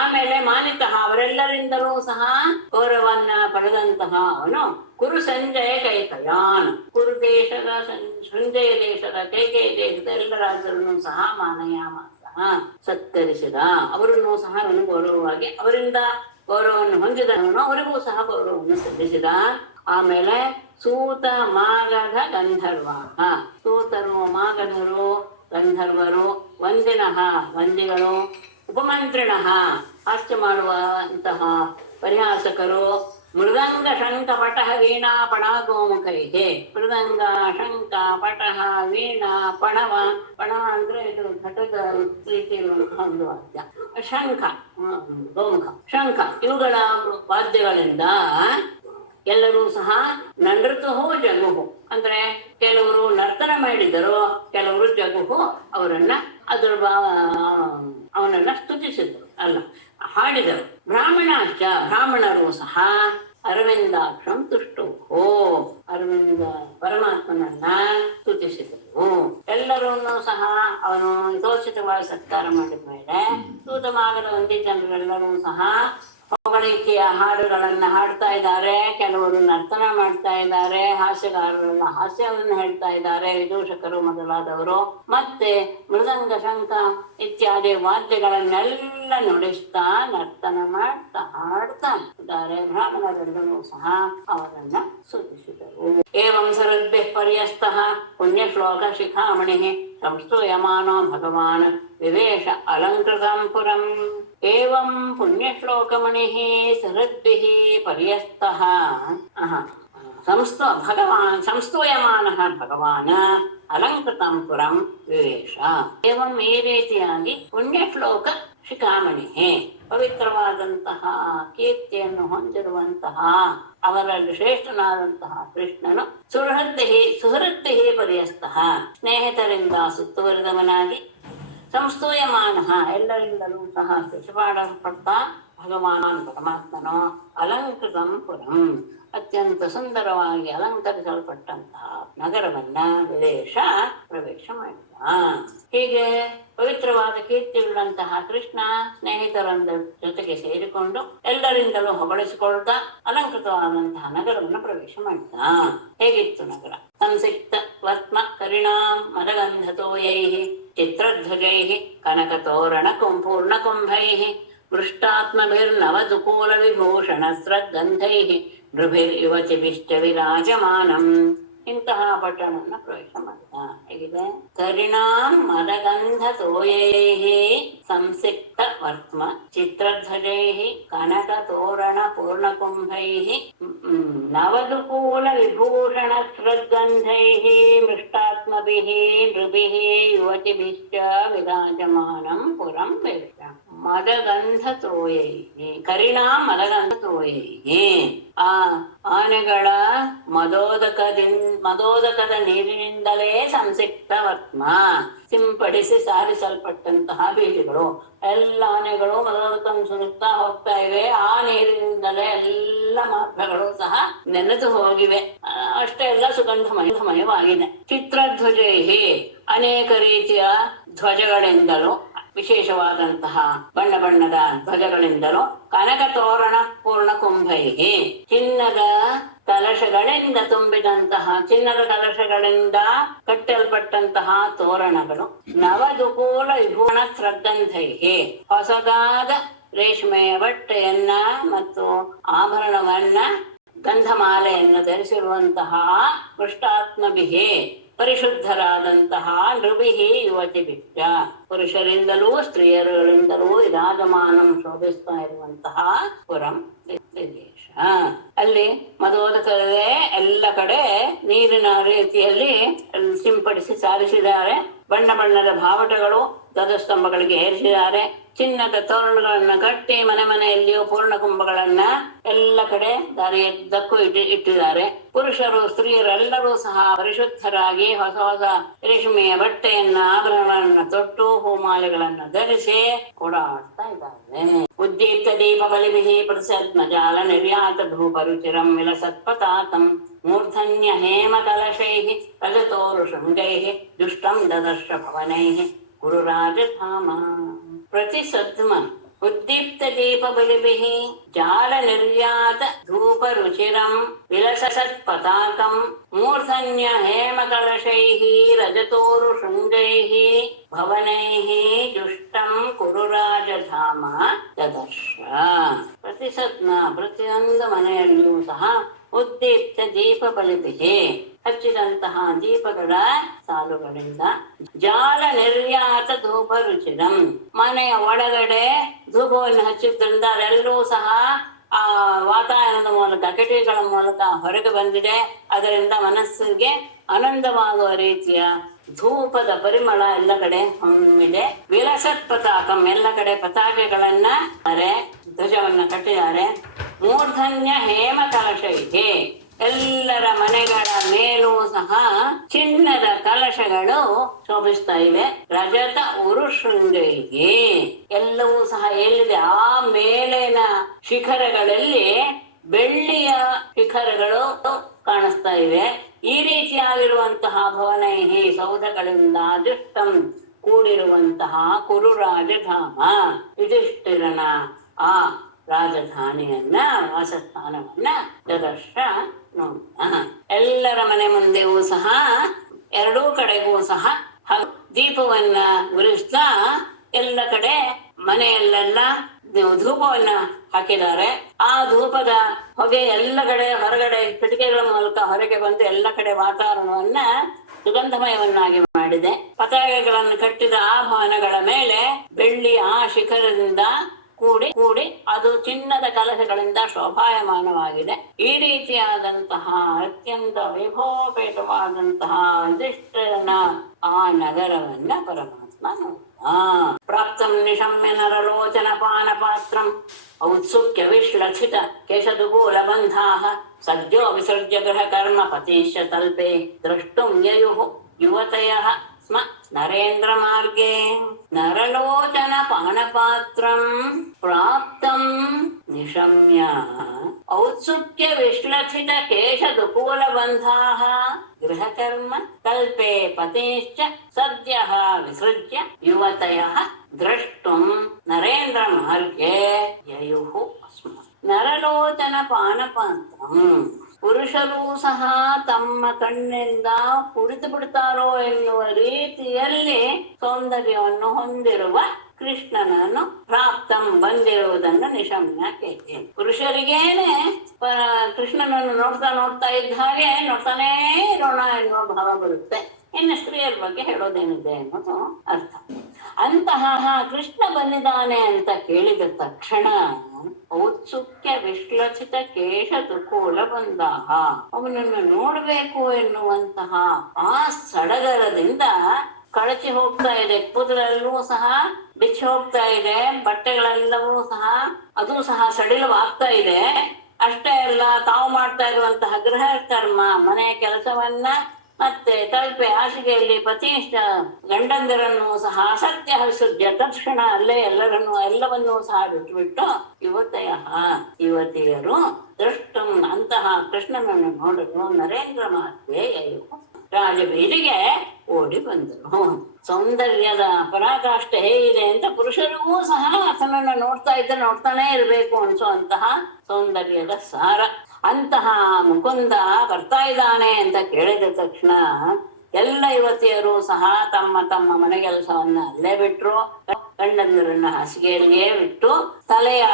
ಆಮೇಲೆ ಮಾನಿತಃ ಅವರೆಲ್ಲರಿಂದಲೂ ಸಹ ಗೌರವನ್ನ ಪಡೆದಂತಹ ಅವನು ಕುರು ಸಂಜಯ ಕೈಕಯಾನ್ ಕುರು ದೇಶದ ಸಂಜಯ ದೇಶದ ಕೈಕೇಯ ದೇಶದ ಎಲ್ಲ ರಾಜರನ್ನು ಸಹ ಮಾನಯಾಮಾಸ ಸತ್ಕರಿಸಿದ. ಅವರನ್ನು ಸಹ ಅವನು ಗೌರವವಾಗಿ ಅವರಿಂದ ಗೌರವವನ್ನು ಹೊಂದಿದವನು ಅವರಿಗೂ ಸಹ ಗೌರವವನ್ನು ಸಲ್ಲಿಸಿದ. ಆಮೇಲೆ ಸೂತ ಮಾಗಧ ಗಂಧರ್ವ ಸೂತರು ಮಾಗಧರು ಗಂಧರ್ವರು ವಂದಿನಃ ವಂದಿಗಳು ಉಪಮಂತ್ರಿಣಃ ಹಾಸ್ಯ ಮಾಡುವಂತಹ ಪರಿಹಾಸಕರು ಮೃದಂಗ ಶಂಖ ಪಟಃ ವೀಣಾ ಪಣ ಗೋಮುಖೈಹೆ ಮೃದಂಗ ಶಂಖ ಪಟಃ ವೀಣಾ ಪಣವ ಪಣವ ಅಂದ್ರೆ ಇದು ಘಟದ ರೀತಿಯಿರುವಂತಹ ಒಂದು ವಾದ್ಯ ಶಂಖ ಗೋಮುಖ ಶಂಖ ಇವುಗಳ ವಾದ್ಯಗಳಿಂದ ಎಲ್ಲರೂ ಸಹ ನೃತುಹು ಜಗುಹು ಅಂದ್ರೆ ಕೆಲವರು ನರ್ತನ ಮಾಡಿದರು, ಕೆಲವರು ಜಗುಹು ಅವರನ್ನ ಅದರ ಅವನನ್ನ ಸ್ತುತಿಸಿದರು ಅಲ್ಲ ಹಾಡಿದರು. ಬ್ರಾಹ್ಮಣಾಶ್ಚ ಬ್ರಾಹ್ಮಣರು ಸಹ ಅರವಿಂದಾಕ್ಷಂ ತುಷ್ಟು ಅರವಿಂದ ಪರಮಾತ್ಮನನ್ನ ಸ್ತುತಿಸಿದರು. ಎಲ್ಲರನ್ನೂ ಸಹ ಅವನು ಯಥೋಚಿತವಾಗಿ ಸತ್ಕಾರ ಮಾಡಿದ ಮೇಲೆ ಸೂತಮಾಗದ ಒಂದೇ ಜನರೆಲ್ಲರೂ ಸಹ ಹೊಗಳಿಕೆಯ ಹಾಡುಗಳನ್ನ ಹಾಡ್ತಾ ಇದ್ದಾರೆ, ಕೆಲವರು ನರ್ತನ ಮಾಡ್ತಾ ಇದ್ದಾರೆ, ಹಾಸ್ಯಗಾರರೆಲ್ಲ ಹಾಸ್ಯವನ್ನು ಹೇಳ್ತಾ ಇದ್ದಾರೆ, ವಿದೂಷಕರು ಮೊದಲಾದವರು ಮತ್ತೆ ಮೃದಂಗ ಶಂಖ ಇತ್ಯಾದಿ ವಾದ್ಯಗಳನ್ನೆಲ್ಲ ನುಡಿಸ್ತಾ ನರ್ತನ ಮಾಡ್ತಾ ಹಾಡ್ತಾ ಇದ್ದಾರೆ. ಬ್ರಾಹ್ಮಣರೆಲ್ಲರೂ ಸಹ ಅವರನ್ನ ಸ್ತುತಿಸಿದರು. ಏವಂ ಸರದ್ಭಿಃ ಪರ್ಯಸ್ತಃ ಪುಣ್ಯಶ್ಲೋಕ ಶಿಖಾಮಣಿ ಸಂಸ್ತೂಯಮಾನೋ ಭಗವಾನ್ ವಿವೇಶ ಅಲಂಕೃತಂ ಪುರಂ. ಏವಂ ಪುಣ್ಯಶ್ಲೋಕಮಣಿಃ ಸರದ್ಭಿಃ ಪರ್ಯಸ್ತಃ ಸಂಸ್ತೂಯಮಾನಃ ಭಗವಾನ್ ಅಲಂಕೃತಂ ಪುರಂ ವಿವೇಶ. ಏವಂ ಈ ರೀತಿಯಾಗಿ ಪುಣ್ಯಶ್ಲೋಕ ಶಿಖಾಮಣಿ ಪವಿತ್ರವಾದಂತಹ ಕೀರ್ತಿಯನ್ನು ಹೊಂದಿರುವಂತಹ ಅವರಲ್ಲಿ ಶ್ರೇಷ್ಠನಾದಂತಹ ಕೃಷ್ಣನು ಸುಹೃದ್ಭಿಃ ಪರ್ಯಸ್ತಃ ಸ್ನೇಹಿತರಿಂದ ಸುತ್ತುವರಿದವನಾಗಿ ಸಂಸ್ತೂಯಮಾನ ಎಲ್ಲರಿಂದಲೂ ಸಹ ಸ್ತುತಿಸಲ್ಪಟ್ಟ ಭಗವಾನ್ ಪರಮಾತ್ಮನು ಅಲಂಕೃತಂ ಪುರಂ ಅತ್ಯಂತ ಸುಂದರವಾಗಿ ಅಲಂಕರಿಸಲ್ಪಟ್ಟಂತಹ ನಗರವನ್ನ ಪ್ರವೇಶ ಮಾಡಿದ. ಹೀಗೆ ಪವಿತ್ರವಾದ ಕೀರ್ತಿಯುಳ್ಳಂತಹ ಕೃಷ್ಣ ಸ್ನೇಹಿತರಂದ ಜೊತೆಗೆ ಸೇರಿಕೊಂಡು ಎಲ್ಲರಿಂದಲೂ ಹೊಗಳಿಸಿಕೊಳ್ತಾ ಅಲಂಕೃತವಾದಂತಹ ನಗರವನ್ನು ಪ್ರವೇಶ ಮಾಡಿದ. ಹೇಗಿತ್ತು ನಗರ? ಸಂಸಿಕ್ತ ವರ್ತ್ಮ ಕರಿಣಾಂ ಮದಗಂಧತೋಯೈಃ ಚಿತ್ರಧ್ವಜೈಃ ಕನಕತೋರಣ ಪೂರ್ಣಕುಂಭೈಃ ಮೃಷ್ಟಾತ್ಮಭಿರ್ನವದುಕೂಲ ವಿಭೂಷಣ ಸ್ರಗ್ಗಂಧೈಃ ನೃಭಿರ್ಯುವತಿಭಿಶ್ಚ ವಿರಾಜಮಾನಂ. ಇಂತಹ ಪಟ್ಟಣವನ್ನು ಪ್ರವೇಶ ಮಾಡಿದ. ಹೇಗಿದೆ? ಕರಿಣಾಂ ಮದಗಂಧ ತೋಯೈಃ ಸಂಸಿಕ್ತ ವರ್ತ್ಮ ಚಿತ್ರಧ್ವಜೈಃ ಕನಕ ತೋರಣ ಪೂರ್ಣಕುಂಭೈಃ ನವದುಕೂಲ ವಿಭೂಷಣ ಸ್ರಗ್ಗಂಧೈಃ ಮೃಷ್ಟಾತ್ಮಭಿಃ ನೃಭಿಃ ಯುವತಿಭಿಶ್ಚ ವಿರಾಜಮಾನಂ ಪುರಂ ವೇಷ. ಮದಗಂಧ ತೋಯೈಃ ಕರಿಣಾಂ ಮದಗಂಧ ತೋಯೈಃ ಆ ಆನೆಗಳ ಮದೋದಕದ ನೀರಿನಿಂದಲೇ ಸಂಸಿಕ್ತ ವರ್ತ್ಮ ಸಿಂಪಡಿಸಿ ಸಾರಿಸಲ್ಪಟ್ಟಂತಹ ಬೀಜಗಳು. ಎಲ್ಲ ಆನೆಗಳು ಮದೋದಕವನ್ನು ಸುರಿಸ್ತಾ ಹೋಗ್ತಾ ಇವೆ. ಆ ನೀರಿನಿಂದಲೇ ಎಲ್ಲ ಮಾರ್ಗಗಳು ಸಹ ನೆನೆದು ಹೋಗಿವೆ. ಅಷ್ಟೇ ಎಲ್ಲ ಸುಗಂಧಮಯವಾಗಿದೆ. ಚಿತ್ರಧ್ವಜೈಹಿ ಅನೇಕ ರೀತಿಯ ಧ್ವಜಗಳಿಂದಲೂ ವಿಶೇಷವಾದಂತಹ ಬಣ್ಣ ಬಣ್ಣದ ಧ್ವಜಗಳಿಂದಲೂ ಕನಕ ತೋರಣ ಪೂರ್ಣ ಕುಂಭೈಹಿ ಚಿನ್ನದ ಕಲಶಗಳಿಂದ ತುಂಬಿದಂತಹ ಚಿನ್ನದ ಕಲಶಗಳಿಂದ ಕಟ್ಟಲ್ಪಟ್ಟಂತಹ ತೋರಣಗಳು ನವದುಕೂಲ ವಿಭೂಣ ಶ್ರದ್ಧಂಧೈಹಿ ಹೊಸದಾದ ರೇಷ್ಮೆಯ ಬಟ್ಟೆಯನ್ನ ಮತ್ತು ಆಭರಣವನ್ನ ಗಂಧಮಾಲೆಯನ್ನು ಧರಿಸಿರುವಂತಹ ಪೃಷ್ಟಾತ್ಮಭಿಹಿ ಪರಿಶುದ್ಧರಾದಂತಹ ನೃಭಿಹಿ ಯುವತಿಭಿಶ್ಚ ಪುರುಷರಿಂದಲೂ ಸ್ತ್ರೀಯರುಗಳಿಂದಲೂ ವಿರಾಜಮಾನಂ ಶೋಭಿಸ್ತಾ ಇರುವಂತಹ ಪುರಂ ದೇಶ. ಅಲ್ಲಿ ಮದೋದಕರೇ ಎಲ್ಲ ಕಡೆ ನೀರಿನ ರೀತಿಯಲ್ಲಿ ಸಿಂಪಡಿಸಿ ಸಾರಿಸಿದ್ದಾರೆ. ಬಣ್ಣ ಬಣ್ಣದ ಬಾವುಟಗಳು ಧ್ವಜಸ್ತಂಭಗಳಿಗೆ ಏರಿಸಿದ್ದಾರೆ. ಚಿನ್ನದ ತೋರಣಗಳನ್ನು ಕಟ್ಟಿ ಮನೆ ಮನೆಯಲ್ಲಿಯೂ ಪೂರ್ಣ ಕುಂಭಗಳನ್ನ ಎಲ್ಲ ಕಡೆ ದಾರಿಯುದ್ದಕ್ಕೂ ಇಟ್ಟಿದ್ದಾರೆ. ಪುರುಷರು ಸ್ತ್ರೀಯರು ಎಲ್ಲರೂ ಸಹ ಪರಿಶುದ್ಧರಾಗಿ ಹೊಸ ಹೊಸ ರೇಷ್ಮೆಯ ಬಟ್ಟೆಯನ್ನ ಆಭರಣಗಳನ್ನ ತೊಟ್ಟು ಹೂಮಾಲೆಗಳನ್ನು ಧರಿಸಿ ಓಡಾಡ್ತಾ ಇದ್ದಾರೆ. ಉದ್ದೀಪ್ತ ದೀಪ ಬಲಿಭಿಹಿ ಪ್ರಸದ್ಮಜಾಲ ನಿರ್ಯಾತ ಧೂಪ ರುಚಿರಂ ವಿಲಸತ್ಪತಾಕಂ ಮೂರ್ಧನ್ಯ ಹೇಮ ಕಲಶೈಃ ರಜತೋರು ಶೃಂಗೈಃ ದುಷ್ಟಂ ದದರ್ಶ ಭವನೈಃ ಗುರುರಾಜಧಾಮ. ಪ್ರತಿಸದ್ಮ ಉದ್ದೀಪ್ತ ದೀಪ ಬಲಿಭಿಃ ಜಾಲ ನಿರ್ಯಾತ ಧೂಪ ರುಚಿರಂ ವಿಲಸತ್ ಪತಾಕಂ ಮೂರ್ಧನ್ಯ ಹೇಮ ಕಲಶೈಃ ರಜತೋರು ಶೃಂಗೈಃ ಭವನೈಃ ದುಷ್ಟಂ ಕುರು ರಾಜಧಾಮ ದದರ್ಶ. ಪ್ರತಿಸದ್ಮ ಪ್ರತಿಯೊಂದು ಮನೆಯಲ್ಲಿಯೂ ಸಹ ಉದ್ದೀಪ್ತ ದೀಪ ಬಲಿಭಿಹಿ ಹಚ್ಚಿದಂತಹ ದೀಪಗಳ ಸಾಲುಗಳಿಂದ ಜಾಲ ನಿರ್ಯಾತ ಧೂಪ ರುಚಿರಂ ಮನೆಯ ಒಳಗಡೆ ಧೂಪವನ್ನು ಹಚ್ಚಿದ್ರಿಂದ ಅದೆಲ್ಲೂ ಸಹ ಆ ವಾತಾವರಣದ ಮೂಲಕ ಕಿಟಕಿಗಳ ಮೂಲಕ ಹೊರಗೆ ಬಂದಿದೆ. ಅದರಿಂದ ಮನಸ್ಸಿಗೆ ಆನಂದವಾಗುವ ರೀತಿಯ ಧೂಪದ ಪರಿಮಳ ಎಲ್ಲ ಕಡೆ ಹೊಮ್ಮಿದೆ. ವಿಲಸತ್ ಪತಾಕಂ ಎಲ್ಲ ಕಡೆ ಪತಾಕೆಗಳನ್ನ ಧ್ವಜವನ್ನ ಕಟ್ಟಿದ್ದಾರೆ. ಮೂರ್ಧನ್ಯ ಹೇಮ ಕಲಶೈಹಿ ಎಲ್ಲರ ಮನೆಗಳ ಮೇಲೂ ಸಹ ಚಿನ್ನದ ಕಲಶಗಳು ಶೋಭಿಸ್ತಾ ಇವೆ. ರಜತ ಉರುಶೃಂಗೈಹಿ ಎಲ್ಲವೂ ಸಹ ಎಲ್ಲಿದೆ ಆ ಮೇಲಿನ ಶಿಖರಗಳಲ್ಲಿ ಬೆಳ್ಳಿಯ ಶಿಖರಗಳು ಕಾಣಿಸ್ತಾ ಇವೆ. ಈ ರೀತಿಯಾಗಿರುವಂತಹ ಭವನೈಹಿ ಸೌಧಗಳಿಂದ ದುಷ್ಟಂ ಕೂಡಿರುವಂತಹ ಕುರು ರಾಜಧಾಮ ಯುಧಿಷ್ಠಿರನ ಆ ರಾಜಧಾನಿಯನ್ನ ವಾಸಸ್ಥಾನವನ್ನ ದದರ್ಶ ನೋಡ. ಎಲ್ಲರ ಮನೆ ಮುಂದೆಯೂ ಸಹ ಎರಡೂ ಕಡೆಗೂ ಸಹ ದೀಪವನ್ನ ಉರಿಸ್ತಾ ಎಲ್ಲ ಕಡೆ ಮನೆಯಲ್ಲೆಲ್ಲ ಧೂಪವನ್ನ ಹಾಕಿದ್ದಾರೆ. ಆ ಧೂಪದ ಹೊಗೆ ಎಲ್ಲ ಕಡೆ ಹೊರಗಡೆ ಕಿಟಕಿಗಳ ಮೂಲಕ ಹೊರಗೆ ಬಂದು ಎಲ್ಲ ಕಡೆ ವಾತಾವರಣವನ್ನ ಸುಗಂಧಮಯವನ್ನಾಗಿ ಮಾಡಿದೆ. ಪತಾಕೆಗಳನ್ನು ಕಟ್ಟಿದ ಆ ಭವನಗಳ ಮೇಲೆ ಬೆಳ್ಳಿ ಆ ಶಿಖರದಿಂದ ಕೂಡಿ ಅದು ಚಿನ್ನದ ಕಲಶಗಳಿಂದ ಶೋಭಾಯಮಾನವಾಗಿದೆ. ಈ ರೀತಿಯಾದಂತಹ ಅತ್ಯಂತ ವೈಭವಪೇತವಾದಂತಹ ಯುಧಿಷ್ಠಿರನ ಆ ನಗರವನ್ನ ಪರಮಾತ್ಮ ನೋಡ. ಪ್ರಾಪ್ತಂ ನಿಶಮ್ಯ ನರಲೋಚನ ಪಾನ ಪಾತ್ರಂ ಔತ್ಸುಕ್ಯ ವಿಶ್ಲಥಿತ ಕೇಶದುಗೂಲ ಬಂಧಾಃ ಸದ್ಯೋ ವಿಸರ್ಜ್ಯ ಗೃಹ ಕರ್ಮ ಪತಿಶ್ಚ ತಲ್ಪೆ ದ್ರಷ್ಟುಂ ಯಯುಃ ಯುವತಯಃ ಸ್ಮ ನರೇಂದ್ರ ಮಾರ್ಗೇ. ನರಲೋಚನ ಪಾನಪಾತ್ರಂ ಪ್ರಾಪ್ತಂ ನಿಶಮ್ಯ ಔತ್ಸುಕ್ಯ ವಿಶ್ಲಥಿತ ಕೇಶದುಕೂಲ ಬಂಧಾಃ ಗೃಹಕರ್ಮ ಕಲ್ಪೆ ಪತಿಶ್ಚ ಸದ್ಯಃ ವಿಸೃಜ್ಯ ಯುವತಯಃ ದ್ರಷ್ಟುಂ ನರೇಂದ್ರ ಮಾರ್ಗೇ ಯಯುಃ ಸ್ಮ. ನರಲೋಚನ ಪಾನಪಾತ್ರಂ ಪುರುಷರೂ ಸಹ ತಮ್ಮ ಕಣ್ಣಿಂದ ಕುಡಿದು ಬಿಡ್ತಾರೋ ಎನ್ನುವ ರೀತಿಯಲ್ಲಿ ಸೌಂದರ್ಯವನ್ನು ಹೊಂದಿರುವ ಕೃಷ್ಣನನ್ನು ಪ್ರಾಪ್ತಂ ಬಂದಿರುವುದನ್ನು ನಿಶಮ್ಯ ಕೇಳಿ. ಪುರುಷರಿಗೇನೆ ಕೃಷ್ಣನನ್ನು ನೋಡ್ತಾ ಇದ್ದ ಹಾಗೆ ನೋಡ್ತಾನೇ ಇರೋಣ ಎನ್ನುವ ಭಾವ ಬರುತ್ತೆ. ಇನ್ನು ಸ್ತ್ರೀಯರ ಬಗ್ಗೆ ಹೇಳೋದೇನಿದೆ ಅನ್ನೋದು ಅರ್ಥ. ಅಂತಹ ಕೃಷ್ಣ ಬಂದಿದ್ದಾನೆ ಅಂತ ಕೇಳಿದ ತಕ್ಷಣ ಔತ್ಸುಕ್ಯ ವಿಶ್ಲಚಿತ ಕೇಶ ತುಕೂಲ ಬಂದಾಹ ಅವನನ್ನು ನೋಡ್ಬೇಕು ಎನ್ನುವಂತಹ ಆ ಸಡಗರದಿಂದ ಕಳಚಿ ಹೋಗ್ತಾ ಇದೆ. ಕೂದಲೆಲ್ಲವೂ ಸಹ ಬಿಚ್ಚಿ ಹೋಗ್ತಾ ಇದೆ. ಬಟ್ಟೆಗಳೆಲ್ಲವೂ ಸಹ ಅದು ಸಹ ಸಡಿಲವಾಗ್ತಾ ಇದೆ. ಅಷ್ಟೇ ಅಲ್ಲ, ತಾವು ಮಾಡ್ತಾ ಇರುವಂತಹ ಗೃಹ ಕರ್ಮ ಮನೆಯ ಕೆಲಸವನ್ನ ಮತ್ತೆ ತಲ್ಪೆ ಹಾಸಿಗೆಯಲ್ಲಿ ಪತಿಷ್ಠ ಗಂಡಂದಿರನ್ನು ಸಹ ಸತ್ಯ ವಿಸರ್ಜ್ಯ ತಕ್ಷಣ ಅಲ್ಲೇ ಎಲ್ಲವನ್ನೂ ಸಹ ಬಿಟ್ಟುಬಿಟ್ಟು ಯುವತಿಯರು ದೃಷ್ಟಂ ಅಂತಹ ಕೃಷ್ಣನನ್ನು ನೋಡಲು ನರೇಂದ್ರ ಮಾತೆ ರಾಜಬೀದಿಗೆ ಓಡಿ ಬಂದರು. ಸೌಂದರ್ಯದ ಪರಾಕಾಷ್ಠೆ ಹೇಗಿದೆ ಅಂತ ಪುರುಷರಿಗೂ ಸಹ ಆತನನ್ನ ನೋಡ್ತಾನೇ ಇರಬೇಕು ಅನ್ಸುವಂತಹ ಸೌಂದರ್ಯದ ಸಾರ. ಅಂತಹ ಮುಕುಂದ ಬರ್ತಾ ಇದ್ದಾನೆ ಅಂತ ಕೇಳಿದ ತಕ್ಷಣ ಎಲ್ಲ ಯುವತಿಯರು ಸಹ ತಮ್ಮ ತಮ್ಮ ಮನೆ ಕೆಲಸವನ್ನ ಅಲ್ಲೇ ಬಿಟ್ರು. ಗಂಡಂದಿರನ್ನ ಹಾಸಿಗೆಯಲ್ಲಿಯೇ ಬಿಟ್ಟು ತಲೆಯ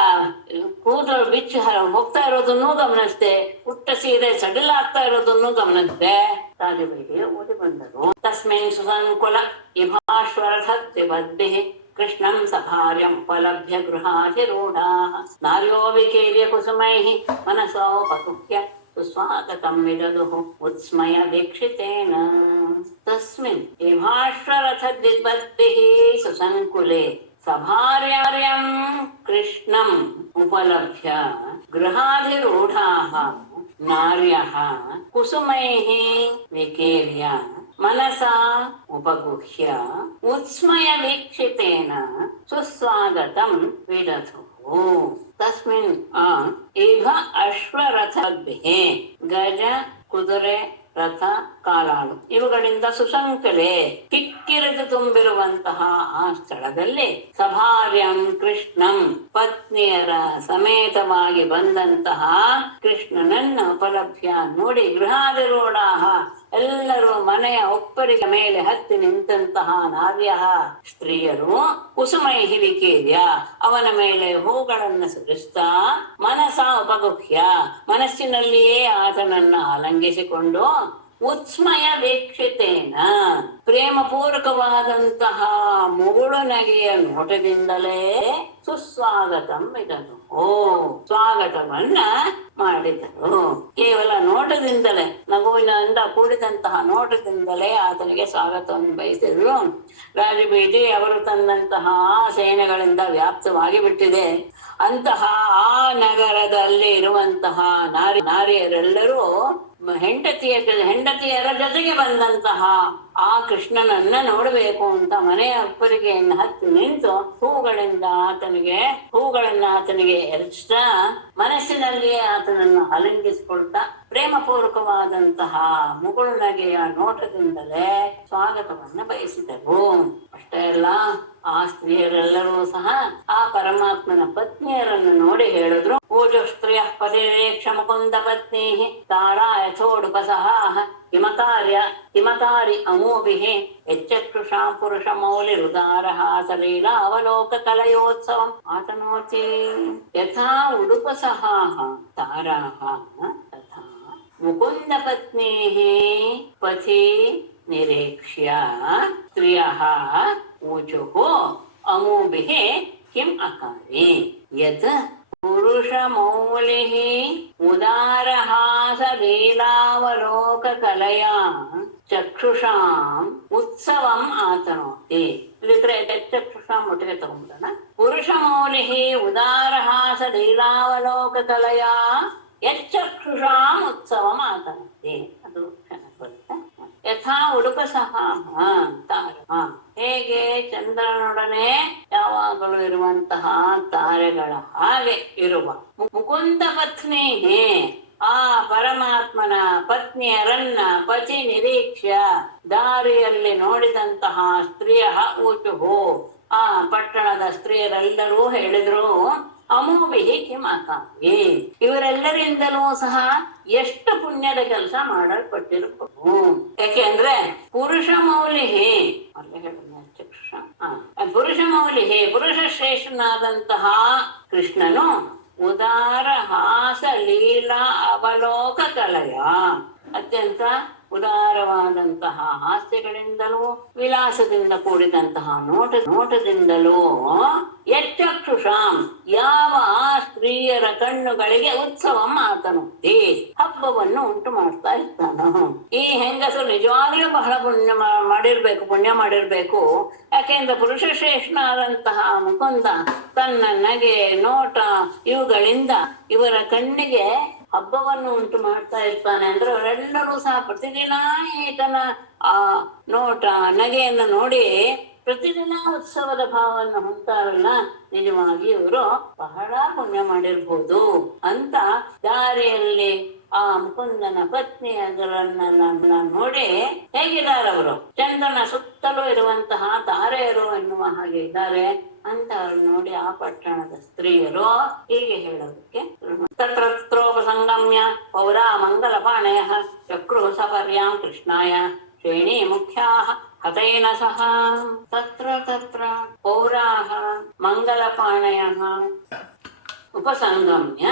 ಕೂದಲು ಬಿಚ್ಚಿ ಹೋಗ್ತಾ ಇರೋದನ್ನೂ ಗಮನಿಸ್ದೆ, ಪುಟ್ಟ ಸೀರೆ ಸಡಿಲಾಗ್ತಾ ಇರೋದನ್ನೂ ಗಮನಿಸ್ದೆ. ರಾಜಬೈಲಿಗೆ ಓಡಿ ಬಂದರು. ತಸ್ಮಿನ್ ಸುಸಂಕುಲ ಇಭಾಶ್ವರಥದ್ವಿಪದ್ಭಿಃ ಕೃಷ್ಣಂ ಸಭಾರ್ಯಂ ಉಪಲಭ್ಯ ಗೃಹಾಧಿರೂಢಾಃ ನಾರ್ಯೋ ವಿಕೀರ್ಯ ಕುಸುಮೈಃ ಮನಸೋಪತುಹ್ಯ ಸುಸ್ವಾಗತಂ ವಿದದುಃ ಉತ್ಸ್ಮಯ ದೀಕ್ಷಿತೇನ. ತಸ್ಮಿನ್ ಇಭಾಶ್ವರಥದ್ವಿಪದ್ಭಿಃ ಸುಸಂಕುಲೆ ಸಭಾರ್ಯಂ ಕೃಷ್ಣಂ ಉಪಲಭ್ಯ ಗೃಹಾಧಿರೂಢಾಃ ನಾರ್ಯಃ ಕುಸುಮೈಃ ವಿಕೀರ್ಯ ಮನಸಾ ಉಪಗುಹ್ಯ ಉತ್ಸ್ಮಯ ವೀಕ್ಷಿತೇನ ಸುಸ್ವಾಗತಂ ವಿದಧುಃ. ತಸ್ಮಿನ್ ಇಭ ಅಶ್ವರಥದ್ಭಿಃ ಗಜ, ಕುದುರೆ, ರಥ, ಕಾಲಾಳು ಇವುಗಳಿಂದ ಸುಸಂಕಲೆ ಕಿಕ್ಕಿರಿದು ತುಂಬಿರುವಂತಹ ಆ ಸ್ಥಳದಲ್ಲಿ ಸಭಾರ್ಯಂ ಕೃಷ್ಣಂ ಪತ್ನಿಯರ ಸಮೇತವಾಗಿ ಬಂದಂತಹ ಕೃಷ್ಣನನ್ನ ಉಪಲಭ್ಯ ನೋಡಿ ಗೃಹಾಧಿರೂಢಾಃ ಎಲ್ಲರೂ ಮನೆಯ ಒಪ್ಪರಿಗೆ ಮೇಲೆ ಹತ್ತಿ ನಿಂತಹ ನಾರ್ಯ ಸ್ತ್ರೀಯರು ಕುಸುಮೈಃ ವಿಕೀರ್ಯ ಅವನ ಮೇಲೆ ಹೂಗಳನ್ನು ಸುರಿಸ್ತಾ ಮನಸ ಉಪಗುಹ್ಯ ಮನಸ್ಸಿನಲ್ಲಿಯೇ ಆತನನ್ನ ಆಲಂಗಿಸಿಕೊಂಡು ಉತ್ಸ್ಮಯ ವೀಕ್ಷಿತೇನ ಪ್ರೇಮಪೂರ್ವಕವಾದಂತಹ ಮುಗುಳು ನಗೆಯ ನೋಟದಿಂದಲೇ ಸುಸ್ವಾಗತಂ ಇದನು ಸ್ವಾಗತವನ್ನ ಮಾಡಿದರು. ಕೇವಲ ನೋಟದಿಂದಲೇ ನಗುವಿನಿಂದ ಕೂಡಿದಂತಹ ನೋಟದಿಂದಲೇ ಆತನಿಗೆ ಸ್ವಾಗತವನ್ನು ಬಯಸಿದ್ರು. ರಾಜಬೀದಿ ಅವರು ತಂದಂತಹ ಸೇನೆಗಳಿಂದ ವ್ಯಾಪ್ತವಾಗಿ ಬಿಟ್ಟಿದೆ. ಅಂತಹ ಆ ನಗರದಲ್ಲಿ ಇರುವಂತಹ ನಾರಿಯರೆಲ್ಲರೂ ಹೆಂಡತಿಯರ ಜೊತೆಗೆ ಬಂದಂತಹ ಆ ಕೃಷ್ಣನನ್ನ ನೋಡಬೇಕು ಅಂತ ಮನೆಯ ಅಪ್ಪರಿಗೆಯನ್ನು ಹತ್ತಿ ನಿಂತು ಹೂಗಳನ್ನ ಆತನಿಗೆ ಎರಚ್ತಾ ಮನಸ್ಸಿನಲ್ಲಿಯೇ ಆತನನ್ನು ಆಲಿಂಗಿಸಿಕೊಳ್ತಾ ಪ್ರೇಮಪೂರ್ವಕವಾದಂತಹ ಮುಗುಳು ನಗೆಯ ನೋಟದಿಂದಲೇ ಸ್ವಾಗತವನ್ನ ಬಯಸಿದರು. ಅಷ್ಟೇ ಅಲ್ಲ, ಆ ಸ್ತ್ರೀಯರೆಲ್ಲರೂ ಸಹ ಆ ಪರಮಾತ್ಮನ ಪತ್ನಿಯರನ್ನು ನೋಡಿ ಹೇಳಿದ್ರು, ಓಜೋ ಸ್ತ್ರೀಯ ಪತಿರೇಕ್ಷ ಮುಕುಂದ ಪತ್ನಿ ತಾರಾ ಯಥೋಡುಪಸಹಾಹ ಕಿಮಕಾರಿ ಅಮೋಭಿಃ ಯಚ್ಚಕ್ಷುಷಾಂ ಪುರುಷ ಮೌಲಿ ಹೃದಾರಃ ಸಲೀಲಾ ಅವಲೋಕ ಕಲಯೋತ್ಸವಂ ಆತನೋತಿ ಯಥಾ ಉಡುಪಸಹಾಹ ತಾರಾಹ ತಥಾ ಮುಕುಂದ ಪತ್ನೇಃ ಪತಿ ನಿರೀಕ್ಷ್ಯ ಸ್ತ್ರಿಯಃ ಊಚುಃ ಅಮೋಭಿಃ ಕಿಂ ಅಕಾರಿ ಯತ್ ಪುರುಷ ಮೌಲಿಃ ಉದಾರಹಾಸ ಲೀಲಾವಲೋಕ ಕಲಯಾ ಚಕ್ಷುಷಾಂ ಉತ್ಸವಂ ಆತನೋತಿ. ಇಲ್ಲಿದ್ರೆ ಚಕ್ಷುಷಾಂ ಒಟ್ಟಿಗೆ ತಗೊಂಡ್ಬಿಡೋಣ. ಪುರುಷ ಮೌಲಿಃ ಉದಾರಹಾಸ ಲೀಲಾವಲೋಕ ಕಲಯಾ ಯಚ್ಚಕ್ಷುಷಾಂ ಉತ್ಸವಂ ಆತನೋತಿ. ಅದು ಚೆನ್ನಾಗಿ ಬರುತ್ತೆ. ಯಥಾ ಉಡುಪಸಹ ಹೇಗೆ ಚಂದ್ರನೊಡನೆ ಯಾವಾಗಲೂ ಇರುವಂತಹ ತಾರೆಗಳ ಹಾಗೆ ಇರುವ ಮುಕುಂದ ಪತ್ನಿ ಆ ಪರಮಾತ್ಮನ ಪತ್ನಿಯರನ್ನ ಪತಿ ನಿರೀಕ್ಷ್ಯ ದಾರಿಯಲ್ಲಿ ನೋಡಿದಂತಹ ಸ್ತ್ರೀಯ ಊಚುಹು ಆ ಪಟ್ಟಣದ ಸ್ತ್ರೀಯರೆಲ್ಲರೂ ಹೇಳಿದ್ರು, ಅಮೋಭಿಹಿ ಕಿಮಕಾರಿ ಇವರೆಲ್ಲರಿಂದಲೂ ಸಹ ಎಷ್ಟು ಪುಣ್ಯದ ಕೆಲಸ ಮಾಡಲ್ಪಟ್ಟಿರಬಹುದು. ಯಾಕೆಂದ್ರೆ ಪುರುಷ ಮೌಲಿಹಿ ಪುರುಷ ಮೌಲಿಹಿ ಪುರುಷ ಶ್ರೇಷ್ಠನಾದಂತಹ ಕೃಷ್ಣನು ಉದಾರ ಹಾಸ ಲೀಲಾ ಅವಲೋಕ ಕಲಯ ಅತ್ಯಂತ ಉದಾರವಾದಂತಹ ಹಾಸ್ಯಗಳಿಂದಲೂ ವಿಲಾಸದಿಂದ ಕೂಡಿದಂತಹ ನೋಟದಿಂದಲೂ ಯಚ್ಚಕ್ಷುಷಾಂ ಯಾವ ಸ್ತ್ರೀಯರ ಕಣ್ಣುಗಳಿಗೆ ಉತ್ಸವಂ ಆತನುತ್ತಿ ಹಬ್ಬವನ್ನು ಉಂಟು ಮಾಡ್ತಾ ಇರ್ತಾನ. ಈ ಹೆಂಗಸರು ನಿಜವಾಗ್ಲೂ ಬಹಳ ಪುಣ್ಯ ಮಾಡಿರ್ಬೇಕು. ಯಾಕೆಂದ್ರೆ ಪುರುಷ ಶ್ರೇಷ್ಠನಾದಂತಹ ಮುಕುಂದ ತನ್ನ ನಗೆ ನೋಟ ಇವುಗಳಿಂದ ಇವರ ಕಣ್ಣಿಗೆ ಹಬ್ಬವನ್ನು ಉಂಟು ಮಾಡ್ತಾ ಇರ್ತಾನೆ. ಅಂದ್ರೆ ಅವರೆಲ್ಲರೂ ಸಹ ಪ್ರತಿದಿನ ಈತನ ಆ ನೋಟ ನಗೆಯನ್ನು ನೋಡಿ ಪ್ರತಿದಿನ ಉತ್ಸವದ ಭಾವವನ್ನು ಹೊಂದ್ತಾರಲ್ಲ, ನಿಜವಾಗಿ ಇವರು ಬಹಳ ಪುಣ್ಯ ಮಾಡಿರ್ಬೋದು ಅಂತ ದಾರಿಯಲ್ಲಿ ಆ ಮುಕುಂದನ ಪತ್ನಿಯರನ್ನೆಲ್ಲ ನೋಡಿ ಹೇಗಿದ್ದಾರೆ ಅವರು, ಚಂದ್ರನ ಸುತ್ತಲೂ ಇರುವಂತಹ ತಾರೆಯರು ಎನ್ನುವ ಹಾಗೆ ಇದ್ದಾರೆ ಅಂತ ನೋಡಿ ಆ ಪಟ್ಟಣದ ಸ್ತ್ರೀಯರು ಹೀಗೆ ಹೇಳೋದಕ್ಕೆ ತತ್ರೋಪಸಂಗಮ್ಯ ಪೌರಾ ಮಂಗಲ ಪಾಣಯ ಚಕ್ರು ಸಪರ್ಯಾಂ ಕೃಷ್ಣಾಯ ಶ್ರೇಣಿ ಮುಖ್ಯಾ ಹತೇನ ಸಹ. ತತ್ರ ಪೌರಾಹ ಮಂಗಲಪಾಣಯ ಉಪಸಂಗಮ್ಯ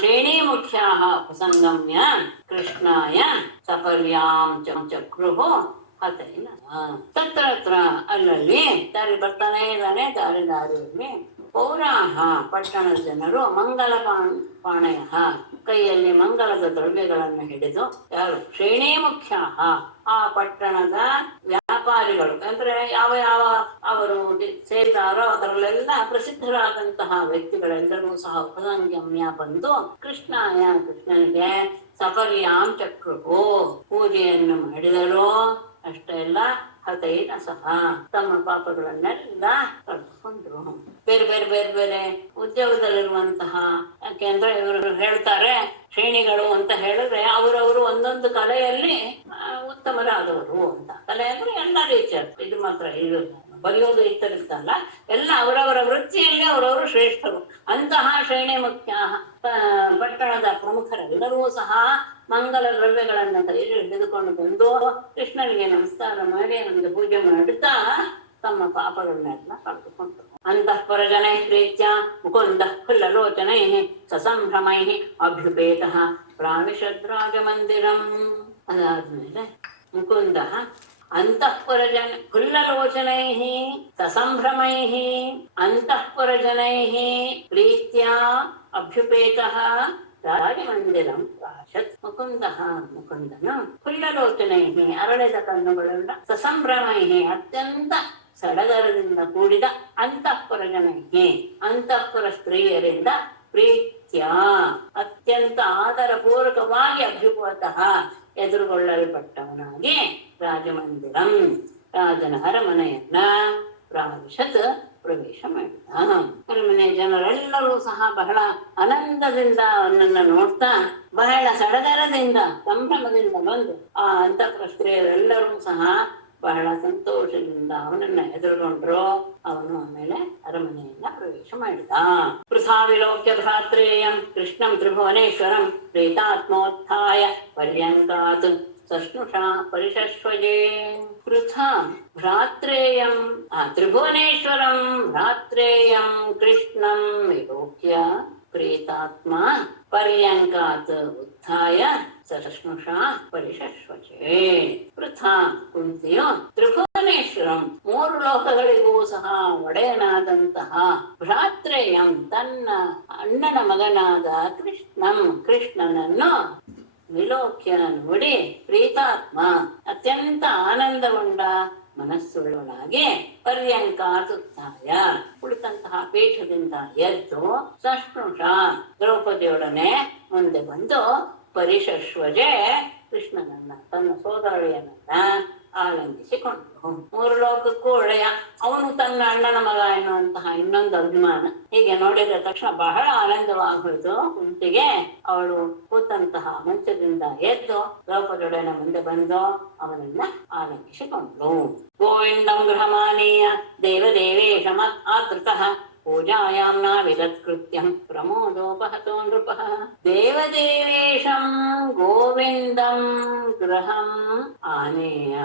ಶ್ರೇಣೀ ಮುಖ್ಯಾಃ ಉಪಸಂಗಮ್ಯ ಕೃಷ್ಣಾಯ ಸಪರ್ಯಾಂ ಚಕ್ರುಃ ಹತೇನ. ತತ್ರ ಅಲ್ಲಲ್ಲಿ ದಾರಿ ಬರ್ತಾನೆ ಇದ್ದಾನೆ, ದಾರಿಯಲ್ಲಿ ಪೌರಾಹ ಪಟ್ಟಣದ ಜನರು ಮಂಗಲ ಪಾಣಯ ಕೈಯಲ್ಲಿ ಮಂಗಲದ ದ್ರವ್ಯಗಳನ್ನು ಹಿಡಿದು, ಯಾರು ಶ್ರೇಣೀ ಮುಖ್ಯಾಃ ಆ ಪಟ್ಟಣದ ವ್ಯಾಪಾರಿಗಳು, ಅಂದ್ರೆ ಯಾವ ಯಾವ ಅವರು ಸೇರಿದಾರೋ ಅದರಲ್ಲೆಲ್ಲ ಪ್ರಸಿದ್ಧರಾದಂತಹ ವ್ಯಕ್ತಿಗಳೆಲ್ಲರೂ ಸಹ ಉಪಸಂಗಮ್ಯ ಬಂದು ಕೃಷ್ಣನಿಗೆ ಸಪರ್ಯಾಂ ಚಕ್ರುಹು ಪೂಜೆಯನ್ನು ಮಾಡಿದರು. ಅಷ್ಟೇ ಅಲ್ಲ ಹತೈನ ಸಹ ತಮ್ಮ ಪಾಪಗಳನ್ನೆಲ್ಲ ಕಳ್ಕೊಂಡ್ರು. ಬೇರೆ ಬೇರೆ ಬೇರೆ ಬೇರೆ ಉದ್ಯೋಗದಲ್ಲಿರುವಂತಹ, ಯಾಕೆಂದ್ರೆ ಇವರು ಹೇಳ್ತಾರೆ ಶ್ರೇಣಿಗಳು ಅಂತ ಹೇಳಿದ್ರೆ ಅವರವರು ಒಂದೊಂದು ಕಲೆಯಲ್ಲಿ ಉತ್ತಮರಾದವರು ಅಂತ. ಕಲೆ ಅಂದ್ರೆ ಎಲ್ಲ ರೀತಿಯ, ಇದು ಮಾತ್ರ ಇದು ಬರೆಯೋದು ಇರ್ತಲ್ಲ, ಎಲ್ಲ ಅವರವರ ವೃತ್ತಿಯಲ್ಲಿ ಅವರವರು ಶ್ರೇಷ್ಠರು. ಅಂತಹ ಶ್ರೇಣಿ ಮುಖ್ಯ ಪಟ್ಟಣದ ಪ್ರಮುಖರೆಲ್ಲರೂ ಸಹ ಮಂಗಲ ದ್ರವ್ಯಗಳನ್ನ ಕೈಯಲ್ಲಿ ಹಿಡಿದುಕೊಂಡು ಬಂದು ಕೃಷ್ಣನಿಗೆ ನಮಸ್ಕಾರ ಮಾಡಿ ಅವನಿಗೆ ಪೂಜೆ ಮಾಡುತ್ತಾ ತಮ್ಮ ಪಾಪಗಳನ್ನೆಲ್ಲ ಕಳೆದುಕೊಂಡರು. ಅಂತಃಪರ ಜನೈ ಪ್ರೀತ್ಯ ಮುಕುಂದ ಫುಲ್ಲಲೋಚನೈ ಸಸಂಭ್ರಮೈ ಅಭ್ಯುಪೇತಃ ಪ್ರಾವಿಶದ್ರಾಜ ಮಂದಿರಂ. ಅದಾದ್ಮೇಲೆ ಮುಕುಂದ ಅಂತಃಪುರ ಜನ ಫುಲ್ಲಲೋಚನೈ ಸಸಂಭ್ರಮೈ ಅಂತಃಪುರಜನೈ ಪ್ರೀತ್ಯ ಅಭ್ಯುಪೇತಃ ರಾಜಮಂದಿರಂ ಪ್ರಾಶತ್. ಮುಕುಂದನು ಫುಲ್ಲಲೋಚನೈ ಅರಳಿದ ಕಣ್ಣುಗಳುಳ್ಳ ಸಸಂಭ್ರಮೈ ಅತ್ಯಂತ ಸಡಗರದಿಂದ ಕೂಡಿದ ಅಂತಃಪುರ ಜನೈ ಅಂತಃಪುರ ಸ್ತ್ರೀಯರಿಂದ ಪ್ರೀತ್ಯ ಅತ್ಯಂತ ಆದರಪೂರ್ವಕವಾಗಿ ಅಭ್ಯುಪತಃ ಎದುರುಗೊಳ್ಳಲ್ಪಟ್ಟವನಾಗಿ ರಾಜಮಂದಿರಂ ರಾಜನ ಅರಮನೆಯನ್ನ ಪ್ರಾವಿಶತ್ ಪ್ರವೇಶ ಮಾಡಿದ. ಅರಮನೆ ಜನರೆಲ್ಲರೂ ಸಹ ಬಹಳ ಆನಂದದಿಂದ ಅವನನ್ನ ನೋಡ್ತಾ ಬಹಳ ಸಡಗರದಿಂದ ಸಂಭ್ರಮದಿಂದ ಬಂದು ಆ ಅಂತಃಪುರ ಸ್ತ್ರೀಯರೆಲ್ಲರೂ ಸಹ ಬಹಳ ಸಂತೋಷದಿಂದ ಅವನನ್ನ ಎದುರುಗೊಂಡ್ರು. ಅವನು ಆಮೇಲೆ ಅರಮನೆಯನ್ನ ಪ್ರವೇಶ ಮಾಡಿದ. ಪೃಥಾವಿಲೋಕ್ಯ ಭ್ರಾತ್ರೇಯಂ ಕೃಷ್ಣಂ ತ್ರಿಭುವನೇಶ್ವರಂ ಪ್ರೇತಾತ್ಮೋತ್ಥಾಯ ಪರ್ಯಂಕಾತ್ ಸಷ್ಣುಷಾ ಪರಿಷಶ್ವಜೇ. ಪೃಥಾ ಭ್ರಾತ್ರೇಯಂ ತ್ರಿಭುವನೇಶ್ವರಂ ಭ್ರಾತ್ರೇಯಂ ಕೃಷ್ಣಂ ವಿಲೋಕ್ಯ ಪ್ರೇತಾತ್ಮ ಪರ್ಯಂಕಾತ್ ಉತ್ಥಾಯ ಸಷ್ಣುಷಾ ಪರಿಷಶ್ವಜೇ. ಪೃಥಾ ಕುಂತಿಯು ತ್ರಿಭುವನೇಶ್ವರಂ ಮೂರು ಲೋಕಗಳಿಗೂ ಸಹ ಒಡೆಯನಾದಂತಹ ಭ್ರಾತ್ರೇಯಂ ತನ್ನ ಅಣ್ಣನ ಮಗನಾದ ಕೃಷ್ಣನನ್ನು ವಿಲೋಕ್ಯ ನೋಡಿ ಪ್ರೀತಾತ್ಮ ಅತ್ಯಂತ ಆನಂದಗೊಂಡ ಮನಸ್ಸುಳ್ಳವನಾಗಿ ಪರ್ಯಂಕಾತುತ್ಥಾಯ ಕುಳಿತಂತಹ ಪೀಠದಿಂದ ಎದ್ದು ಸಷ್ಣುಷ ದ್ರೌಪದಿಯೊಡನೆ ಮುಂದೆ ಬಂದು ಪರಿಷಶ್ವಜೆ ಕೃಷ್ಣನನ್ನ ತನ್ನ ಸೋದರಿಯನ್ನ ಆಲಂಗಿಸಿಕೊಂಡ್ರು. ಮೂರು ಲೋಕಕ್ಕೂ ಒಡೆಯ ಅವನು ತನ್ನ ಅಣ್ಣನ ಮಗ ಎನ್ನುವಂತಹ ಇನ್ನೊಂದು ಅಭಿಮಾನ. ಹೀಗೆ ನೋಡಿದ ತಕ್ಷಣ ಬಹಳ ಆನಂದವಾಗೋದು ಕುಂತಿಗೆ. ಅವಳು ಕೂತಂತಹ ಮಂಚದಿಂದ ಎದ್ದು ದ್ರೌಪದಿಯೊಡನೆ ಮುಂದೆ ಬಂದು ಅವನನ್ನ ಆಲಂಗಿಸಿಕೊಂಡ್ರು. ಗೋವಿಂದಂ ಗೃಹಮಾನೀಯ ದೇವದೇವೇಶ ಆದೃತಃ ಪೂಜಾಯಾಂ ನಾವಿರತ್ಕೃತ್ಯಂ ಪ್ರಮೋದೋಪಹತೋ ನೃಪಃ. ದೇವದೇವೇಶಂ ಗೋವಿಂದಂ ಗೃಹಂ ಆನೇಯ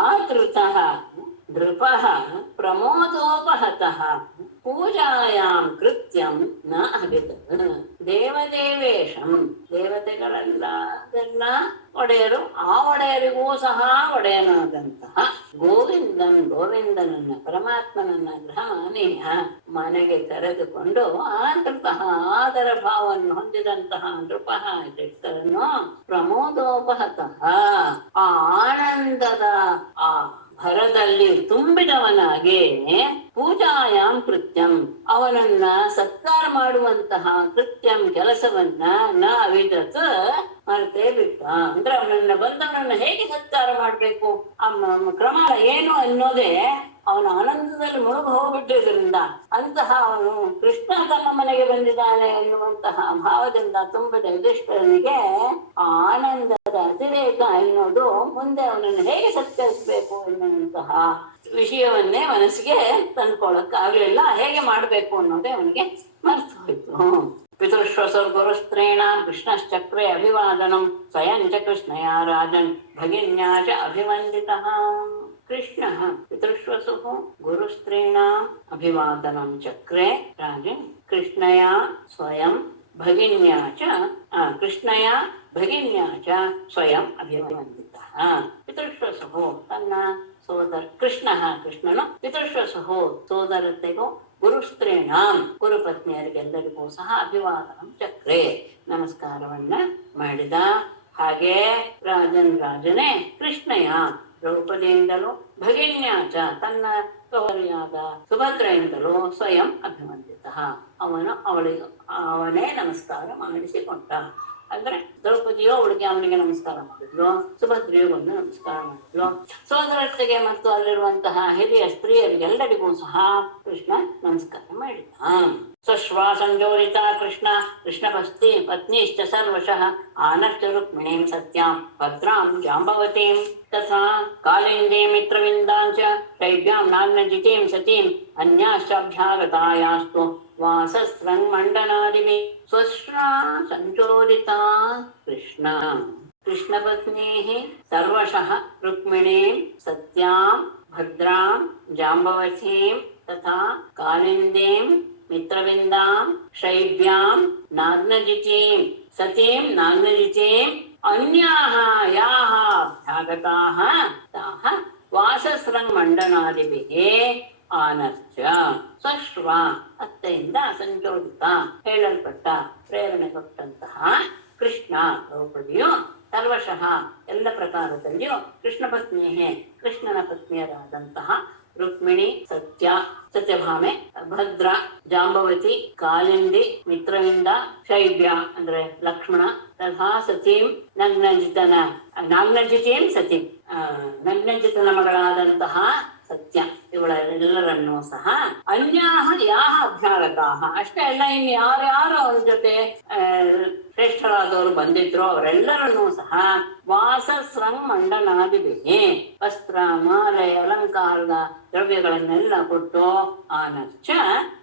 ಆದೃತಃ ನೃಪಃ ಪ್ರಮೋದೋಪಹತಃ ಪೂಜಾಯಾಂ ಕೃತ್ಯಂ ನ ಅವಿದತ್. ದೇವದೇವೇಶಂ ದೇವತೆಗಳೆಲ್ಲ ಒಡೆಯರು, ಆ ಒಡೆಯರಿಗೂ ಸಹ ಒಡೆಯನಾದಂತಹ ಗೋವಿಂದನನ್ನ ಪರಮಾತ್ಮನನ್ನ ಗೃಹಮಾನೇಯ ಮನೆಗೆ ಕರೆದುಕೊಂಡು ಆದೃತಃ ಆದರ ಭಾವವನ್ನು ಹೊಂದಿದಂತಹ ನೃಪಃ ಕೃಷ್ಣರನ್ನು ಪ್ರಮೋದೋಪಹತಃ ಆ ಆನಂದದ ಆ ಭರದಲ್ಲಿ ತುಂಬಿದವನಾಗಿ ಪೂಜಾಯಾಂ ಕೃತ್ಯಂ ಅವನನ್ನ ಸತ್ಕಾರ ಮಾಡುವಂತಹ ಕೃತ್ಯಂ ಕೆಲಸವನ್ನ ನ ಅವಿದತ್ ಮರ್ತೇ ಬಿಟ್ಟ. ಅಂದ್ರೆ ಅವನನ್ನ ಬಂದವನನ್ನ ಹೇಗೆ ಸತ್ಕಾರ ಮಾಡ್ಬೇಕು ಆ ಕ್ರಮ ಏನು ಅನ್ನೋದೇ ಅವನ ಆನಂದದಲ್ಲಿ ಮುಳುಗು ಹೋಗ್ಬಿಟ್ಟಿದ್ರಿಂದ ಅಂತಹ ಅವನು ಕೃಷ್ಣ ತನ್ನ ಮನೆಗೆ ಬಂದಿದ್ದಾನೆ ಎನ್ನುವಂತಹ ಭಾವದಿಂದ ತುಂಬಿದ ಯುಧಿಷ್ಠಿರನಿಗೆ ಆ ಆನಂದದ ಅತಿರೇಕ ಎನ್ನುವುದು ಮುಂದೆ ಅವನನ್ನು ಹೇಗೆ ಸತ್ಕರಿಸಬೇಕು ಎನ್ನುವಂತಹ ವಿಷಯವನ್ನೇ ಮನಸ್ಸಿಗೆ ತಂದ್ಕೊಳ್ಳಕ್ಕಾಗ್ಲಿಲ್ಲ. ಹೇಗೆ ಮಾಡ್ಬೇಕು ಅನ್ನೋದೇ ಅವನಿಗೆ ಮರ್ತು ಹೋಯ್ತು. ಪಿತೃಶ್ವಸುರ್ಗುರುಸ್ತ್ರೀಣ ಕೃಷ್ಣಶ್ಚಕ್ರೆ ಅಭಿವಾದನಂ ಸ್ವಯಂ ಚ ಕೃಷ್ಣಯ ರಾಜನ್ ಭಗಿನ್ಯಾ ಚ ಅಭಿವಂದಿತಃ. ಕೃಷ್ಣ ಪಿತೃಶ್ವಸು ಗುರುಸ್ತ್ರೀಣ ಅಭಿವಾದನಂ ಚಕ್ರೆ ರಾಜನ್ ಕೃಷ್ಣಯ ಸ್ವಯಂ ಭಗಿನ್ಯಾ ಚ ಕೃಷ್ಣಯ ಭಗಿನ್ಯಾ ಚ ಸ್ವಯಂ ಅಭಿವಂದಿತಃ. ಪಿತೃಶ್ವಸು ತನ್ನ ಸೋದರ ಕೃಷ್ಣನು ಪಿತೃಶ್ವಸು ಸೋದರತೆಗೂ ಗುರುಸ್ತ್ರೀಣ ಗುರುಪತ್ನಿಯರಿಗೆಲ್ಲರಿಗೂ ಸಹ ಅಭಿವಾದನಂ ಚಕ್ರೆ ನಮಸ್ಕಾರವನ್ನ ಮಾಡಿದ. ಹಾಗೆ ರಾಜನೇ ಕೃಷ್ಣಯ ದ್ರೌಪದಿಯಿಂದಲೂ ಭಗಿನ್ಯಾಚ ತನ್ನ ಸೋದರಿಯಾದ ಸುಭದ್ರೆಯಿಂದಲೂ ಸ್ವಯಂ ಅಭಿವಂದಿತ ಅವನೇ ನಮಸ್ಕಾರ ಮಾಡಿಸಿಕೊಂಡ. ಅಂದ್ರೆ ದ್ರೌಪದಿಯೋ ಅವಳಿಗೆ ಅವನಿಗೆ ನಮಸ್ಕಾರ ಮಾಡಿದ್ಲು, ಸುಭದ್ರೆಯು ಒಂದು ನಮಸ್ಕಾರ ಮಾಡಿದ್ಲು. ಸೋದರತೆಗೆ ಮತ್ತು ಅಲ್ಲಿರುವಂತಹ ಹಿರಿಯ ಸ್ತ್ರೀಯರಿಗೆಲ್ಲರಿಗೂ ಸಹ ಕೃಷ್ಣ ನಮಸ್ಕಾರ ಮಾಡಿದ. ಸ್ವಶ್ವಾ ಸಂಜೋರಿತ ಕೃಷ್ಣ ಪತ್ನಿಶ್ಚ ಸರ್ವಶಃ ಆನರ್ಚ ರುಕ್ಮಿಣೀಂ ಸತ್ಯಾಂ ಭದ್ರಾಂ ಜಾಂಬವತೀಂ ತಥಾ ಕಾಲಿಂದೀಂ ಮಿತ್ರವಿಂದಾಂಚ ಶೈಬ್ಯಾಂ ನಾಗ್ನಜಿತೀಂ ಸತೀಂ ಅನ್ಯಾಶ್ಚಾಭ್ಯಾಗತಾಯಾಸ್ತು ವಾಸಸ್ರಂಗಮಂಡನಾದಿಭಿಃ ಸ್ವಶ್ರಾ ಸಂಚೋದಿತಾ ಕೃಷ್ಣಪತ್ನೇಃ ಸರ್ವಶಃ ರುಕ್ಮಿಣೀಂ ಸತ್ಯಾಂ ಭದ್ರಾಂ ಜಾಂಬವತೀಂ ತಥಾ ಕಾಲಿಂದೀಂ ಮಿತ್ರವಿಂದಾಂ ಶೈಬ್ಯಾಂ ನಾಗ್ನಜಿತೀಂ ಸತೀಂ ನಾಗ್ನಜಿತೀಂ ಅನ್ಯಾಹ ಯಾಹ ಅಭ್ಯಾಗತಾಃ ತಾಃ ವಾಸಸ್ರಂಗಮಂಡನಾದಿಭಿಃ ಆನರ್ಚ ಸ್ವಶ್ವ ಅತ್ತೆಯಿಂದ ಸಂಚೋದಿತ ಹೇಳಲ್ಪಟ್ಟ ಪ್ರೇರಣೆ ಕೊಟ್ಟಂತಹ ಕೃಷ್ಣ ದ್ರೌಪದಿಯು ಸರ್ವಶಃ ಎಲ್ಲ ಪ್ರಕಾರದಲ್ಲಿಯೂ ಕೃಷ್ಣ ಪತ್ನಿಯೇ ಕೃಷ್ಣನ ಪತ್ನಿಯರಾದಂತಹ ರುಕ್ಮಿಣಿ ಸತ್ಯಭಾಮೆ ಭದ್ರ ಜಾಂಬವತಿ ಕಾಲಿಂದಿ ಮಿತ್ರವಿಂದ ಶೈಬ್ಯ ಅಂದ್ರೆ ಲಕ್ಷ್ಮಣ ತಥಾ ಸತೀಂ ನಾಗ್ನಜಿತೀಂ ಸತೀಂ ನಗ್ನಜಿತನ ಮಗಳಾದಂತಹ ಸತ್ಯ ಇವಳೆಲ್ಲರನ್ನೂ ಸಹ ಅನ್ಯಾಹ ಯಾಹ ಅಭ್ಯಾಗತಾಹ ಅಷ್ಟೇ ಅಲ್ಲ, ಇನ್ನು ಯಾರ್ಯಾರು ಅವ್ರ ಜೊತೆ ಶ್ರೇಷ್ಠರಾದವರು ಬಂದಿದ್ರು ಅವರೆಲ್ಲರನ್ನೂ ಸಹ ವಾಸಸ್ರಂಗಮಂಡನಾದಿಭಿಃ ವಸ್ತ್ರ ಮಾಲೆ ಅಲಂಕಾರದ ದ್ರವ್ಯಗಳನ್ನೆಲ್ಲ ಕೊಟ್ಟು ಆನರ್ಚ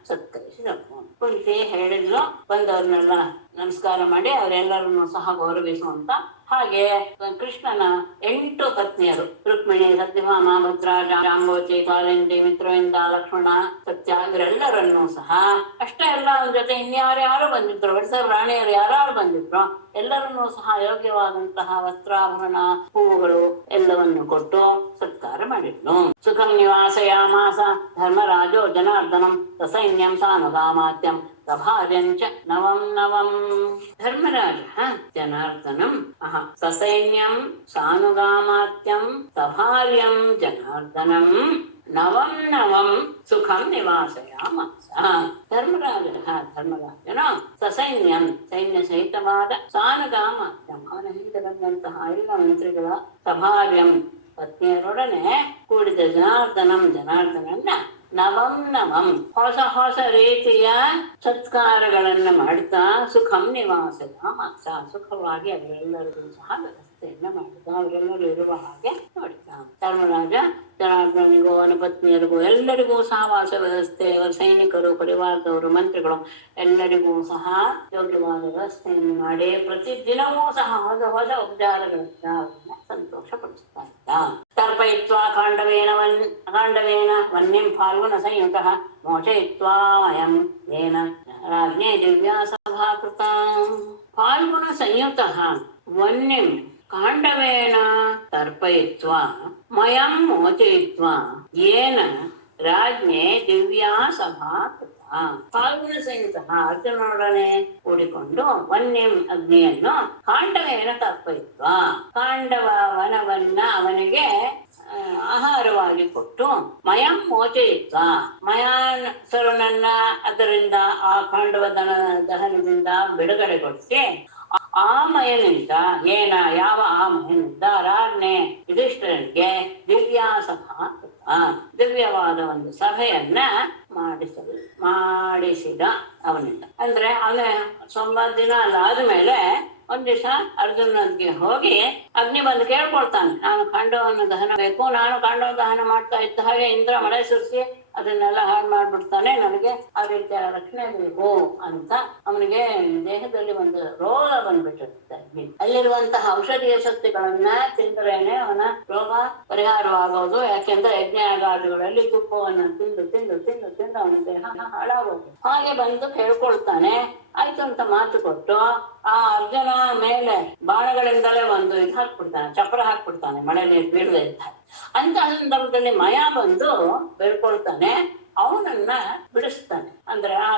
ಸತ್ಕರಿಸಿದವು. ಕುಂತಿ ಹೇಳಿದ್ಲು ಬಂದವ್ರನ್ನೆಲ್ಲ ನಮಸ್ಕಾರ ಮಾಡಿ ಅವರೆಲ್ಲರನ್ನು ಸಹ ಗೌರವಿಸುವಂತ. ಹಾಗೆ ಕೃಷ್ಣನ 8 ಪತ್ನಿಯರು ರುಕ್ಮಿಣಿ ಸತ್ಯಭಾಮ ಭದ್ರಾ ಜಾಂಬವತಿ ಕಾಲಿಂದಿ ಮಿತ್ರವಿಂದ ಲಕ್ಷ್ಮಣ ಸತ್ಯ ಇವರೆಲ್ಲರನ್ನೂ ಸಹ ಅಷ್ಟೇ ಅಲ್ಲ, ಅವ್ರ ಜೊತೆ ಇನ್ಯಾರ್ಯಾರು ಬಂದಿದ್ರು ಒಡಿಸರ್ ರಾಣಿಯರು ಯಾರು ಬಂದಿದ್ರು ಎಲ್ಲರನ್ನೂ ಸಹ ಯೋಗ್ಯವಾದಂತಹ ವಸ್ತ್ರಾಭರಣ ಹೂವುಗಳು ಎಲ್ಲವನ್ನು ಕೊಟ್ಟು ಸತ್ಕಾರ ಮಾಡಿದ್ನು. ಸುಖಂ ನಿವಾಸಯಾಮಾಸ ಧರ್ಮರಾಜೋ ಜನಾರ್ದನಂ ಸಸೈನ್ಯಂ ಸಾನುಗಾಮಾತ್ಯಂ ಸಭಾರ್ಯಂಚ ನವಂ ಧರ್ಮರಾಜ ಜನಾರ್ದನಂ ಸಸೈನ್ಯಂ ಸಾನುಗಾಮಾತ್ಯಂ ಸಭಾರ್ಯಂ ಜನಾರ್ದನಂ ನವಂ ಸುಖಂ ನಿವಾಸಯಾಮಾಸ. ಧರ್ಮರಾಜನು ಸಸೈನ್ಯಂ ಸೈನ್ಯ ಸಹಿತವಾದ ಸಾನುಗಾಮಾತ್ಯಂ ಅವನ ಹಿಂದೆ ಬಂದಂತಹ ಎಲ್ಲ ಮಂತ್ರಿಗಳ ಸಭಾರ್ಯಂ ಪತ್ನಿಯರೊಡನೆ ಕೂಡಿದ ಜನಾರ್ದನನ್ನ ನವಂ ಹೊಸ ರೀತಿಯ ಸತ್ಕಾರಗಳನ್ನ ಮಾಡ್ತಾ ಸುಖಂ ನಿವಾಸಯಾಮಾಸ ಸುಖವಾಗಿ ಅವರೆಲ್ಲರಿಗೂ ಸಹ ವ್ಯವಸ್ಥೆಯನ್ನ ಮಾಡಿದ, ಅವರೆಲ್ಲರೂ ಇರುವ ಹಾಗೆ ನೋಡಿದ. ಧರ್ಮರಾಜ ಜನಾರ್ದನಿಗೂ ಅವನ ಪತ್ನಿಯರಿಗೂ ಎಲ್ಲರಿಗೂ ಸಹ ವಾಸ ವ್ಯವಸ್ಥೆ, ಅವರ ಸೈನಿಕರು ಪರಿವಾರದವರು ಮಂತ್ರಿಗಳು ಎಲ್ಲರಿಗೂ ಸಹ ಯೋಗ್ಯವಾದ ವ್ಯವಸ್ಥೆಯನ್ನು ಮಾಡಿ ಪ್ರತಿದಿನವೂ ಸಹ ಹೊಸ ಉಪಚಾರಗಳಿಂದ ಅವರನ್ನ ಸಂತೋಷ ಪಡಿಸ್ತಾ ಇದ್ದ. ತರ್ಪಯಿತ್ವಾ ಕಾಂಡವೇನ ವನ್ಯಂ ಫಾಲ್ಗುಣ ಸಂಯುತಃ ಮೋಚಯಿತ್ವಾ ಅಯಂ ಏನ ರಾಜ್ಞೇ ದಿವ್ಯಾ ಸಭಾ ಕೃತ. ಫಾಲ್ಗುಣ ಸಂಯುತಃ ವನ್ಯಂ ಕಾಂಡವೇನ ತರ್ಪಯಿತ್ವಾ ಮಯಂ ಮೋಚಯಿತ್ವಾ ಏನ ರಾಜ್ಞೆ ದಿವ್ಯಾ ಸಭಾ ಕೃತ. ಫಾಲ್ಗುಣ ಸಂಯುತ ಅರ್ಜುನೊಡನೆ ಕೂಡಿಕೊಂಡು ವನ್ಯಂ ಅಗ್ನಿಯನ್ನು ಕಾಂಡವೇನ ತರ್ಪಯಿತ್ವ ಕಾಂಡವ ವನವನ್ನ ಅವನಿಗೆ ಆಹಾರವಾಗಿ ಕೊಟ್ಟು ಮಯಂ ಮೋಚಯಿತ್ವ ಮಯಾಸುರನನ್ನ ಅದರಿಂದ ಆ ಕಾಂಡವ ದಹನದಿಂದ ಬಿಡುಗಡೆಗೊಳಿಸಿ ಆಮಯನಿಂದ ಯಾವ ಆಮಯನಿಂದ ರಾಜ್ಞೆ ಯುಧಿಷ್ಠಿರನಿಗೆ ದಿವ್ಯಾ ಸಭಾ ದಿವ್ಯವಾದ ಒಂದು ಸಭೆಯನ್ನ ಮಾಡಿಸಿದ ಅವನಿಂದ. ಅಂದ್ರೆ ಅವನ 90 ದಿನ ಆದ್ಮೇಲೆ ಒಂದ್ ದಿವಸ ಅರ್ಜುನನ್ಗೆ ಹೋಗಿ ಅಗ್ನಿ ಬಂದು ಕೇಳ್ಕೊಳ್ತಾನೆ, ನಾನು ಖಂಡವನ್ನು ದಹನ ಬೇಕು, ನಾನು ಖಂಡ ದಹನ ಮಾಡ್ತಾ ಇದ್ದ ಹಾಗೆ ಇಂದ್ರ ಮಳೆ ಸುರಿಸಿ ಅದನ್ನೆಲ್ಲ ಹಾಳು ಮಾಡ್ಬಿಡ್ತಾನೆ, ನನಗೆ ಆ ರೀತಿಯ ರಕ್ಷಣೆ ಬೇಕು ಅಂತ. ಅವನಿಗೆ ದೇಹದಲ್ಲಿ ಒಂದು ರೋಗ ಬಂದ್ಬಿಟ್ಟಿರುತ್ತೆ. ಅಲ್ಲಿರುವಂತಹ ಔಷಧೀಯ ಶಕ್ತಿಗಳನ್ನ ತಿಂದ್ರೇನೆ ಅವನ ರೋಗ ಪರಿಹಾರವಾಗೋದು. ಯಾಕೆಂದ್ರೆ ಯಜ್ಞಾಗಾದಿಗಳಲ್ಲಿ ತುಪ್ಪವನ್ನು ತಿಂದು ತಿಂದು ತಿಂದು ತಿಂದು ಅವನ ದೇಹ ಹಾಳಾಗೋದು. ಹಾಗೆ ಬಂದು ಕೇಳ್ಕೊಳ್ತಾನೆ. ಆಯ್ತು ಅಂತ ಮಾತು ಕೊಟ್ಟು ಆ ಅರ್ಜುನ ಮೇಲೆ ಬಾಣಗಳಿಂದಲೇ ಒಂದು ಇದು ಹಾಕ್ಬಿಡ್ತಾನೆ, ಚಪ್ರ ಹಾಕ್ಬಿಡ್ತಾನೆ, ಮಳೆ ನೀರು ಬೀಳದೆ ಇದ್ದ. ಅಂತಹ ಸಂದರ್ಭದಲ್ಲಿ ಮಯ ಬಂದು ಬೇಡ್ಕೊಳ್ತಾನೆ, ಅವನನ್ನ ಬಿಡಿಸ್ತಾನೆ. ಅಂದ್ರೆ ಆ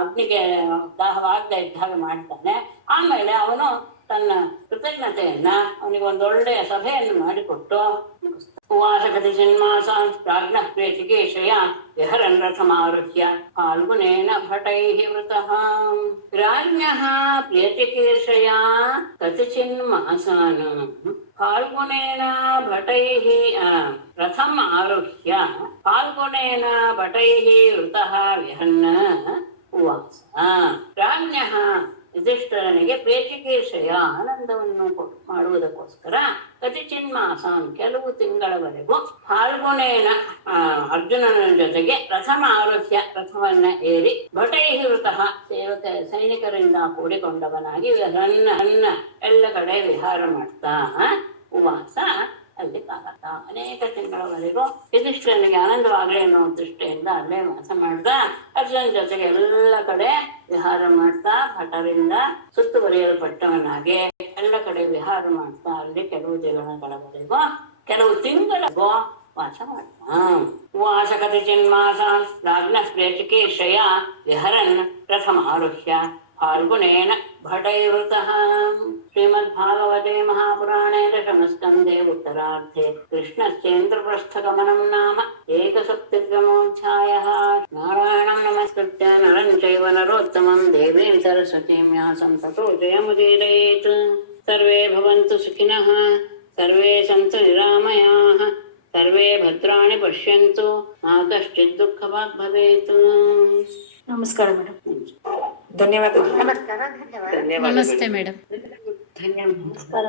ಅಗ್ನಿಗೆ ದಾಹವಾಗದೆ ಇದ್ದ ಹಾಗೆ ಮಾಡ್ತಾನೆ. ಆಮೇಲೆ ಅವನು ತನ್ನ ಕೃತಜ್ಞತೆಯನ್ನ ಅವನಿಗೆ ಒಂದೊಳ್ಳೆಯ ಸಭೆಯನ್ನು ಮಾಡಿಕೊಟ್ಟು ಉವಾಸಗತಿ ಜನ್ಮಾಸಾನ್ ಪ್ರಾಜ್ಞಃ ಪ್ರೇಚಿಕೇಶಯ ವಿಹರನ್ ರಥಮಾರುಹ್ಯ ಫಾಲ್ಗುನೇನ ಭಟೈಃ ವೃತಃ. ರಾಜ್ಞಃ ಪ್ರೇಚಿಕೇಶಯ ಕತಿಚಿನ್ಮಾಸಾನ್ ಫಾಲ್ಗುನೇನ ಭಟೈಃ ರಥಂ ಆರುಹ್ಯ ಫಾಲ್ಗುನೇನ ಭಟೈಃ ವೃತಃ ವಿಹರನ್ ಉವಾಸ. ರಾಜ್ಞಃ ಯುಧಿಷ್ಠಿರನಿಗೆ ಪ್ರೇಚಿಕೇಶಯ ಆನಂದವನ್ನು ಮಾಡುವುದಕ್ಕೋಸ್ಕರ ಕತಿಚಿನ್ಮಾಸಾನ್ ಕೆಲವು ತಿಂಗಳವರೆಗೂ ಫಾಲ್ಗುನೇನ ಅರ್ಜುನನ ಜೊತೆಗೆ ರಥಮ ಆರೋಹ್ಯ ರಥವನ್ನ ಏರಿ ಭಟೈಹಿ ವೃತಃ ಸೈನಿಕರಿಂದ ಕೂಡಿಕೊಂಡವನಾಗಿ ನನ್ನ ಎಲ್ಲ ಕಡೆ ವಿಹಾರ ಮಾಡ್ತಾ ಉವಾಸ ಅಲ್ಲಿ ಕಾಲತ ಅನೇಕ ತಿಂಗಳವರೆಗೂ ಯುಧಿಷ್ಠಿರನಿಗೆ ಆನಂದವಾಗಲಿ ಅನ್ನೋ ದೃಷ್ಟಿಯಿಂದ ಅಲ್ಲೇ ವಾಸ ಮಾಡ್ದ. ಅರ್ಜುನ ಜೊತೆಗೆ ಎಲ್ಲ ಕಡೆ ವಿಹಾರ ಮಾಡ್ತಾ ಭಟರಿಂದ ಸುತ್ತುವರಿಯಲ್ಪಟ್ಟವನಾಗಿ ಎಲ್ಲ ಕಡೆ ವಿಹಾರ ಮಾಡ್ತಾ ಅಲ್ಲಿ ಕೆಲವು ದಿನಗಳವರೆಗೂ ಕೆಲವು ತಿಂಗಳಿಗೂ ವಾಸ ಮಾಡ್ತಾ ಉವಾಸ ಕತಿ ಚಿನ್ಮಾಸಾನ್ ರಾಜ್ಞಃ ಪ್ರೇಚಿಕೇಶಯ ವಿಹರನ್ ರಥಮಾರುಹ್ಯ ಫಾಲ್ಗುನೇನ ಭಟೈವೃತಃ. ಶ್ರೀಮದ್ಭಾಗವತೆ ಮಹಾಪುರಾಣೇ ದಶಮಸ್ಕಂಧೇ ಉತ್ತರಾರ್ಧೆ ಕೃಷ್ಣಶ್ಚೇಂದ್ರಪ್ರಸ್ಥಗಮನಂ ನಾಮ ಏಕಸಪ್ತಮೋಧ್ಯಾಯಃ. ನಾರಾಯಣಂ ನಮಸ್ಕೃತ್ಯ ನರಂ ಚೈವ ನರೋತ್ತಮಂ ದೇವೀಂ ಸರಸ್ವತೀಂ ವ್ಯಾಸಂ ತತೋ ಜಯಮುದೀರಯೇತ್. ಸರ್ವೇ ಭವಂತು ಸುಖಿನಃ, ಸರ್ವೇ ಸಂತು ನಿರಾಮಯಾಃ, ಸರ್ವೇ ಭದ್ರಾಣಿ ಪಶ್ಯಂತು, ಮಾ ಕಶ್ಚಿತ್ ದುಃಖಭಾಗ್ ಭವೇತ್. ನಮಸ್ಕಾರ ಮೇಡಮ್. ಧನ್ಯವಾದ. ನಮಸ್ಕಾರ, ಧನ್ಯವಾದ. ನಮಸ್ತೆ ಮೇಡಮ್. ಧನ್ಯವಾದ. ನಮಸ್ಕಾರ.